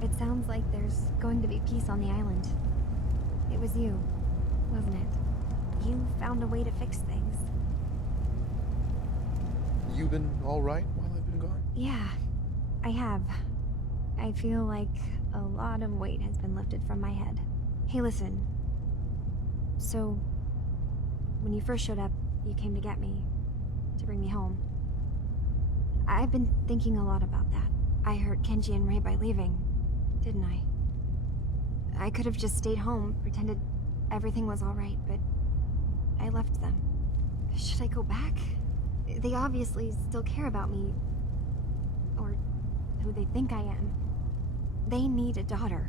it sounds like there's going to be peace on the island. It was you, wasn't it? You found a way to fix things. You been all right while I've been gone? Yeah, I have. I feel like a lot of weight has been lifted from my head. Hey, listen. So, when you first showed up, you came to get me, to bring me home. I've been thinking a lot about that. I hurt Kenji and Ray by leaving, didn't I? I could have just stayed home, pretended everything was alright, but I left them. Should I go back? They obviously still care about me. Or who they think I am. They need a daughter.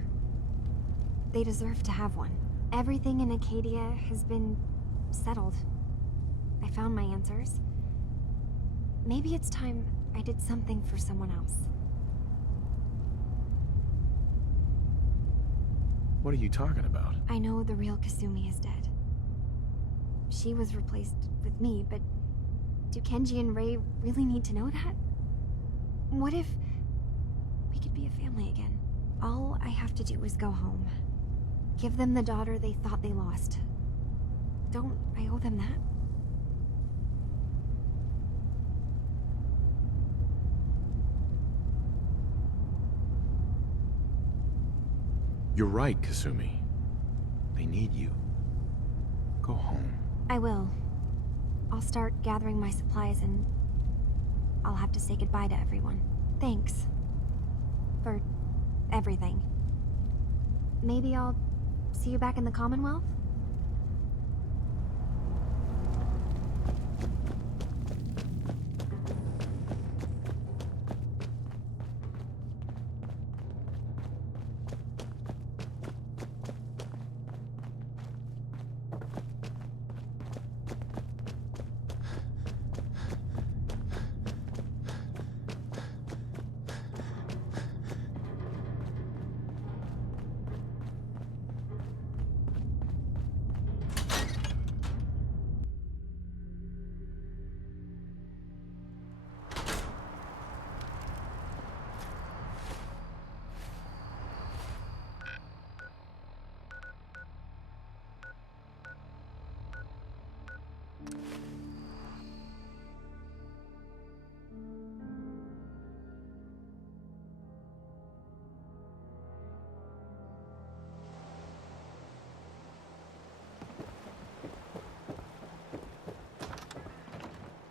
They deserve to have one. Everything in Acadia has been settled. I found my answers. Maybe it's time I did something for someone else. What are you talking about? I know the real Kasumi is dead. She was replaced with me, but do Kenji and Ray really need to know that? What if we could be a family again? All I have to do is go home. Give them the daughter they thought they lost. Don't I owe them that? You're right, Kasumi. They need you. Go home. I will. I'll start gathering my supplies and I'll have to say goodbye to everyone. Thanks. For everything. Maybe I'll see you back in the Commonwealth?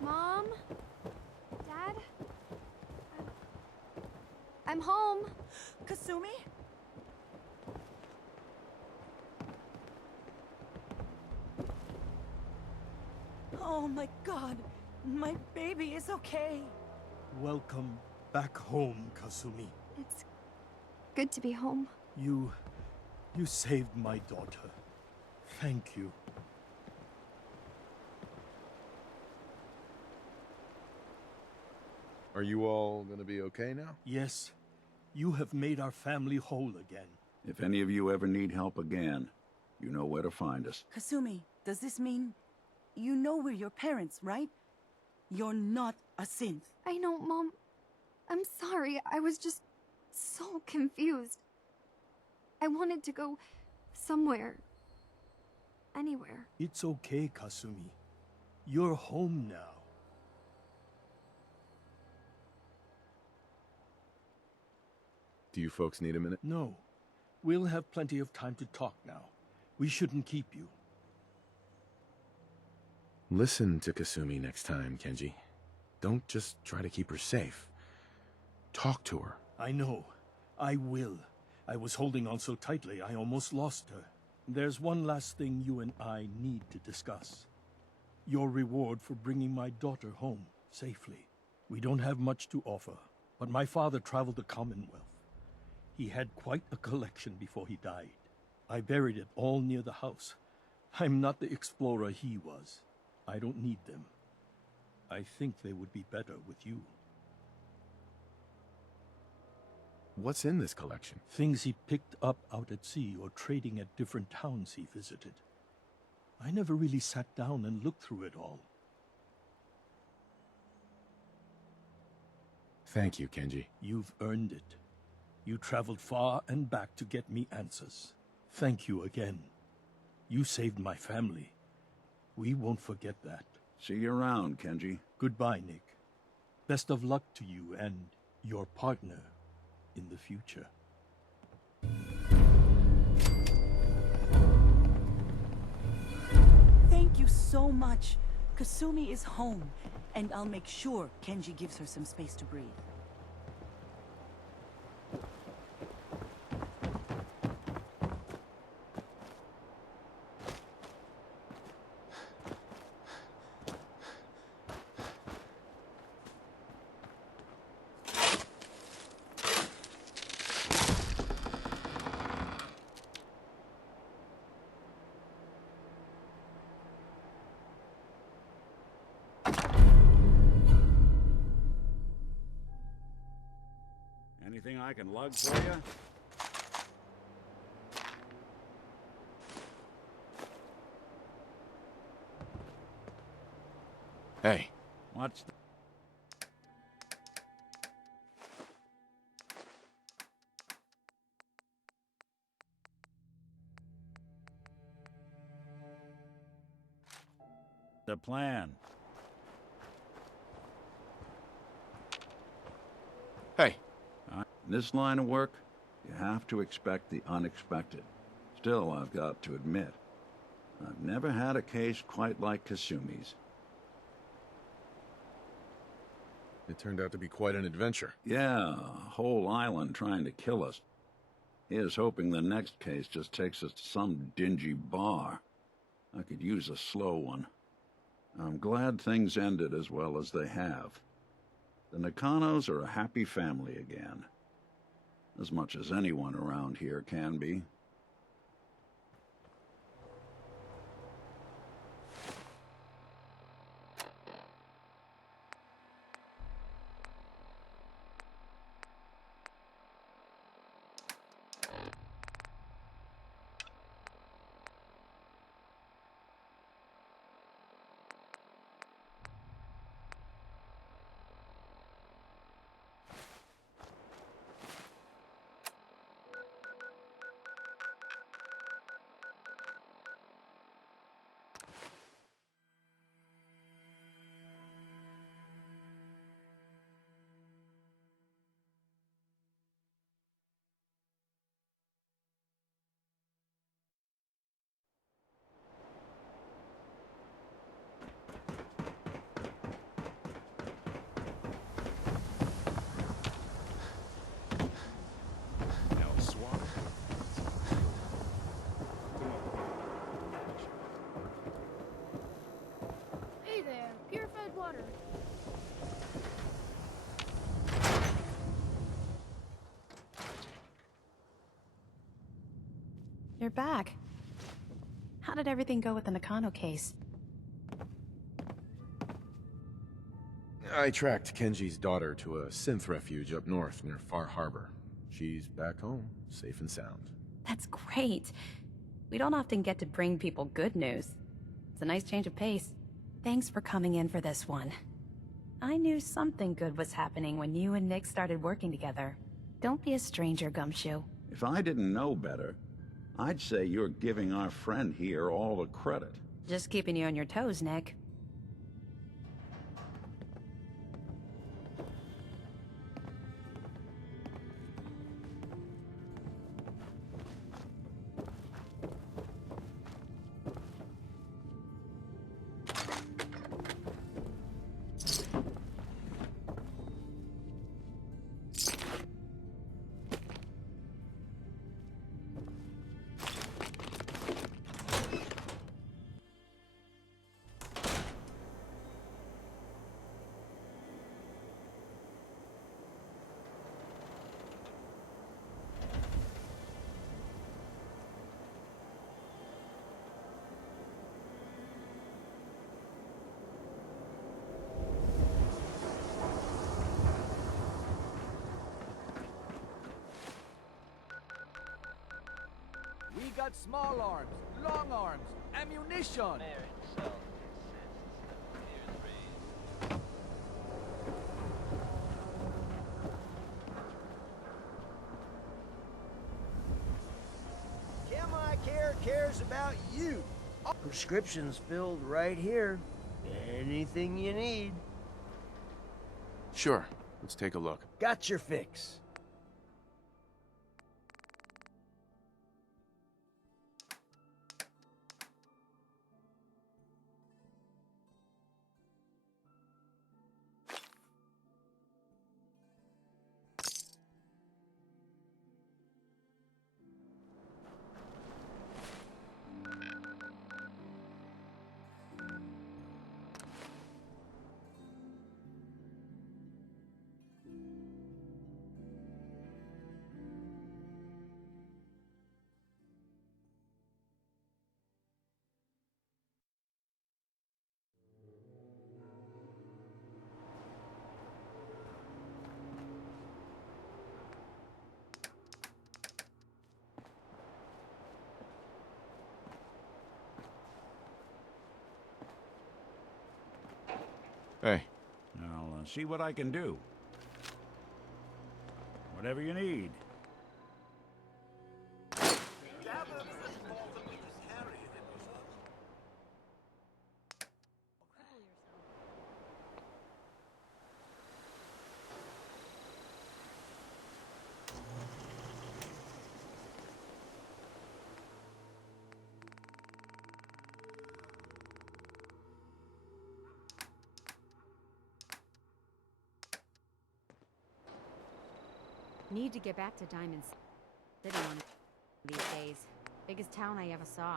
Mom? Dad? I'm home. Kasumi? Oh my god, my baby is okay. Welcome back home, Kasumi. It's good to be home. You saved my daughter. Thank you. Are you all gonna be okay now? Yes, you have made our family whole again. If any of you ever need help again, you know where to find us. Kasumi, does this mean you know we're your parents, right? You're not a synth. I know, Mom. I'm sorry. I was just so confused. I wanted to go somewhere. Anywhere. It's okay, Kasumi. You're home now. Do you folks need a minute? No. We'll have plenty of time to talk now. We shouldn't keep you. Listen to Kasumi next time, Kenji. Don't just try to keep her safe. Talk to her. I know. I will. I was holding on so tightly I almost lost her. There's one last thing you and I need to discuss. Your reward for bringing my daughter home safely. We don't have much to offer, but my father traveled the Commonwealth. He had quite a collection before he died. I buried it all near the house. I'm not the explorer he was. I don't need them. I think they would be better with you. What's in this collection? Things he picked up out at sea or trading at different towns he visited. I never really sat down and looked through it all. Thank you, Kenji. You've earned it. You traveled far and back to get me answers. Thank you again. You saved my family. We won't forget that. See you around, Kenji. Goodbye, Nick. Best of luck to you and your partner in the future. Thank you so much. Kasumi is home, And I'll make sure Kenji gives her some space to breathe. Anything I can lug for you? Hey. What's the plan? Hey. In this line of work, you have to expect the unexpected. Still, I've got to admit, I've never had a case quite like Kasumi's. It turned out to be quite an adventure. Yeah, a whole island trying to kill us. Here's hoping the next case just takes us to some dingy bar. I could use a slow one. I'm glad things ended as well as they have. The Nakanos are a happy family again. As much as anyone around here can be. Hey there, purified water. You're back. How did everything go with the Nakano case? I tracked Kenji's daughter to a synth refuge up north near Far Harbor. She's back home, safe and sound. That's great. We don't often get to bring people good news. It's a nice change of pace. Thanks for coming in for this one. I knew something good was happening when you and Nick started working together. Don't be a stranger, Gumshoe. If I didn't know better, I'd say you're giving our friend here all the credit. Just keeping you on your toes, Nick. We got small arms, long arms, ammunition. Care cares about you. Prescriptions filled right here. Anything you need. Sure, let's take a look. Got your fix. Hey. I'll see what I can do. Whatever you need. Need to get back to Diamond City one of these days. Biggest town I ever saw.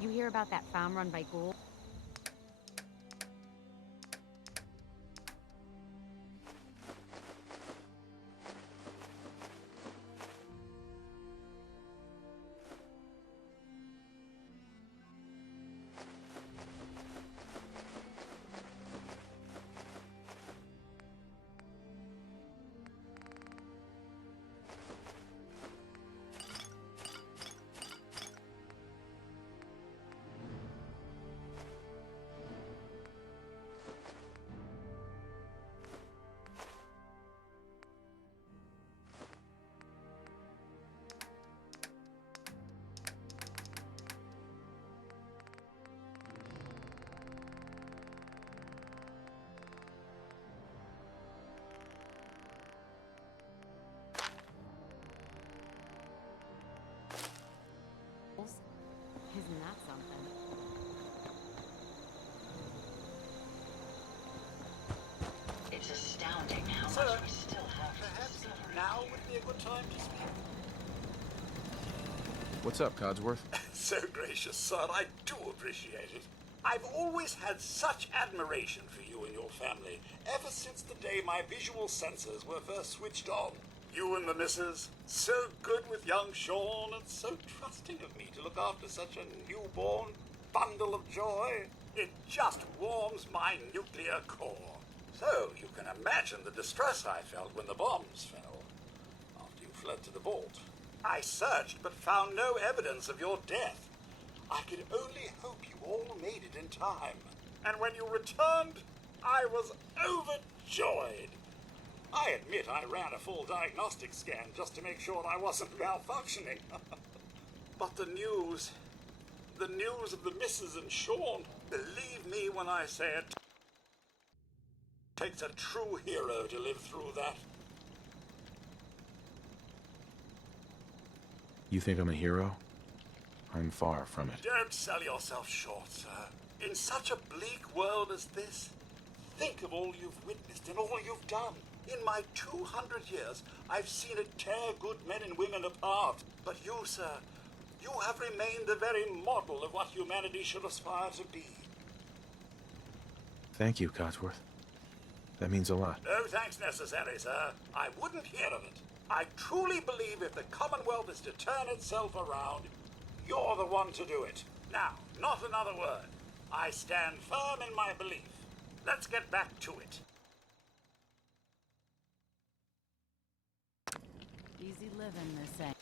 You hear about that farm run by ghouls? Isn't that something? It's astounding how Sir, much we still have to perhaps discover. now would be a good time to speak. What's up, Codsworth? So gracious, sir. I do appreciate it. I've always had such admiration for you and your family, ever since the day my visual sensors were first switched on. You and the missus, so good with young Sean, and so trusting of me to look after such a newborn bundle of joy. It just warms my nuclear core. So you can imagine the distress I felt when the bombs fell, after you fled to the vault. I searched but found no evidence of your death. I could only hope you all made it in time. And when you returned, I was overjoyed. I admit I ran a full diagnostic scan just to make sure I wasn't malfunctioning. But the news of the missus and Sean, believe me when I say it, Takes a true hero to live through that. You think I'm a hero? I'm far from it. Don't sell yourself short, sir. In such a bleak world as this, think of all you've witnessed and all you've done. In my 200 years, I've seen it tear good men and women apart. But you, sir, you have remained the very model of what humanity should aspire to be. Thank you, Codsworth. That means a lot. No thanks necessary, sir. I wouldn't hear of it. I truly believe if the Commonwealth is to turn itself around, you're the one to do it. Now, not another word. I stand firm in my belief. Let's get back to it. Easy living, they say.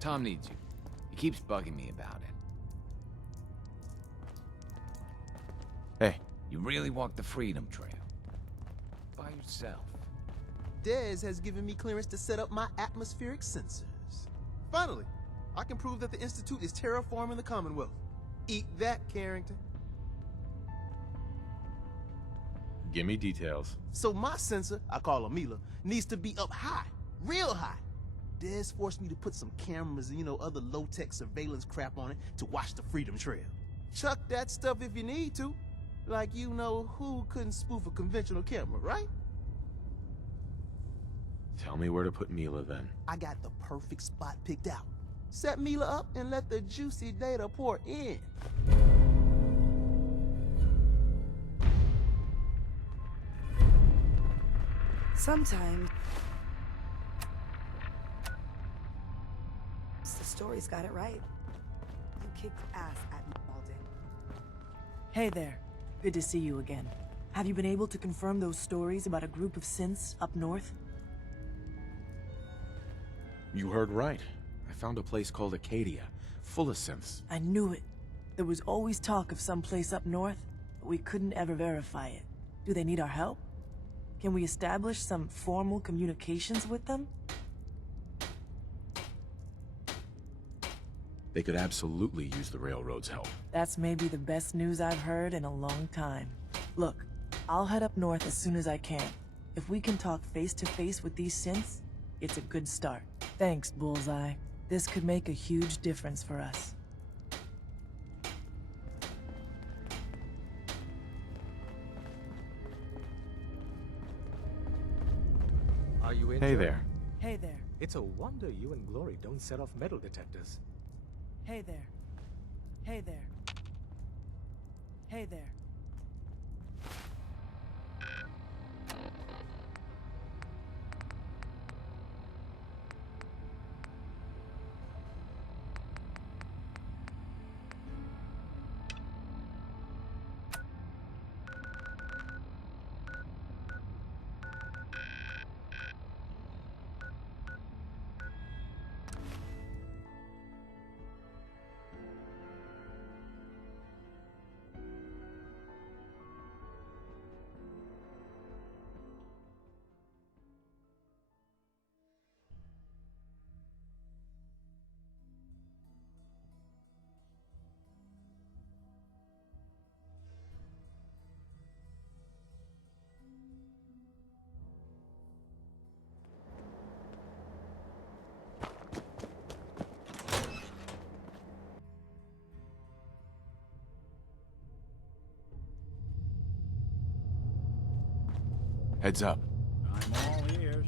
Tom needs you. He keeps bugging me about it. Hey. You really walked the Freedom Trail. By yourself. Dez has given me clearance to set up my atmospheric sensors. Finally, I can prove that the Institute is terraforming the Commonwealth. Eat that, Carrington. Give me details. So my sensor, I call her Mila, needs to be up high, real high. Dez forced me to put some cameras and, other low-tech surveillance crap on it to watch the Freedom Trail. Chuck that stuff if you need to. Like who couldn't spoof a conventional camera, right? Tell me where to put Mila then. I got the perfect spot picked out. Set Mila up and let the juicy data pour in. Sometimes the story's got it right. You kicked ass at Malden. Hey there. Good to see you again. Have you been able to confirm those stories about a group of synths up north? You heard right. I found a place called Acadia, full of synths. I knew it. There was always talk of some place up north, but we couldn't ever verify it. Do they need our help? Can we establish some formal communications with them? They could absolutely use the railroad's help. That's maybe the best news I've heard in a long time. Look, I'll head up north as soon as I can. If we can talk face to face with these synths, it's a good start. Thanks, Bullseye. This could make a huge difference for us. Are you in? Hey there. Hey there. It's a wonder you and Glory don't set off metal detectors. Hey there. Hey there. Hey there. Heads up. I'm all ears.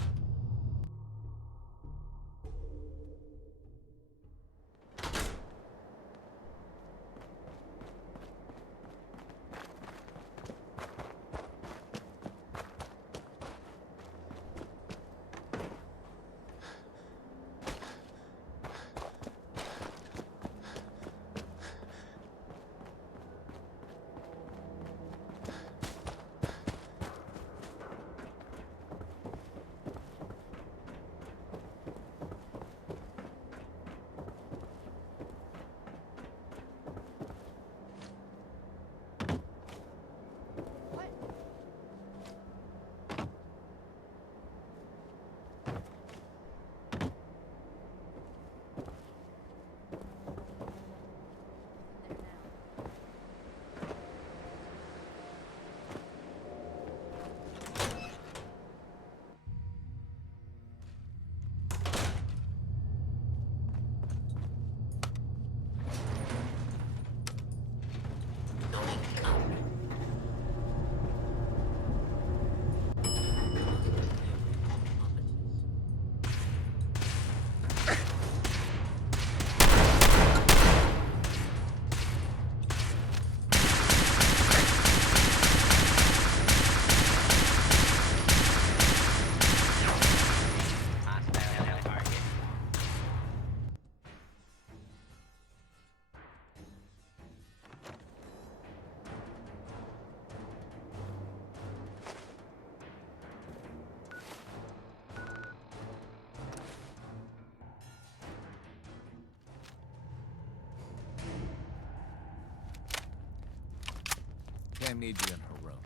Cam needs you in her room.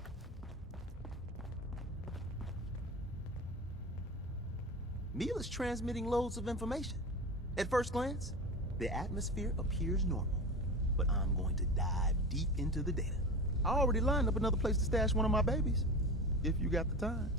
Mila's transmitting loads of information. At first glance, the atmosphere appears normal, but I'm going to dive deep into the data. I already lined up another place to stash one of my babies, if you got the time.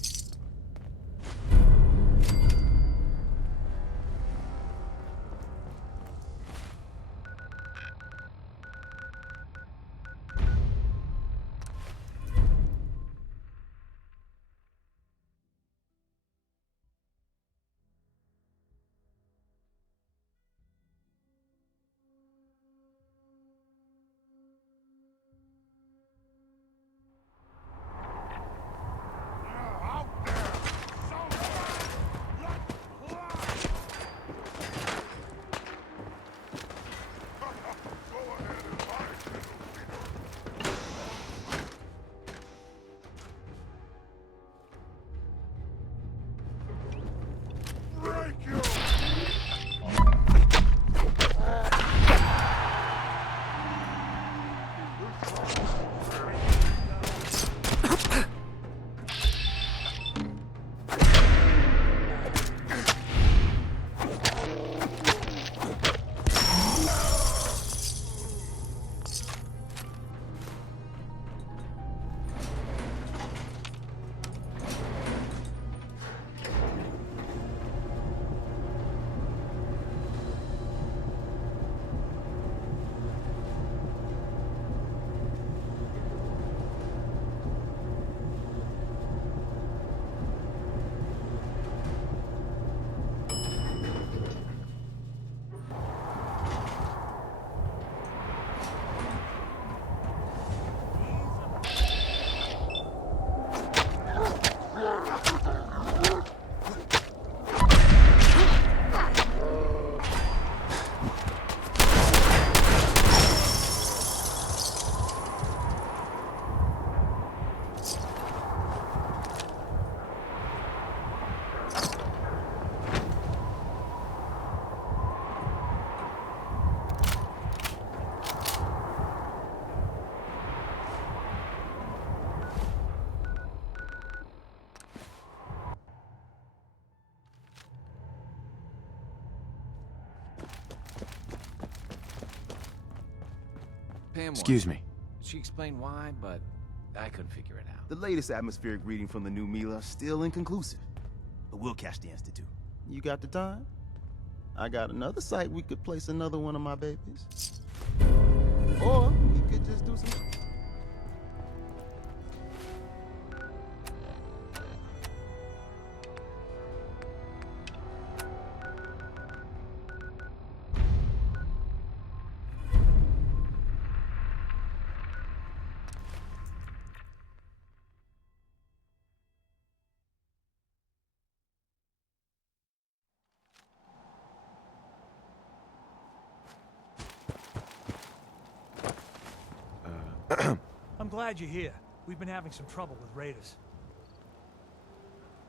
Pam was. Excuse me. She explained why, but I couldn't figure it out. The latest atmospheric reading from the new Mila still inconclusive. But we'll catch the Institute. You got the time? I got another site we could place another one of my babies. Or we could just do some... I'm glad you're here. We've been having some trouble with raiders.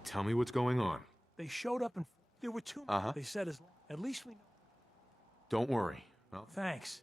Tell me what's going on. They showed up and there were two. They said at least we know. Don't worry. Well, Thanks.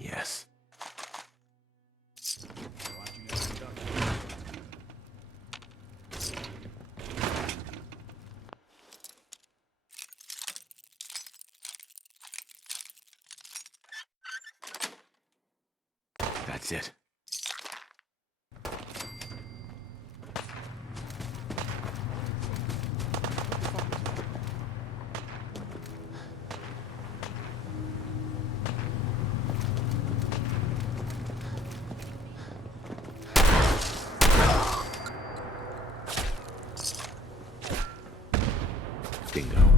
yes. That's it. Bingo.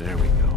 There we go.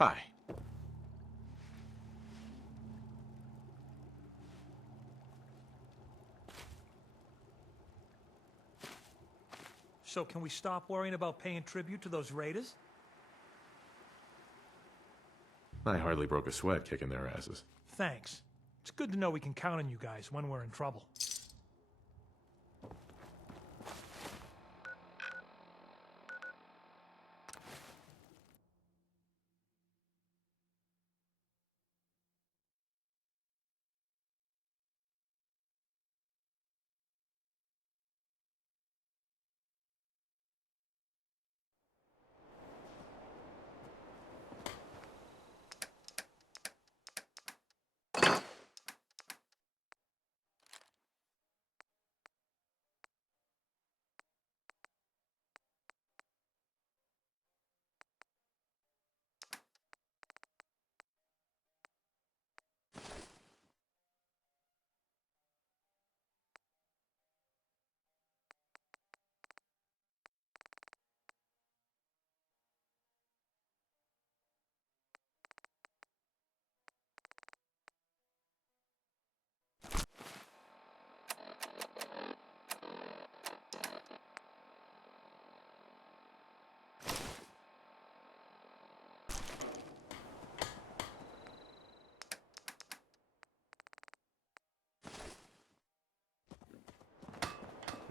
Hi. So can we stop worrying about paying tribute to those raiders? I hardly broke a sweat kicking their asses. Thanks. It's good to know we can count on you guys when we're in trouble.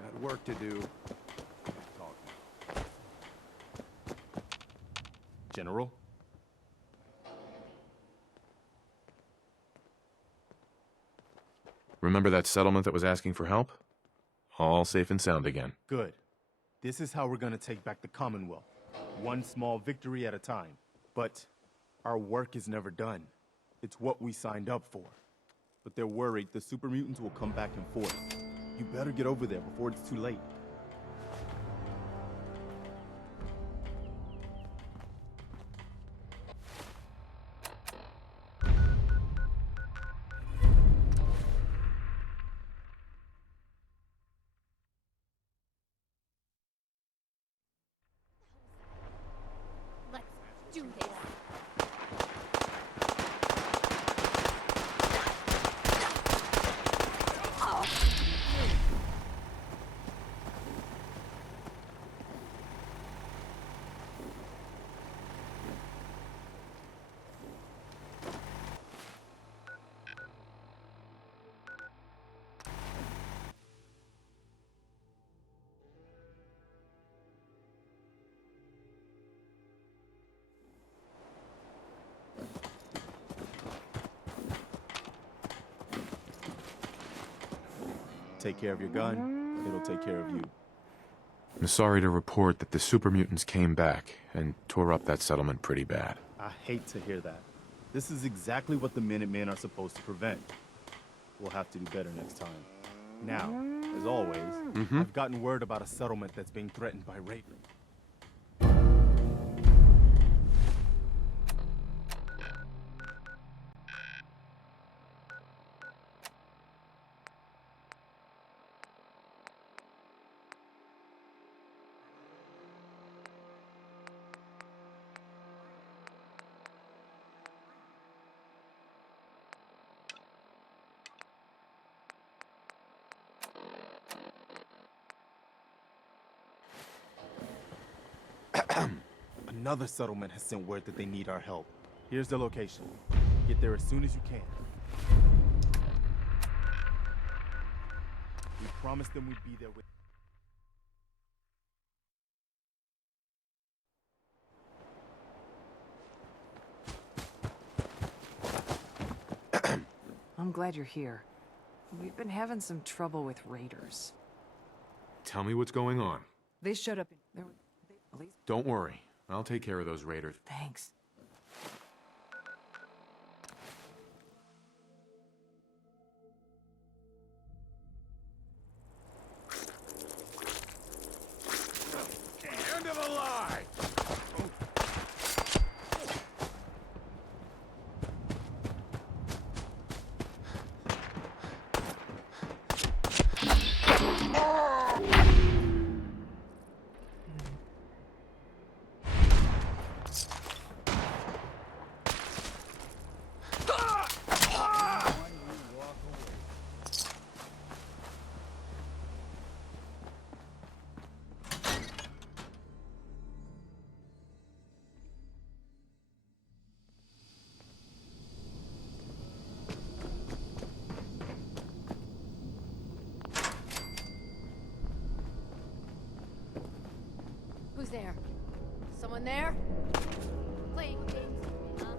Got work to do. General? Remember that settlement that was asking for help? All safe and sound again. Good. This is how we're gonna take back the Commonwealth. One small victory at a time. But our work is never done. It's what we signed up for. But they're worried the super mutants will come back in force. You better get over there before it's too late. Take care of your gun, it'll take care of you. I'm sorry to report that the super mutants came back and tore up that settlement pretty bad. I hate to hear that. This is exactly what the Minutemen are supposed to prevent. We'll have to do better next time. Now, as always, I've gotten word about a settlement that's being threatened by raiders. Another settlement has sent word that they need our help. Here's the location. Get there as soon as you can. We promised them we'd be there with... I'm glad you're here. We've been having some trouble with raiders. Tell me what's going on. They showed up in... Don't worry. I'll take care of those raiders. Thanks. End of the line! Who's there? Someone there? Playing games with me, huh?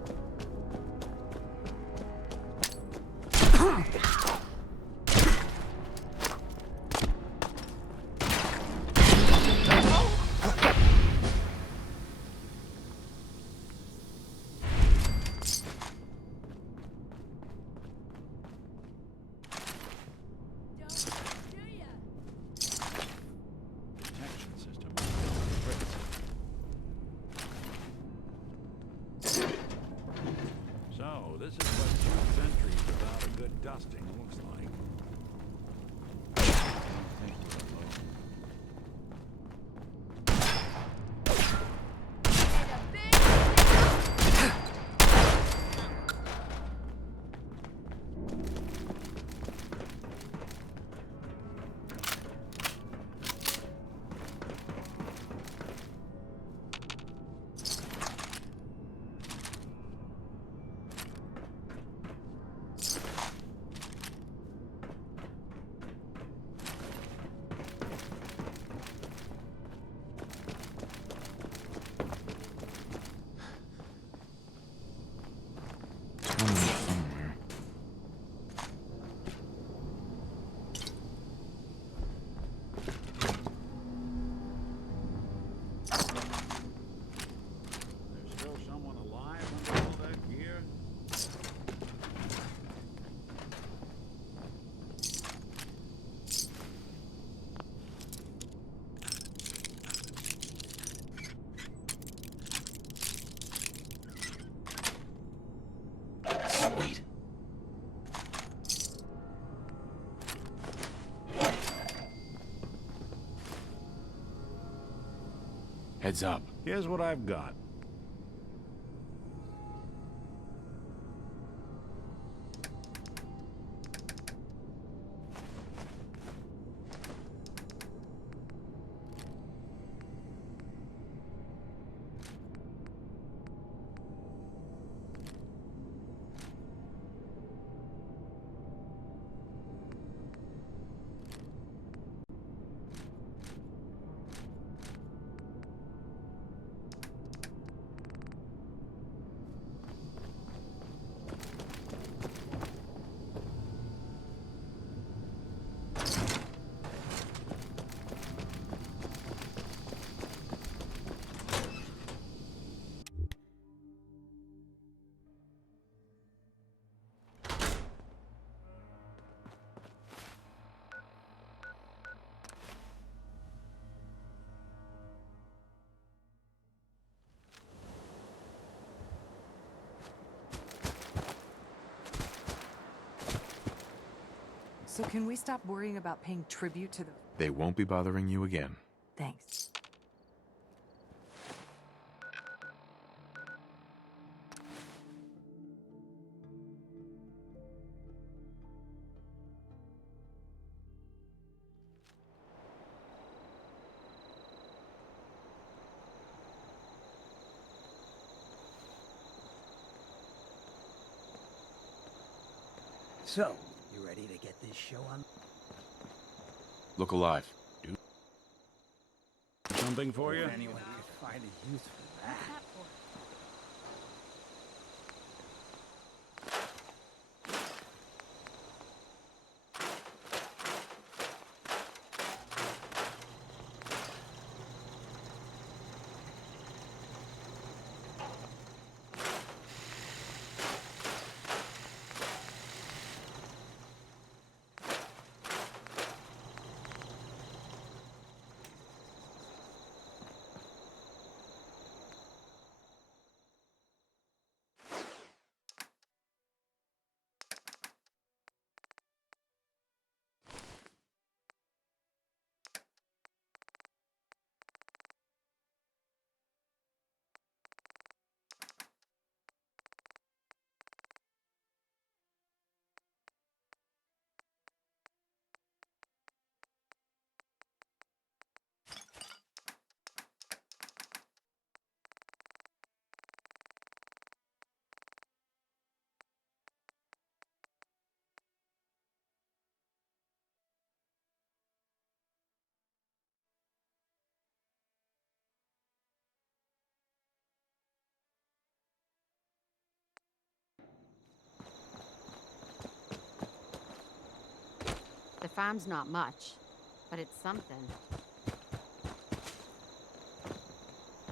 So, this is what 2 centuries without a good dusting looks like. I don't think we're alone. There's still someone alive under all that gear? Sweet. Heads up. Here's what I've got. So can we stop worrying about paying tribute to the... They won't be bothering you again. Thanks. So, you ready to get this show on? Look alive. Something for you? Anyone could find a use for that. The farm's not much, but it's something.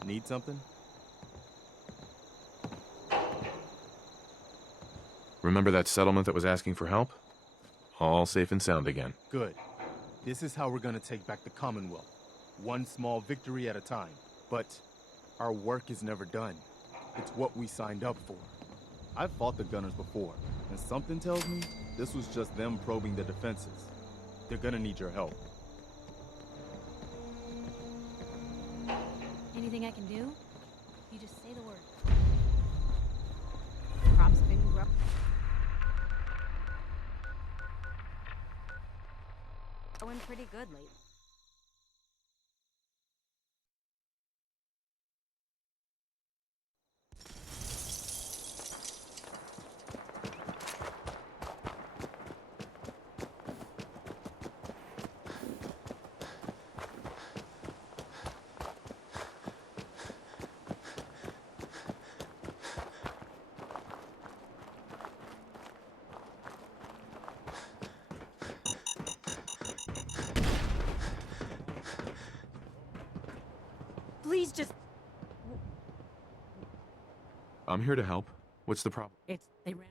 Need something? Remember that settlement that was asking for help? All safe and sound again. Good. This is how we're gonna take back the Commonwealth. One small victory at a time. But our work is never done. It's what we signed up for. I've fought the Gunners before, and something tells me this was just them probing the defenses. They're gonna need your help. Anything I can do? You just say the word. Crops been growing. Going pretty good lately. Please just... I'm here to help. What's the problem? They ran...